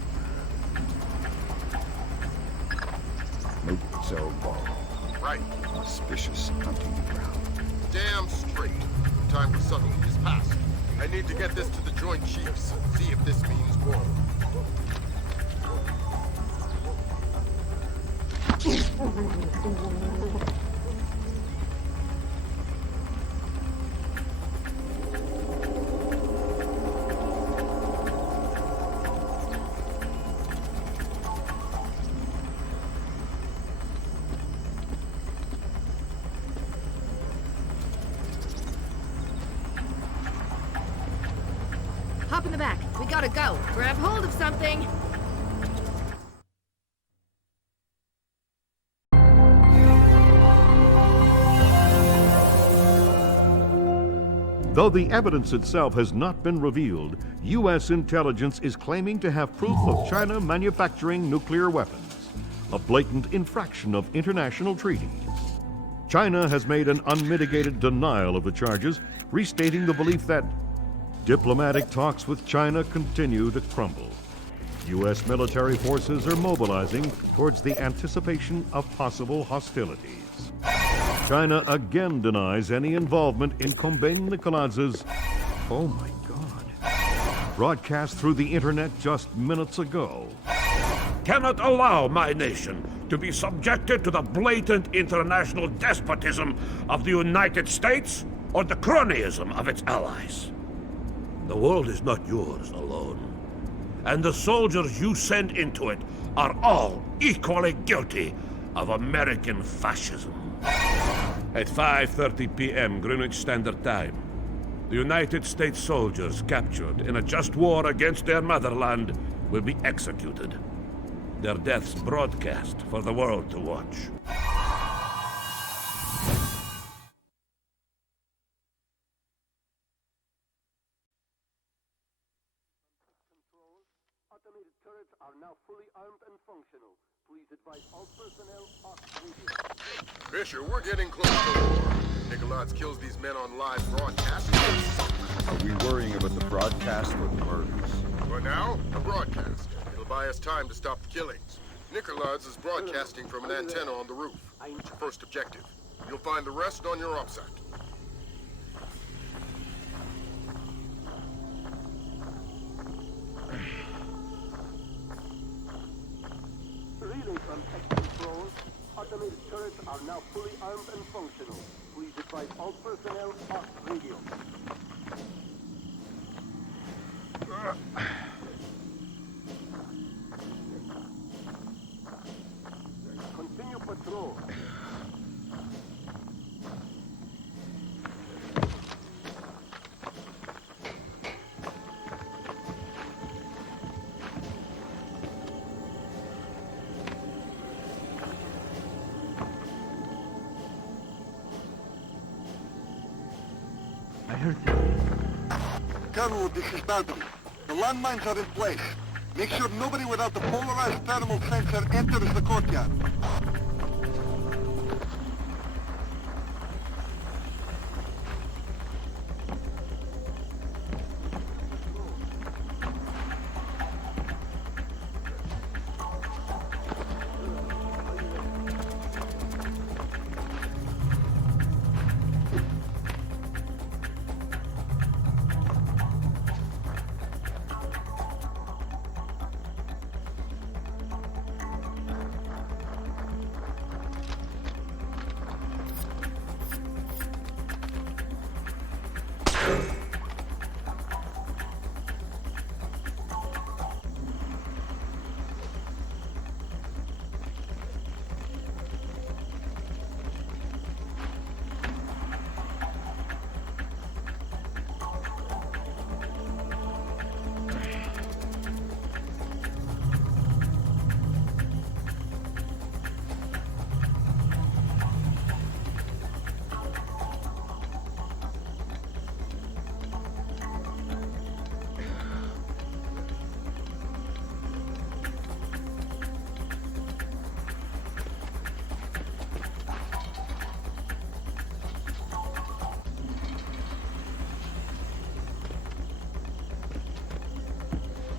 Motel Ball. Right. Auspicious hunting ground. Damn straight. Time for subtlety is past. I need to get this to the Joint Chiefs. See if this means war. Hop in the back. We gotta go. Grab hold of something. Though the evidence itself has not been revealed, U.S. intelligence is claiming to have proof of China manufacturing nuclear weapons, a blatant infraction of international treaties. China has made an unmitigated denial of the charges, restating the belief that diplomatic talks with China continue to crumble. U.S. military forces are mobilizing towards the anticipation of possible hostilities. China again denies any involvement in Kombain Nikoladze's, oh my God, broadcast through the internet just minutes ago. Cannot allow my nation to be subjected to the blatant international despotism of the United States or the cronyism of its allies. The world is not yours alone, and the soldiers you send into it are all equally guilty of American fascism. At 5:30 p.m. Greenwich Standard Time, the United States soldiers captured in a just war against their motherland will be executed. Their deaths broadcast for the world to watch. Automated turrets are now fully armed and functional. Please advise all personnel off radio. Fisher, we're getting close to war. Nikolai kills these men on live broadcast. Are we worrying about the broadcast or the murders? For now, a broadcast. It'll buy us time to stop the killings. Nikolai's is broadcasting from an antenna on the roof. It's your first objective. You'll find the rest on your OPSAT. Relay from Tech Control. Automated turrets are now fully armed and functional. Please advise all personnel off radio. Continue patrol. I heard them. Carol, this is Belgium. The landmines are in place. Make sure nobody without the polarized thermal sensor enters the courtyard.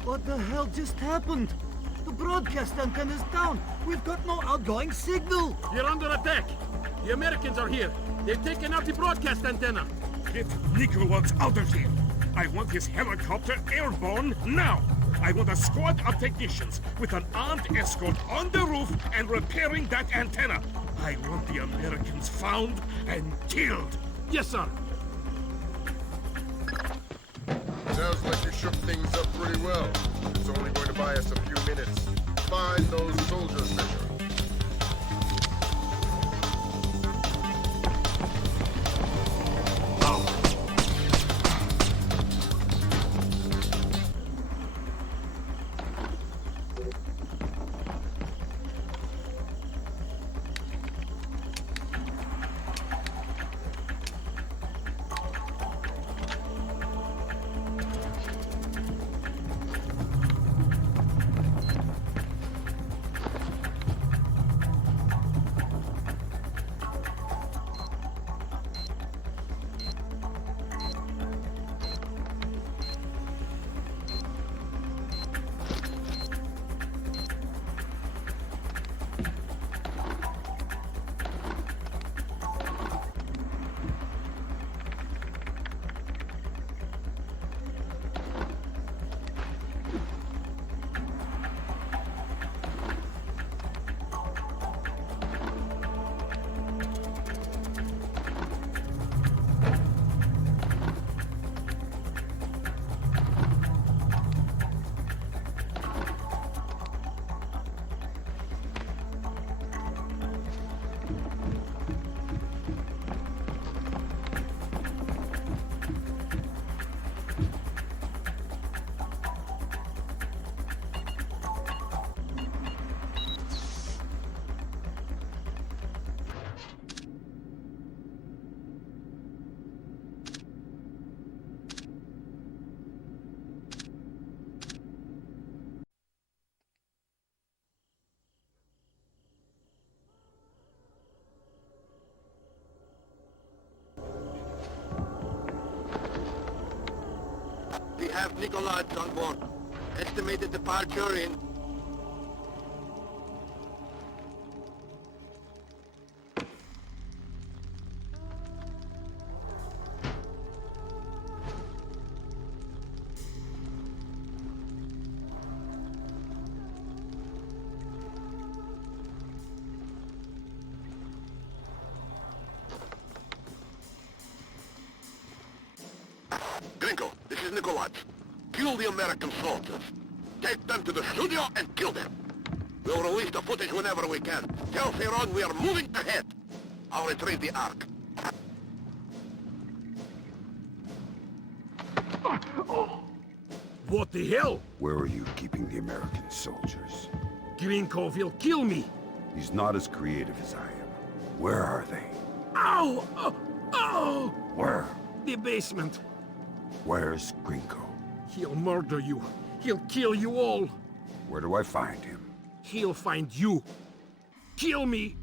What the hell just happened? The broadcast antenna's down. We've got no outgoing signal. You're under attack. The Americans are here. They've taken out the broadcast antenna. Get Nikolai out of here. I want his helicopter airborne now. I want a squad of technicians with an armed escort on the roof and repairing that antenna. I want the Americans found and killed. Yes, sir. Sounds like you shook things up pretty well. It's only going to buy us a few minutes. Find those soldiers, Fisher. We have Nikolaj on board. Estimated departure in... Gringo, this is Nikolaj. Kill the American soldiers. Take them to the studio and kill them. We'll release the footage whenever we can. Tell Theron we are moving ahead. I'll retrieve the Ark. What the hell? Where are you keeping the American soldiers? Grinko will kill me. He's not as creative as I am. Where are they? Ow! Oh! Oh! Where? The basement. Where's Grinko? He'll murder you. He'll kill you all. Where do I find him? He'll find you. Kill me.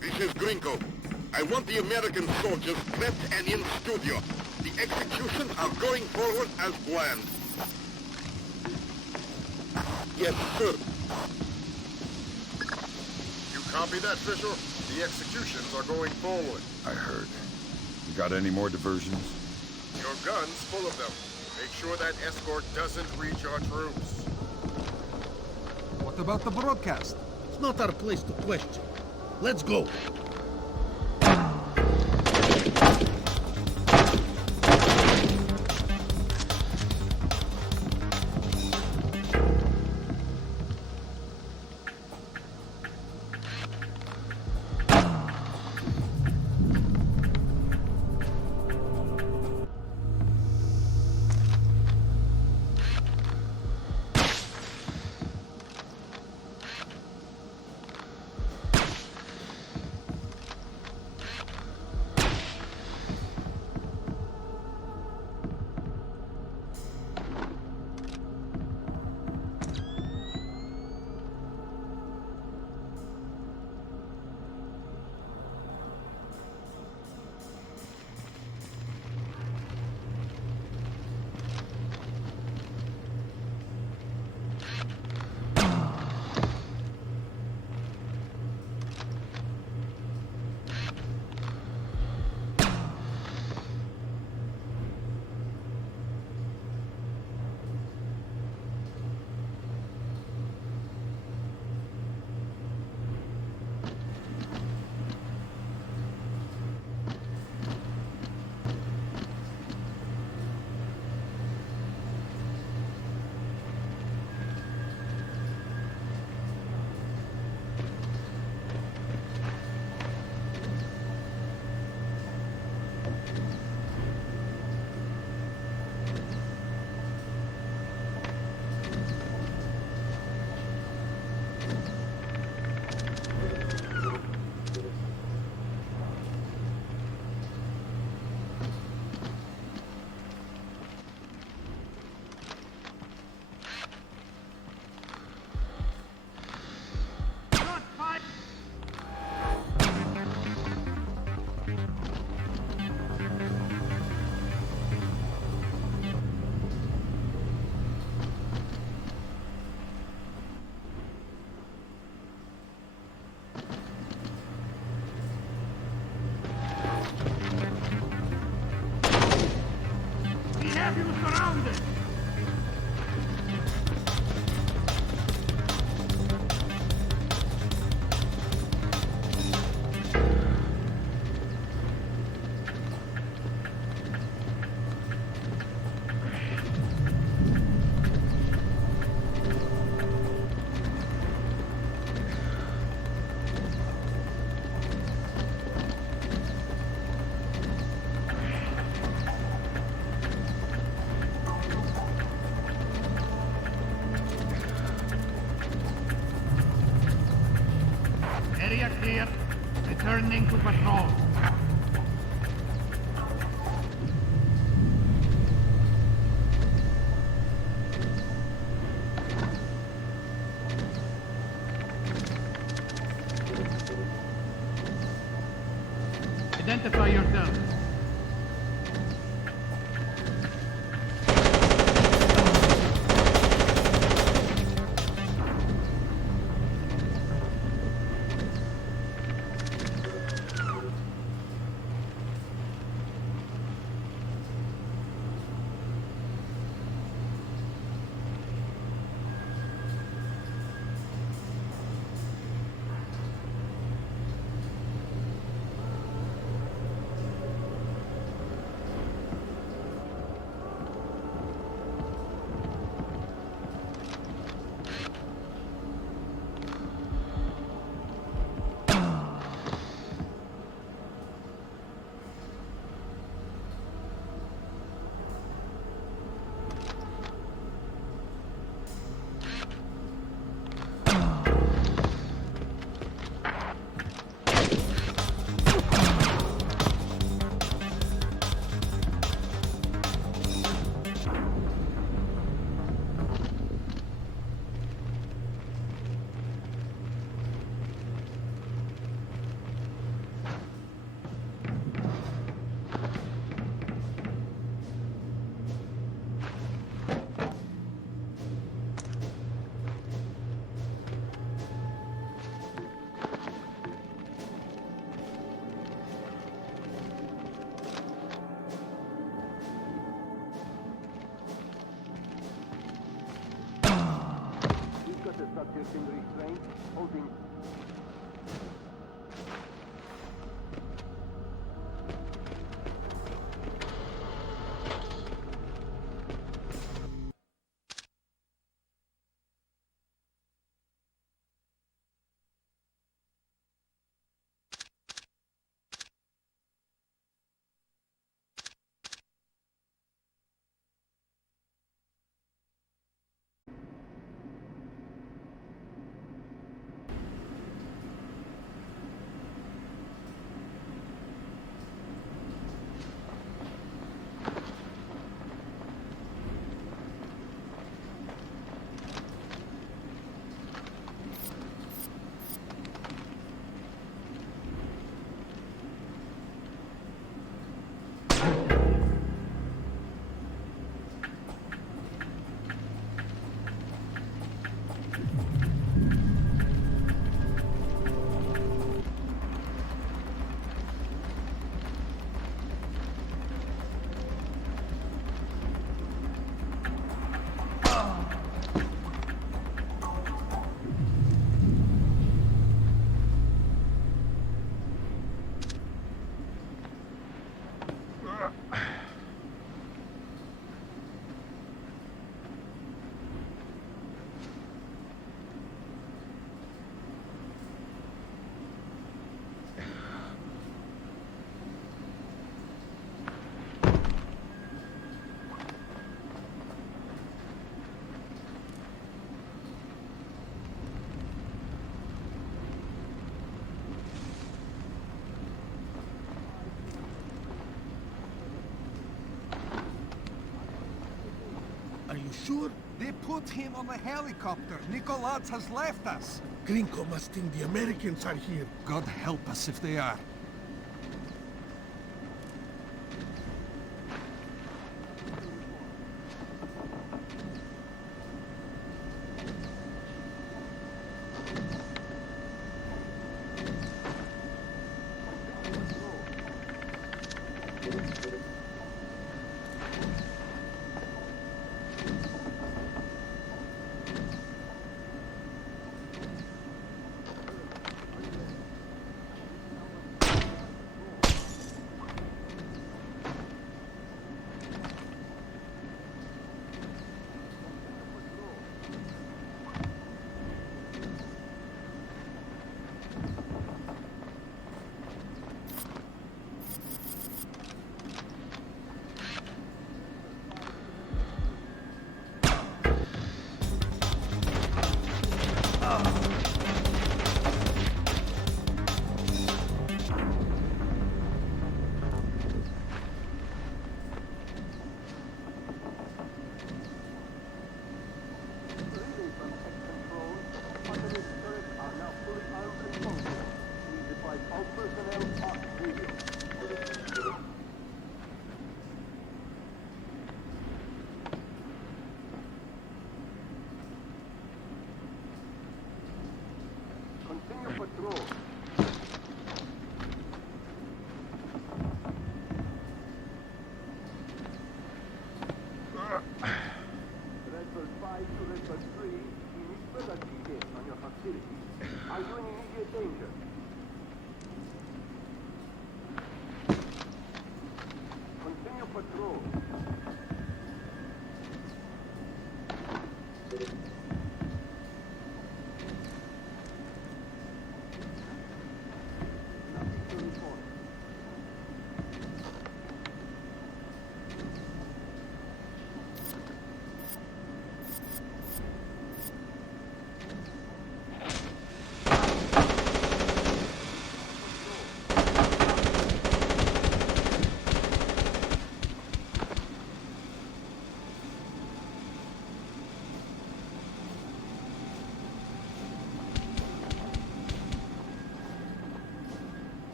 This is Gringo. I want the American soldiers prepped and in studio. The executions are going forward as planned. Yes, sir. You copy that, Fisher? The executions are going forward. I heard. You got any more diversions? Your gun's full of them. Make sure that escort doesn't reach our troops. What about the broadcast? It's not our place to question. Let's go. have you surrounded! Area clear. Returning to patrol. Identify yourself. Subject in restraint, holding. Are you sure? They put him on a helicopter. Nicolaz has left us. Gringo must think the Americans are here. God help us if they are. facility. Are you in immediate danger? Continue patrol. Nothing to report.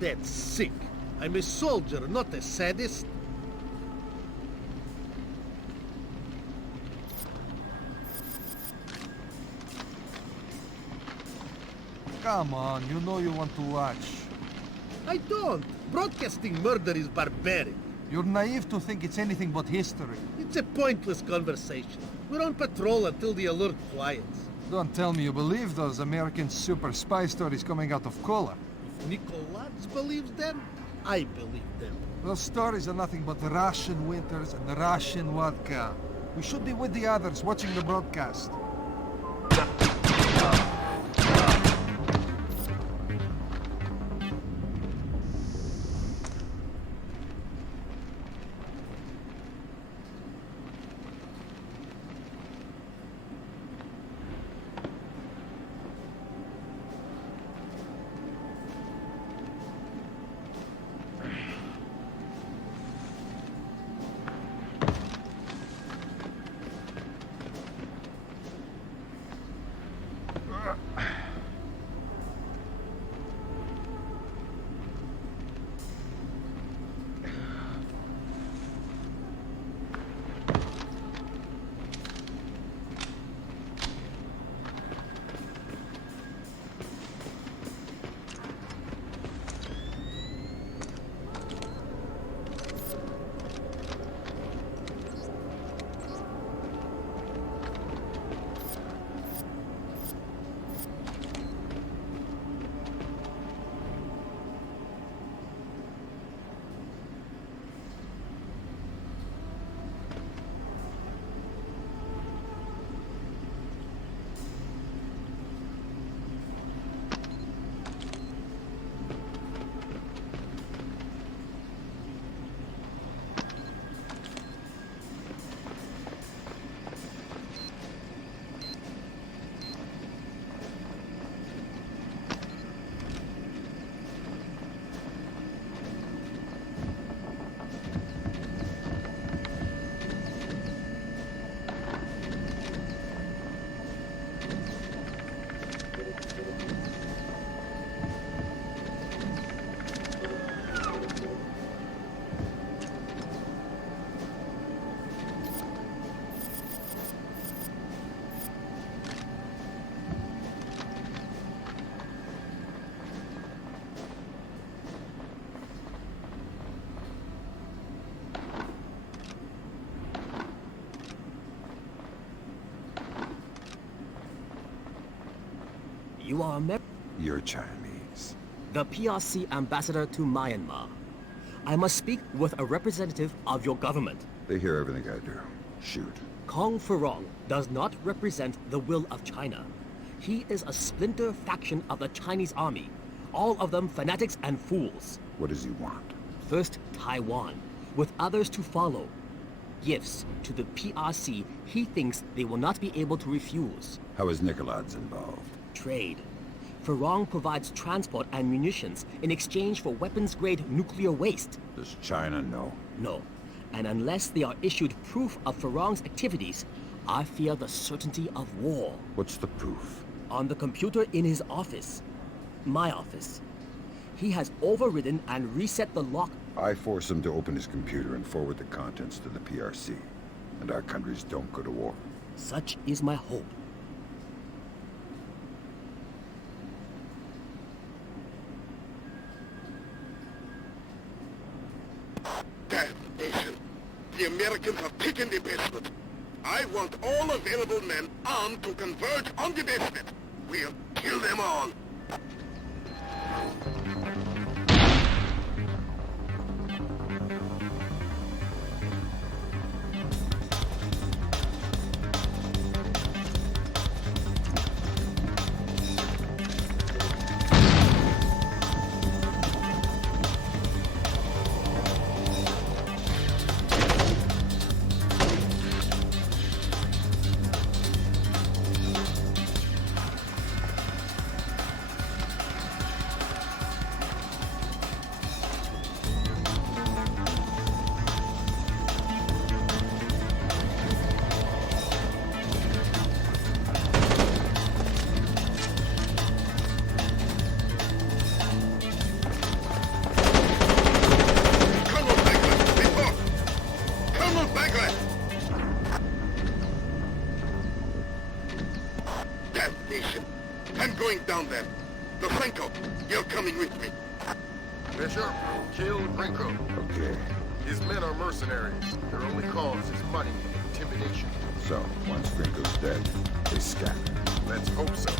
That's sick. I'm a soldier, not a sadist. Come on, you know you want to watch. I don't. Broadcasting murder is barbaric. You're naive to think it's anything but history. It's a pointless conversation. We're on patrol until the alert quiets. Don't tell me you believe those American super spy stories coming out of Kola. If Nikolaj believes them, I believe them. Those stories are nothing but Russian winters and Russian vodka. We should be with the others watching the broadcast. You are You're Chinese. the PRC ambassador to Myanmar. I must speak with a representative of your government. They hear everything I do. Shoot. Kong Furong does not represent the will of China. He is a splinter faction of the Chinese army. All of them fanatics and fools. What does he want? First, Taiwan, with others to follow. Gifts to the PRC he thinks they will not be able to refuse. How is Nikolaj involved? Trade. Furong provides transport and munitions in exchange for weapons-grade nuclear waste. Does China know? No. And unless they are issued proof of Furong's activities, I fear the certainty of war. What's the proof? On the computer in his office. My office. He has overridden and reset the lock. I force him to open his computer and forward the contents to the PRC. And our countries don't go to war. Such is my hope. the Americans have taken the basement. I want all available men armed to converge on the basement. We'll kill them all. Down there. Franco, you're coming with me. Fisher, kill Grinko. Okay. His men are mercenaries. Their only cause is money and intimidation. So, once Grinko's dead, they scatter. Let's hope so.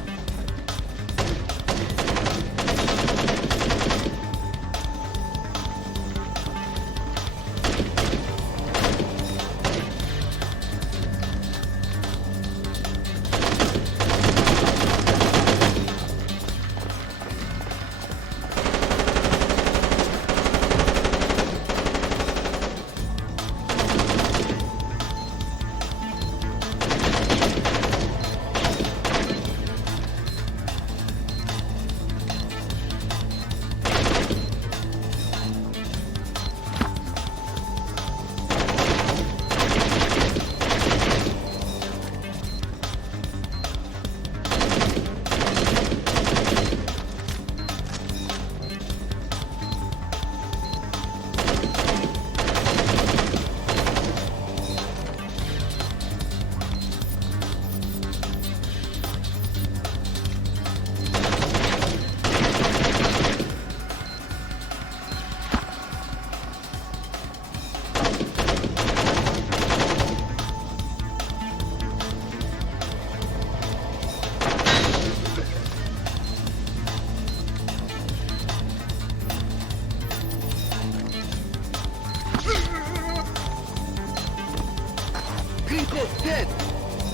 Grinko's dead!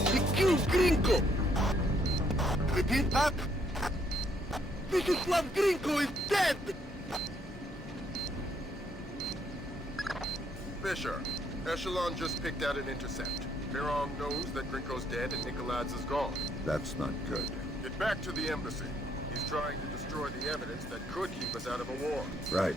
He killed Grinko! Repeat that? Vyacheslav Grinko is dead! Fisher, Echelon just picked out an intercept. Miron knows that Grinko's dead and Nikolads is gone. That's not good. Get back to the embassy. He's trying to destroy the evidence that could keep us out of a war. Right.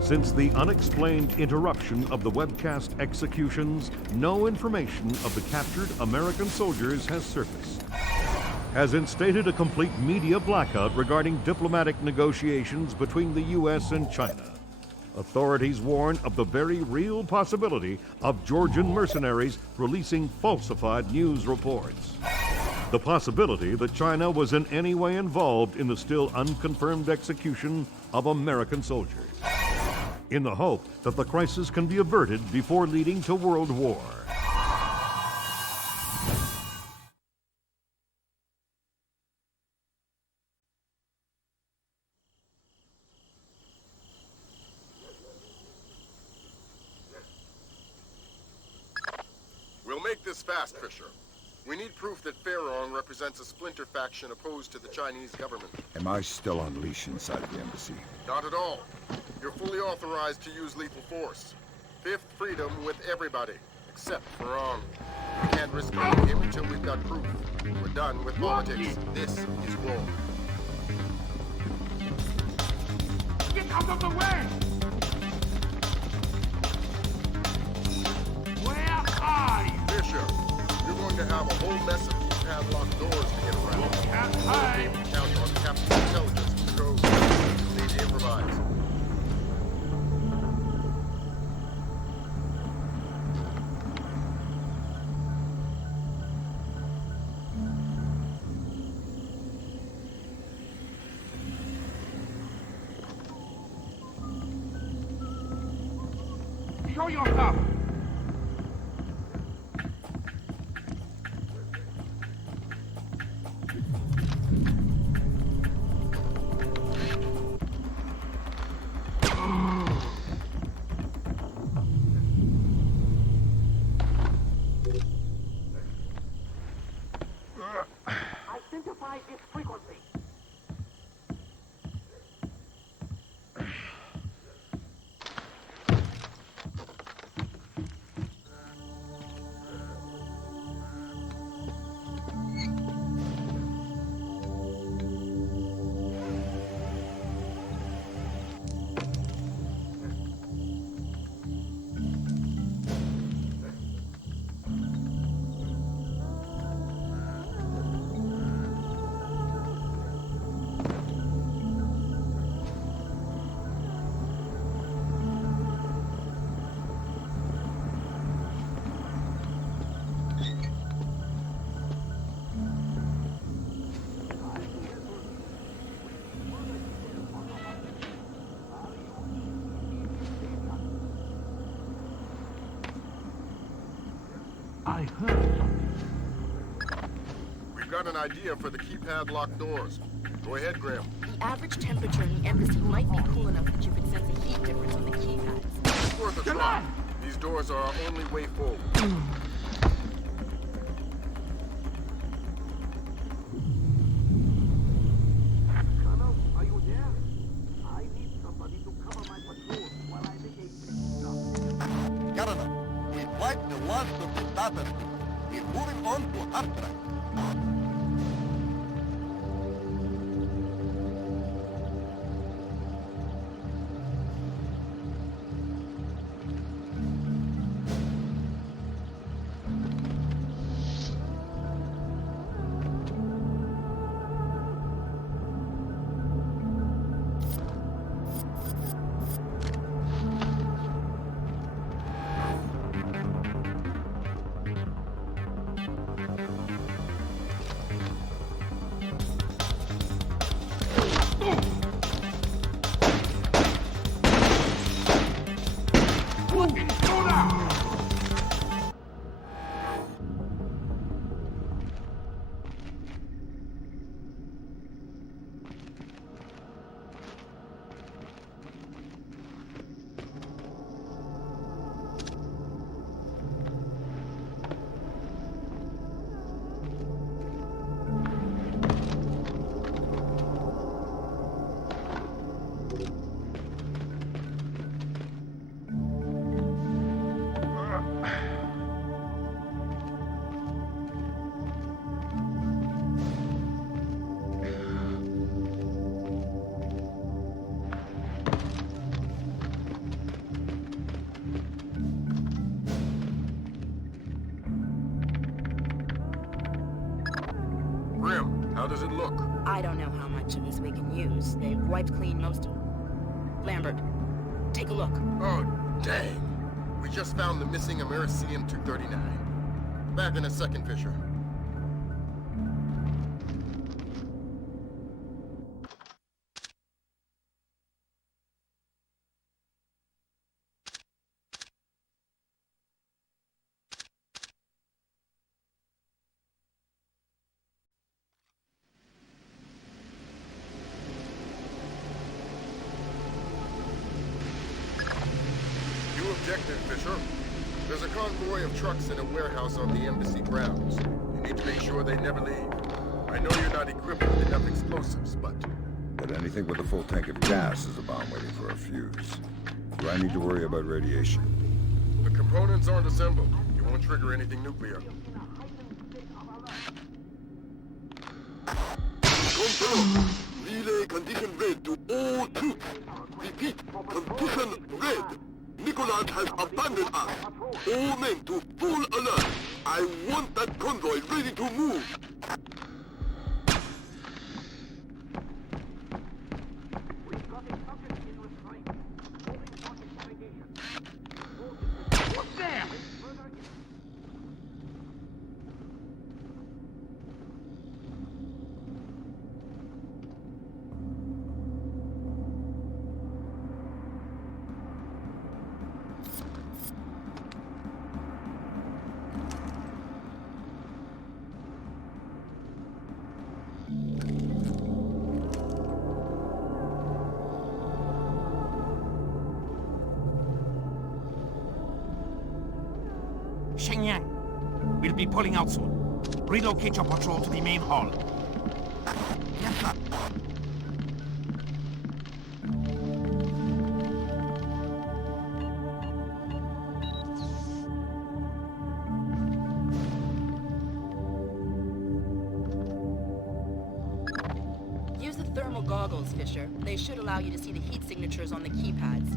Since the unexplained interruption of the webcast executions, no information of the captured American soldiers has surfaced. Has instated a complete media blackout regarding diplomatic negotiations between the U.S. and China. Authorities warn of the very real possibility of Georgian mercenaries releasing falsified news reports. The possibility that China was in any way involved in the still unconfirmed execution of American soldiers, in the hope that the crisis can be averted before leading to World War. We'll make this fast, Fisher. We need proof that Farong represents a Splinter faction opposed to the Chinese government. Am I still on leash inside the embassy? Not at all. You're fully authorized to use lethal force. Fifth freedom with everybody, except Farong. We can't risk killing him until we've got proof. We're done with politics. This is war. Get out of the way! Where are you? Fisher, you're going to have a whole mess of padlocked doors to get around. Count on Captain's intelligence and code. Need to improvise. Show yourself! Identify its frequency. I heard something. We've got an idea for the keypad locked doors. Go ahead, Graham. The average temperature in the embassy might be cool enough that you could sense a heat difference on the keypads. It's worth a try. These doors are our only way forward. Are you there? I need somebody to cover my patrol while I negate this stuff. Governor, we've wiped the last of the data. We're moving on to hard drive. How does it look? I don't know how much of this we can use. They've wiped clean most of... Lambert, take a look. Oh, dang. We just found the missing Americium-239. Back in a second, Fisher. Objective, Fisher. There's a convoy of trucks in a warehouse on the embassy grounds. You need to make sure they never leave. I know you're not equipped with enough explosives, but anything with a full tank of gas is a bomb waiting for a fuse. Do I need to worry about radiation? The components aren't assembled. You won't trigger anything nuclear. Control. Relay condition red to all troops. Repeat, condition red. Nicholas has abandoned us. All men to full alert. I want that convoy ready to move. We've got a subject in restraint. Holding for interrogation. What's there? Further in Shenyang, we'll be pulling out soon. Relocate your patrol to the main hall. Yes, sir. Use the thermal goggles, Fisher. They should allow you to see the heat signatures on the keypads.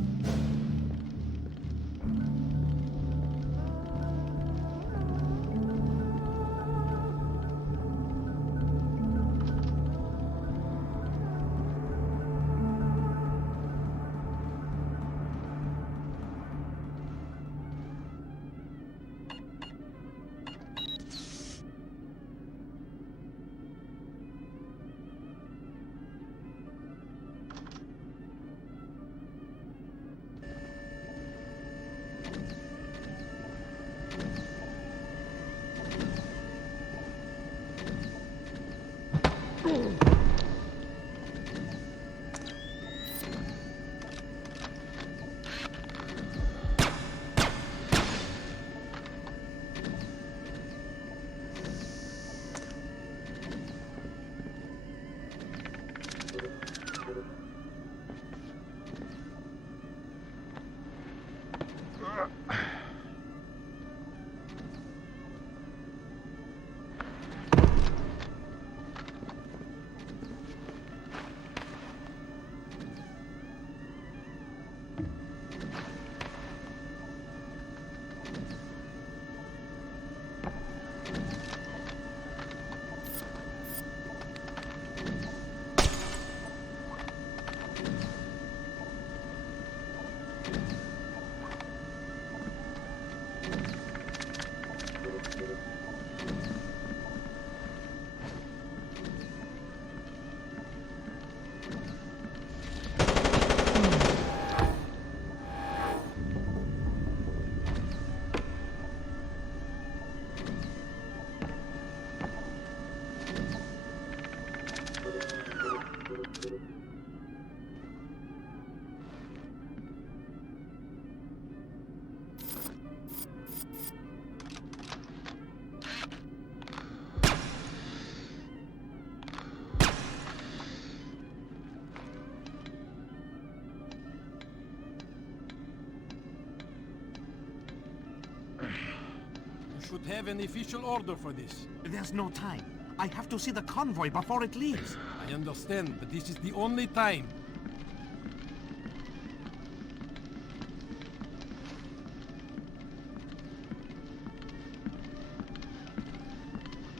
Should have an official order for this. There's no time. I have to see the convoy before it leaves. I understand, but this is the only time.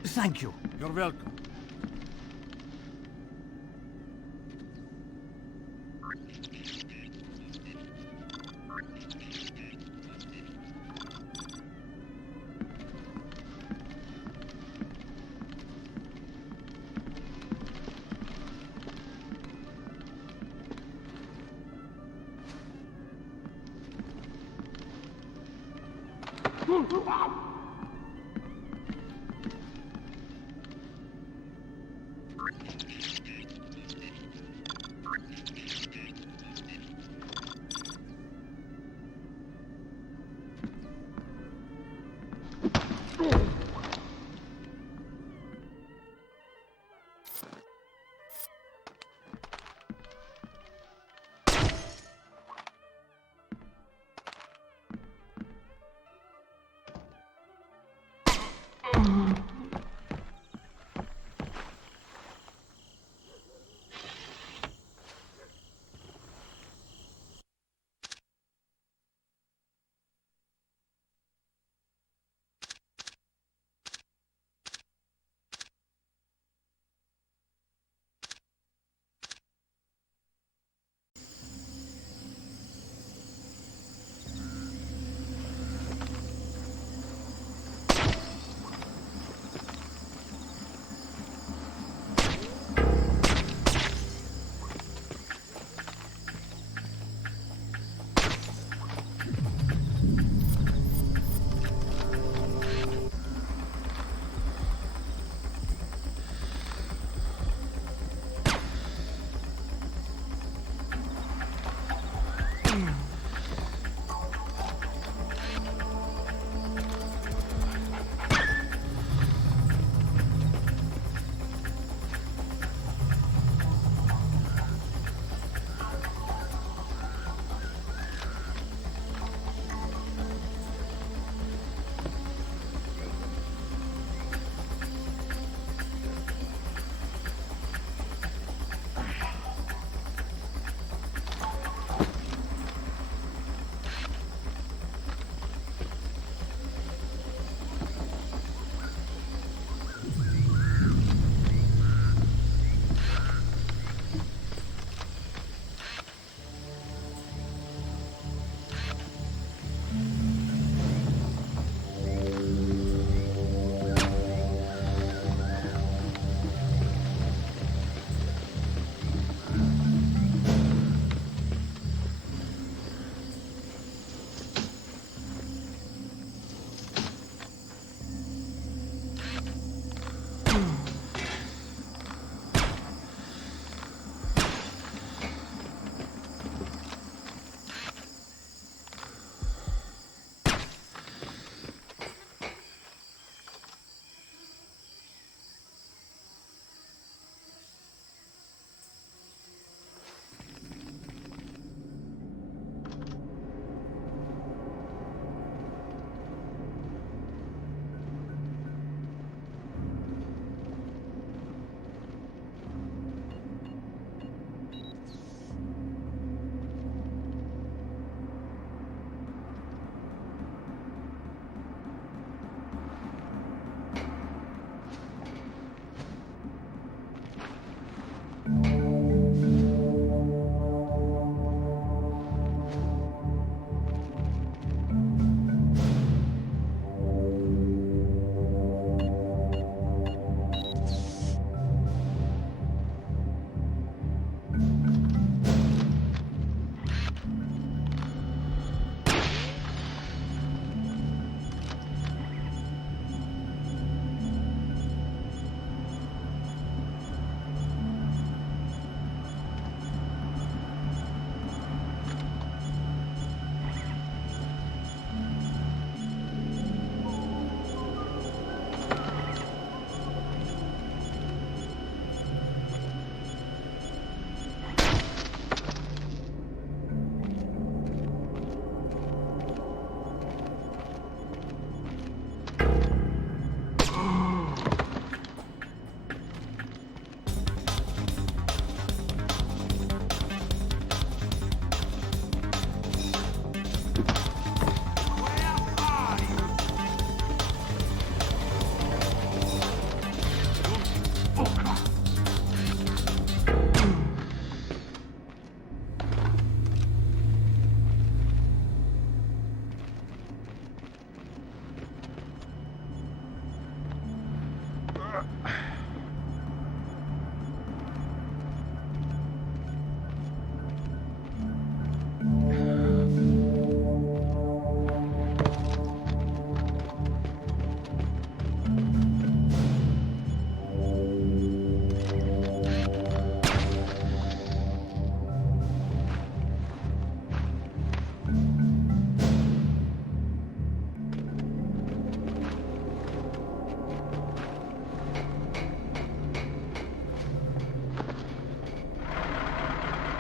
Thank you. You're welcome.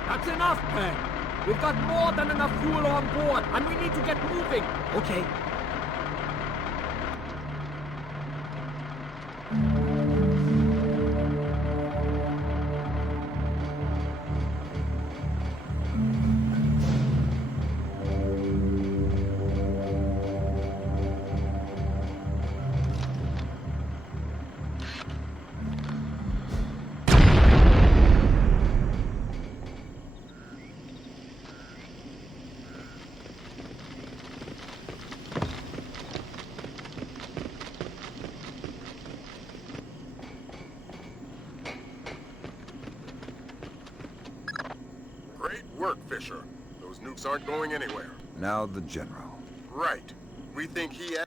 That's enough, Peng. We've got more than enough fuel on board, and we need to get moving. Okay. Great work, Fisher. Those nukes aren't going anywhere. Now the General. Right. We think he...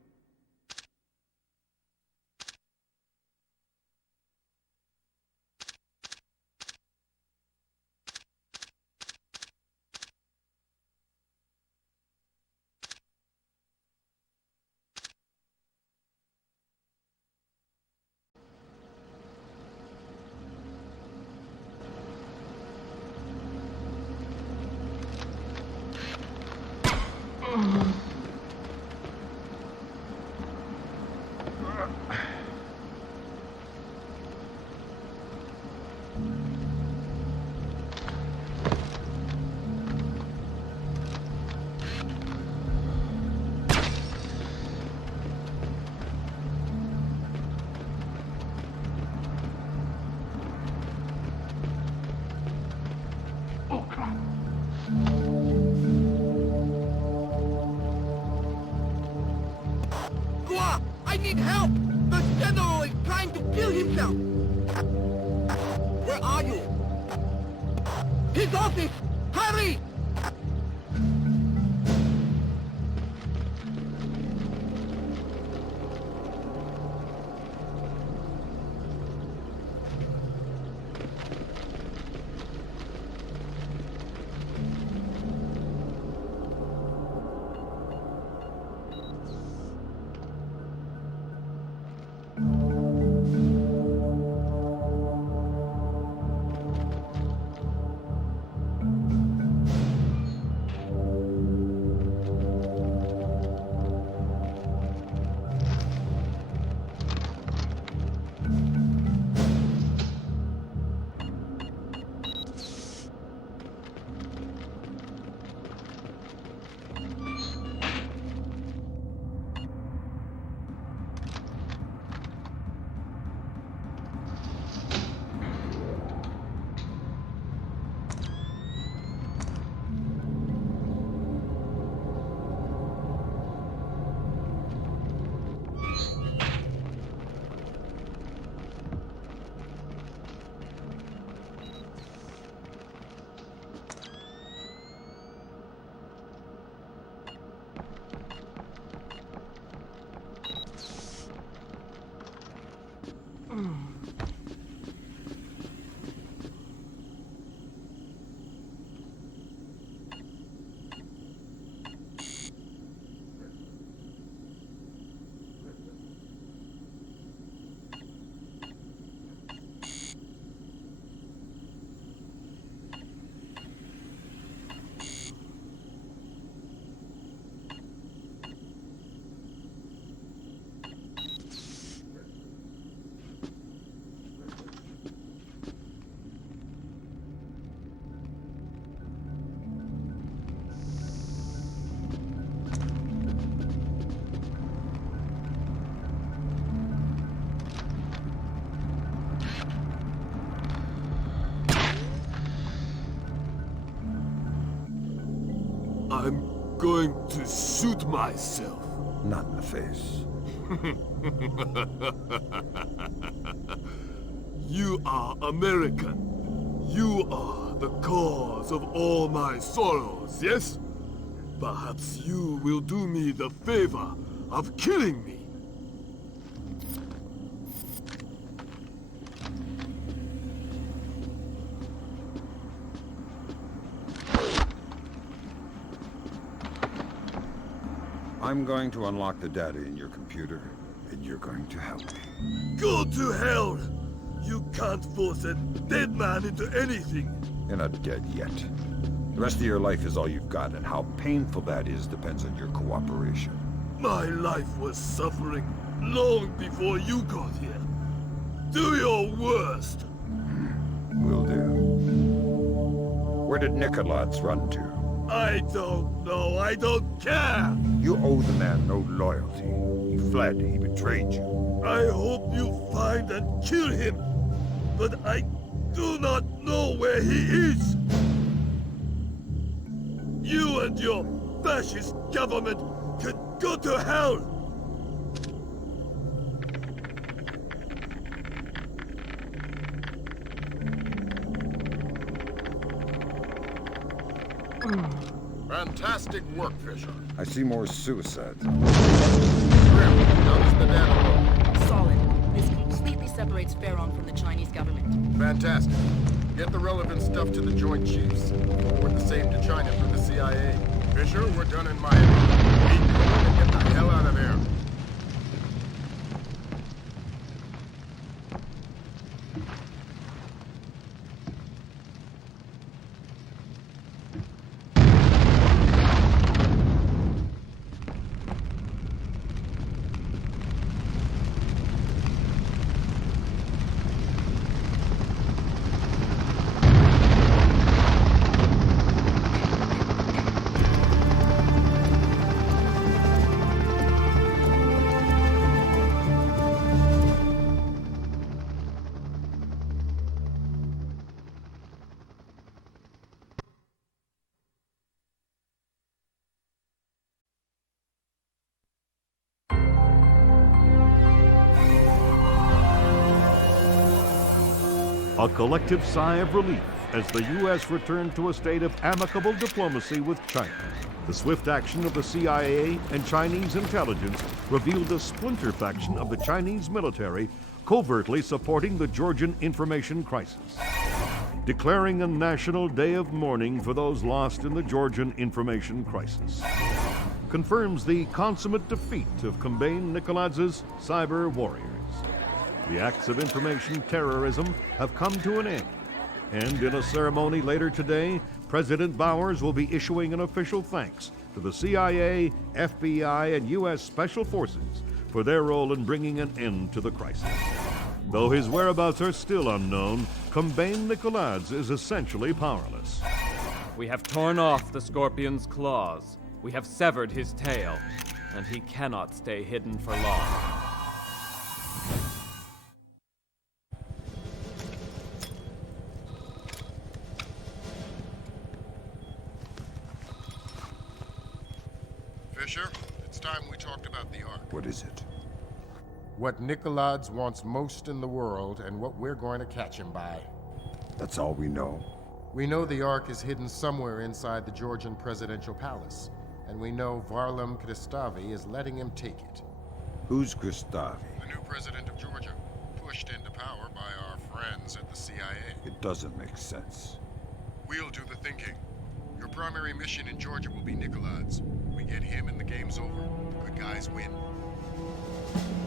I need help! The General is trying to kill himself! Where are you? His office! Hurry! I'm going to shoot myself. Not in the face. You are American. You are the cause of all my sorrows, yes? Perhaps you will do me the favor of killing me. I'm going to unlock the data in your computer, and you're going to help me. Go to hell! You can't force a dead man into anything. You're not dead yet. The rest of your life is all you've got, and how painful that is depends on your cooperation. My life was suffering long before you got here. Do your worst. Will do. Where did Nicolaides run to? I don't know. I don't care. You owe the man no loyalty. He fled. He betrayed you. I hope you find and kill him. But I do not know where he is. You and your fascist government can go to hell. Fantastic work, Fisher. I see more suicides. How does the data look? Solid. This completely separates Pharaon from the Chinese government. Fantastic. Get the relevant stuff to the Joint Chiefs. Forward the same to China for the CIA. Fisher, we're done in Miami. Keep going and get the hell out of there. A collective sigh of relief as the U.S. returned to a state of amicable diplomacy with China. The swift action of the CIA and Chinese intelligence revealed a splinter faction of the Chinese military covertly supporting the Georgian information crisis, declaring a national day of mourning for those lost in the Georgian information crisis. Confirms the consummate defeat of Combain Nicolaides' cyber warriors. The acts of information terrorism have come to an end, and in a ceremony later today, President Bowers will be issuing an official thanks to the CIA, FBI, and U.S. Special Forces for their role in bringing an end to the crisis. Though his whereabouts are still unknown, Combain Nicolaides is essentially powerless. We have torn off the Scorpion's claws. We have severed his tail, and he cannot stay hidden for long. Fisher, it's time we talked about the Ark. What is it? What Nicolaides wants most in the world, and what we're going to catch him by. That's all we know. We know the Ark is hidden somewhere inside the Georgian presidential palace, and we know Varlam Kristavi is letting him take it. Who's Kristavi? The new president of Georgia, pushed into power by our friends at the CIA. It doesn't make sense. We'll do the thinking. Your primary mission in Georgia will be Nicolaides. We get him and the game's over. The good guys win.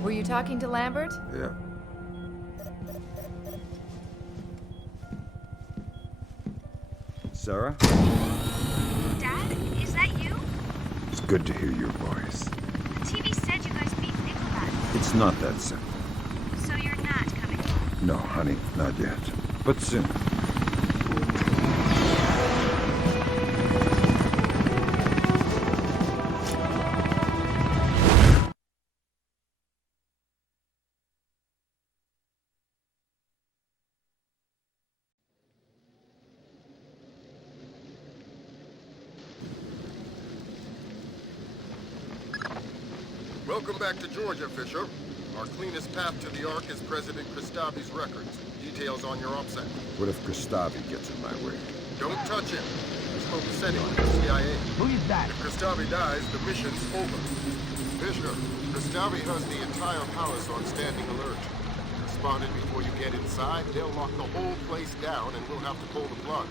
Were you talking to Lambert? Yeah. Sarah? Dad, is that you? It's good to hear your voice. The TV said you guys beat Nicolaides. It's not that simple. So you're not coming home? No, honey, not yet. But soon. Welcome back to Georgia, Fisher. Our cleanest path to the Ark is President Kristabi's records. Details on your OPSEC. What if Kristabi gets in my way? Don't touch him. He spoke to Senate with the CIA. Who is that? If Kristabi dies, the mission's over. Fisher, Kristabi has the entire palace on standing alert. If you're spotted before you get inside, they'll lock the whole place down and we'll have to pull the plug.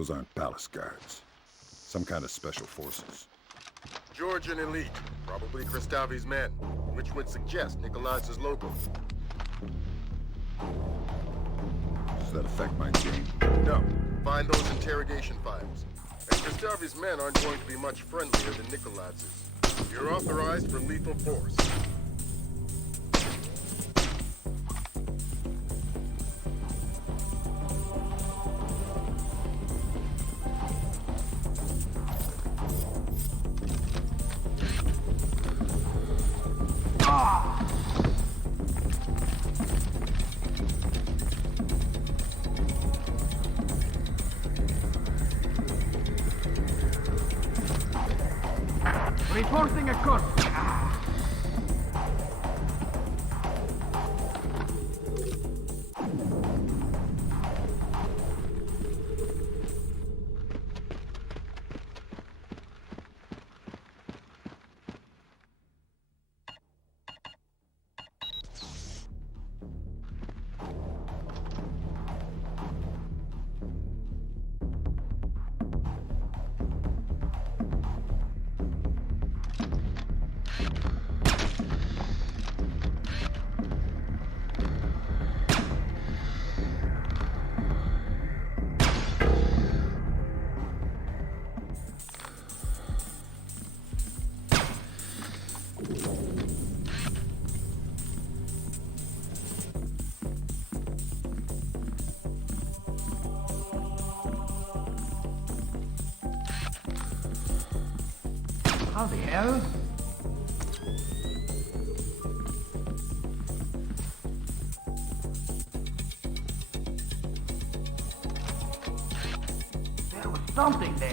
Those aren't palace guards. Some kind of special forces. Georgian elite, probably Kristavi's men, which would suggest Nikolai's logo. Does that affect my game? No. Find those interrogation files. And Kristavi's men aren't going to be much friendlier than Nikolai's. You're authorized for lethal force. Reporting a course. How the hell? There was something there.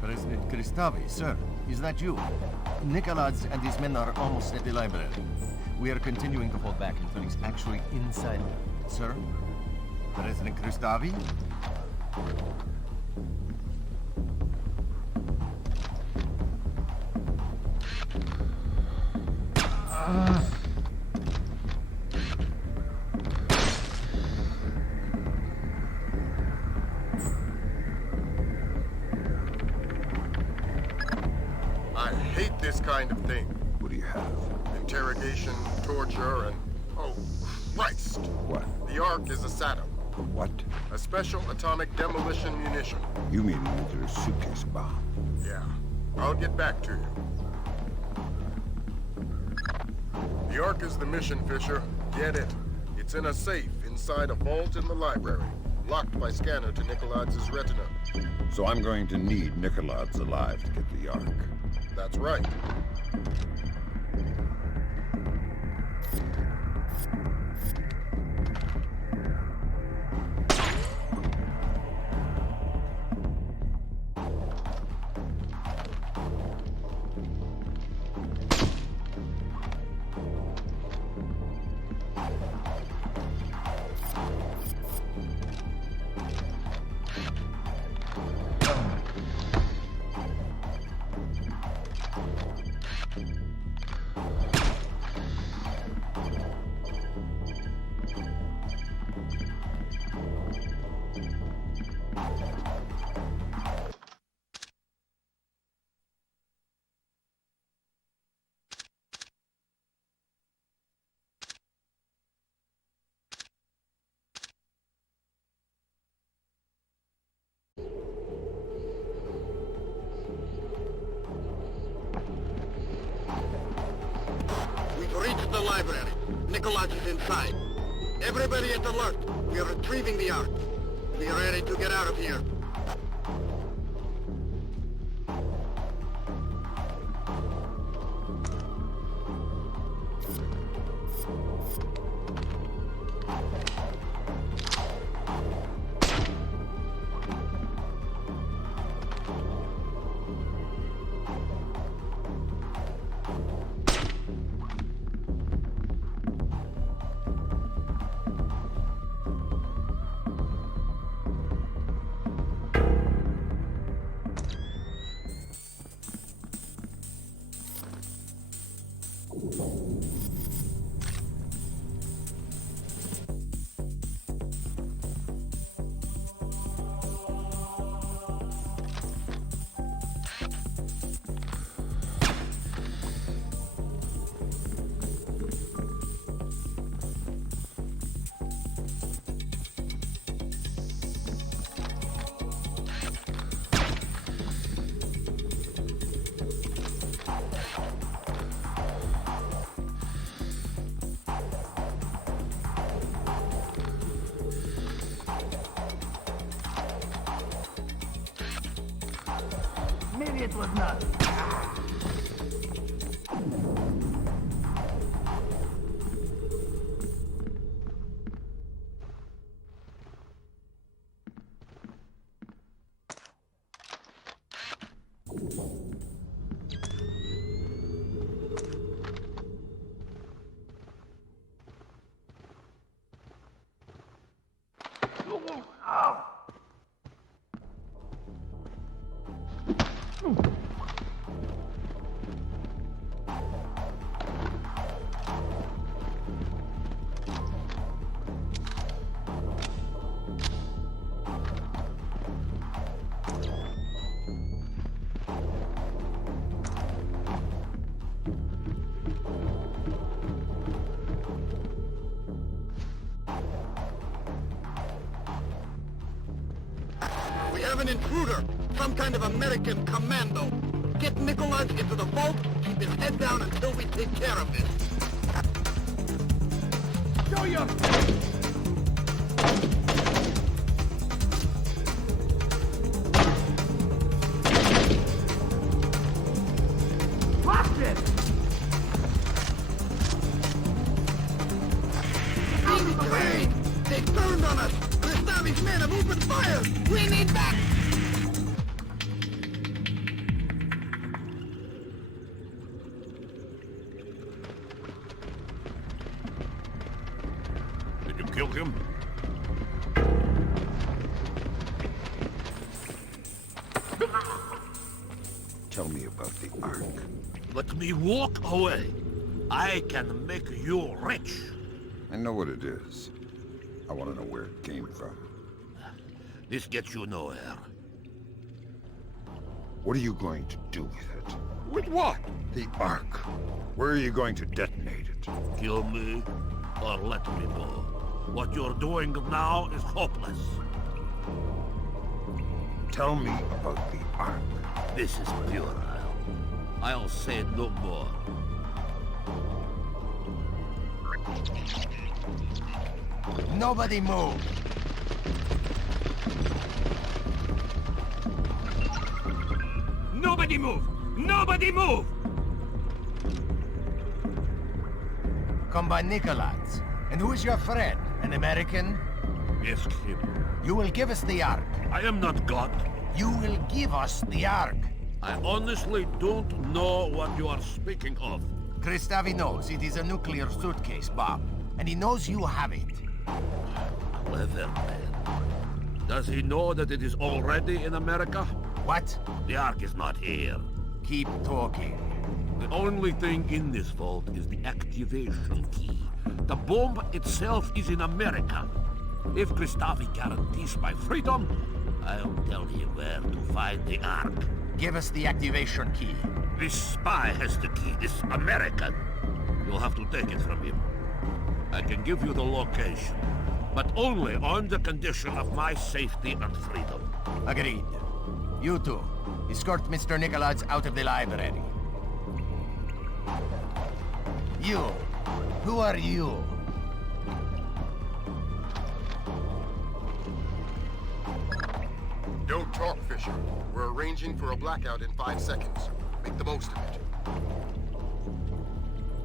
President Kristavi, sir, is that you? Nikolai and his men are almost at the library. We are continuing to hold back until he's actually inside. Sir? President Kristavi? I hate this kind of thing. What do you have? Interrogation, torture, and... oh, Christ! What? The Ark is a SATO. A what? A special atomic demolition munition. You mean a nuclear suitcase bomb? Yeah. I'll get back to you. The Ark is the mission, Fisher. Get it. It's in a safe inside a vault in the library. Locked by scanner to Nikolai's retina. So I'm going to need Nikolai's alive to get the Ark. That's right. We've reached the library. Nicholas is inside. Everybody at alert. We are retrieving the Ark. We are ready to get out of here. Maybe it was not. We have an intruder. Some kind of American commando. Get Nicholas into the vault. Keep his head down until we take care of this. Show your... Lost it! Hey! They turned on us! Kristavi's men have opened fire! We need back! Did you kill him? Tell me about the Ark. Let me walk away. I can make you rich. I know what it is. I want to know where it came from. This gets you nowhere. What are you going to do with it? With what? The Ark. Where are you going to detonate it? Kill me or let me go. What you're doing now is hopeless. Tell me about the Ark. This is puerile. I'll say no more. Nobody move. Nobody move! Nobody move! Come by Nicholas. And who is your friend? An American? Ask him. You will give us the Ark. I am not God. You will give us the Ark. I honestly don't know what you are speaking of. Kristavi knows it is a nuclear suitcase bomb. and he knows you have it. Clever man. Does he know that it is already in America? What? The Ark is not here. Keep talking. The only thing in this vault is the activation key. The bomb itself is in America. If Kristavi guarantees my freedom, I'll tell him where to find the Ark. Give us the activation key. This spy has the key, this American. You'll have to take it from him. I can give you the location, but only on the condition of my safety and freedom. Agreed. You two, escort Mr. Nicholas out of the library. You, who are you? Don't talk, Fisher. We're arranging for a blackout in 5 seconds. Make the most of it.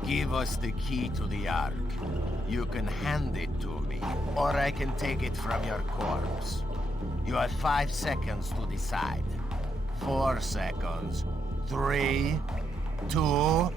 Give us the key to the Ark. You can hand it to me, or I can take it from your corpse. You have 5 seconds to decide. 4 seconds. 3, 2...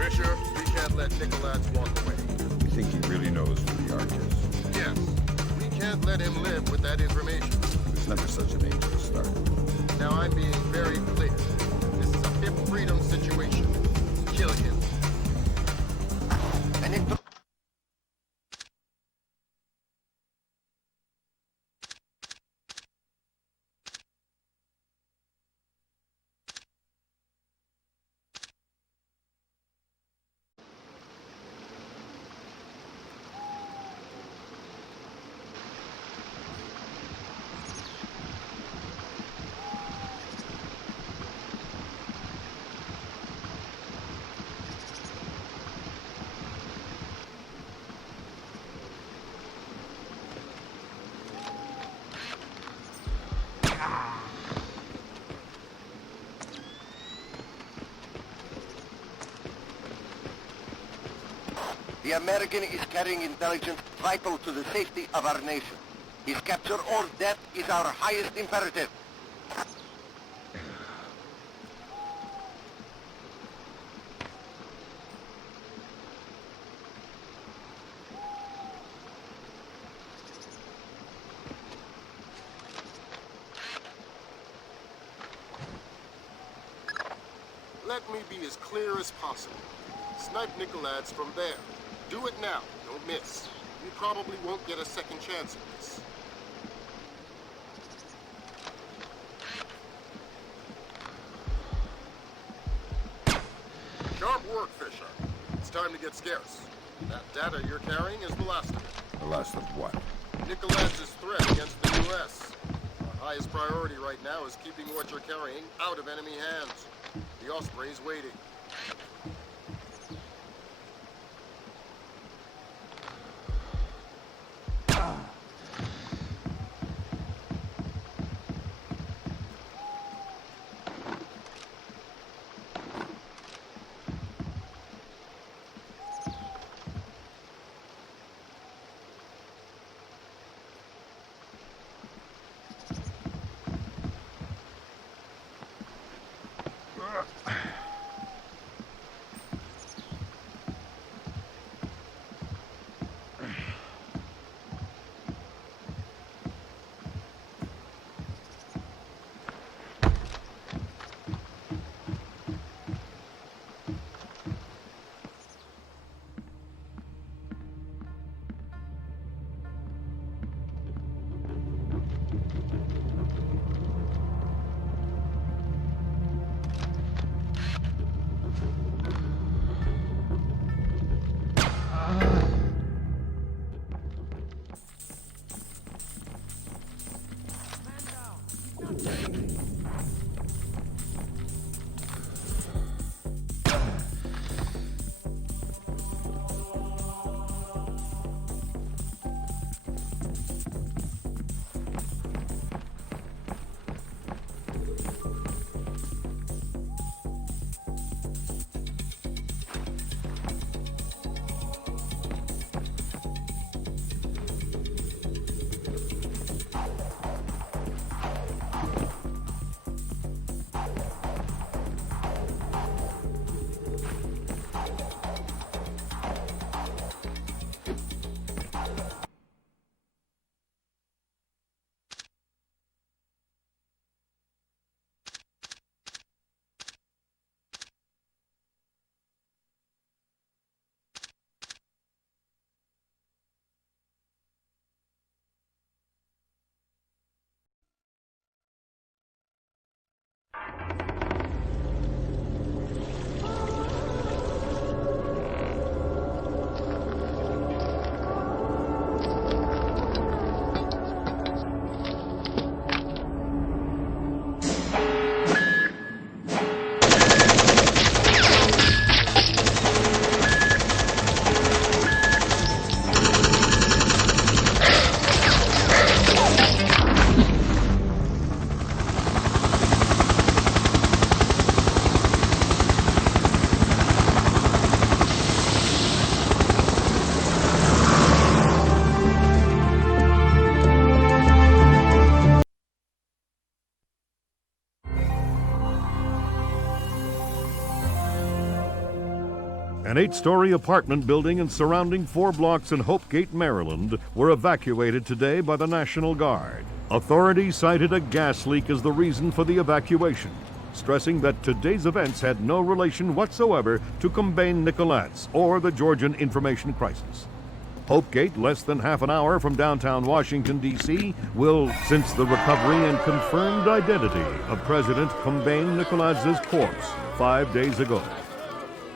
Fisher, we can't let Nicholas walk away. You think he really knows where the Ark is? Yes. We can't let him live with that information. He was never such an angel to start. Now I'm being very clear. This is a fifth freedom situation. Kill him. And it... The American is carrying intelligence vital to the safety of our nation. His capture or death is our highest imperative. Let me be as clear as possible. Snipe Nicolaides from there. Do it now. Don't miss. You probably won't get a second chance at this. Sharp work, Fisher. It's time to get scarce. That data you're carrying is the last of it. The last of what? Nicolaides' threat against the U.S. Our highest priority right now is keeping what you're carrying out of enemy hands. The Osprey's waiting. An 8-story apartment building and surrounding 4 blocks in Hopegate, Maryland, were evacuated today by the National Guard. Authorities cited a gas leak as the reason for the evacuation, stressing that today's events had no relation whatsoever to Combine Nicolet's or the Georgian information crisis. Hopegate, less than half an hour from downtown Washington, D.C., will, since the recovery and confirmed identity of President Combine Nicolet's corpse 5 days ago.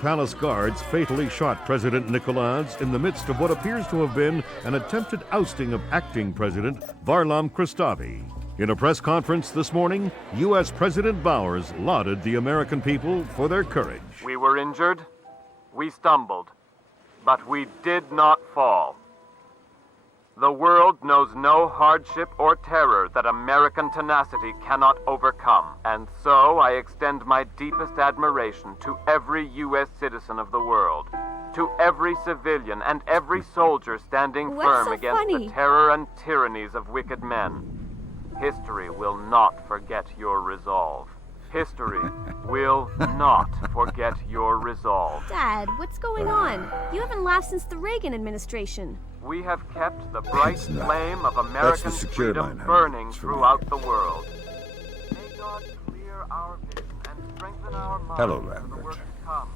Palace guards fatally shot President Nicolet's in the midst of what appears to have been an attempted ousting of acting President Varlam Kristavi. In a press conference this morning, U.S. President Bowers lauded the American people for their courage. We were injured, we stumbled, but we did not fall. The world knows no hardship or terror that American tenacity cannot overcome. And so I extend my deepest admiration to every U.S. citizen of the world, to every civilian and every soldier standing firm against the terror and tyrannies of wicked men. History will not forget your resolve. History will not forget your resolve. Dad, what's going on? You haven't laughed since the Reagan administration. We have kept the bright flame of American secure freedom line, burning it's for me. throughout the world. May God clear our vision and strengthen our minds Hello, for the Lambert. work to come.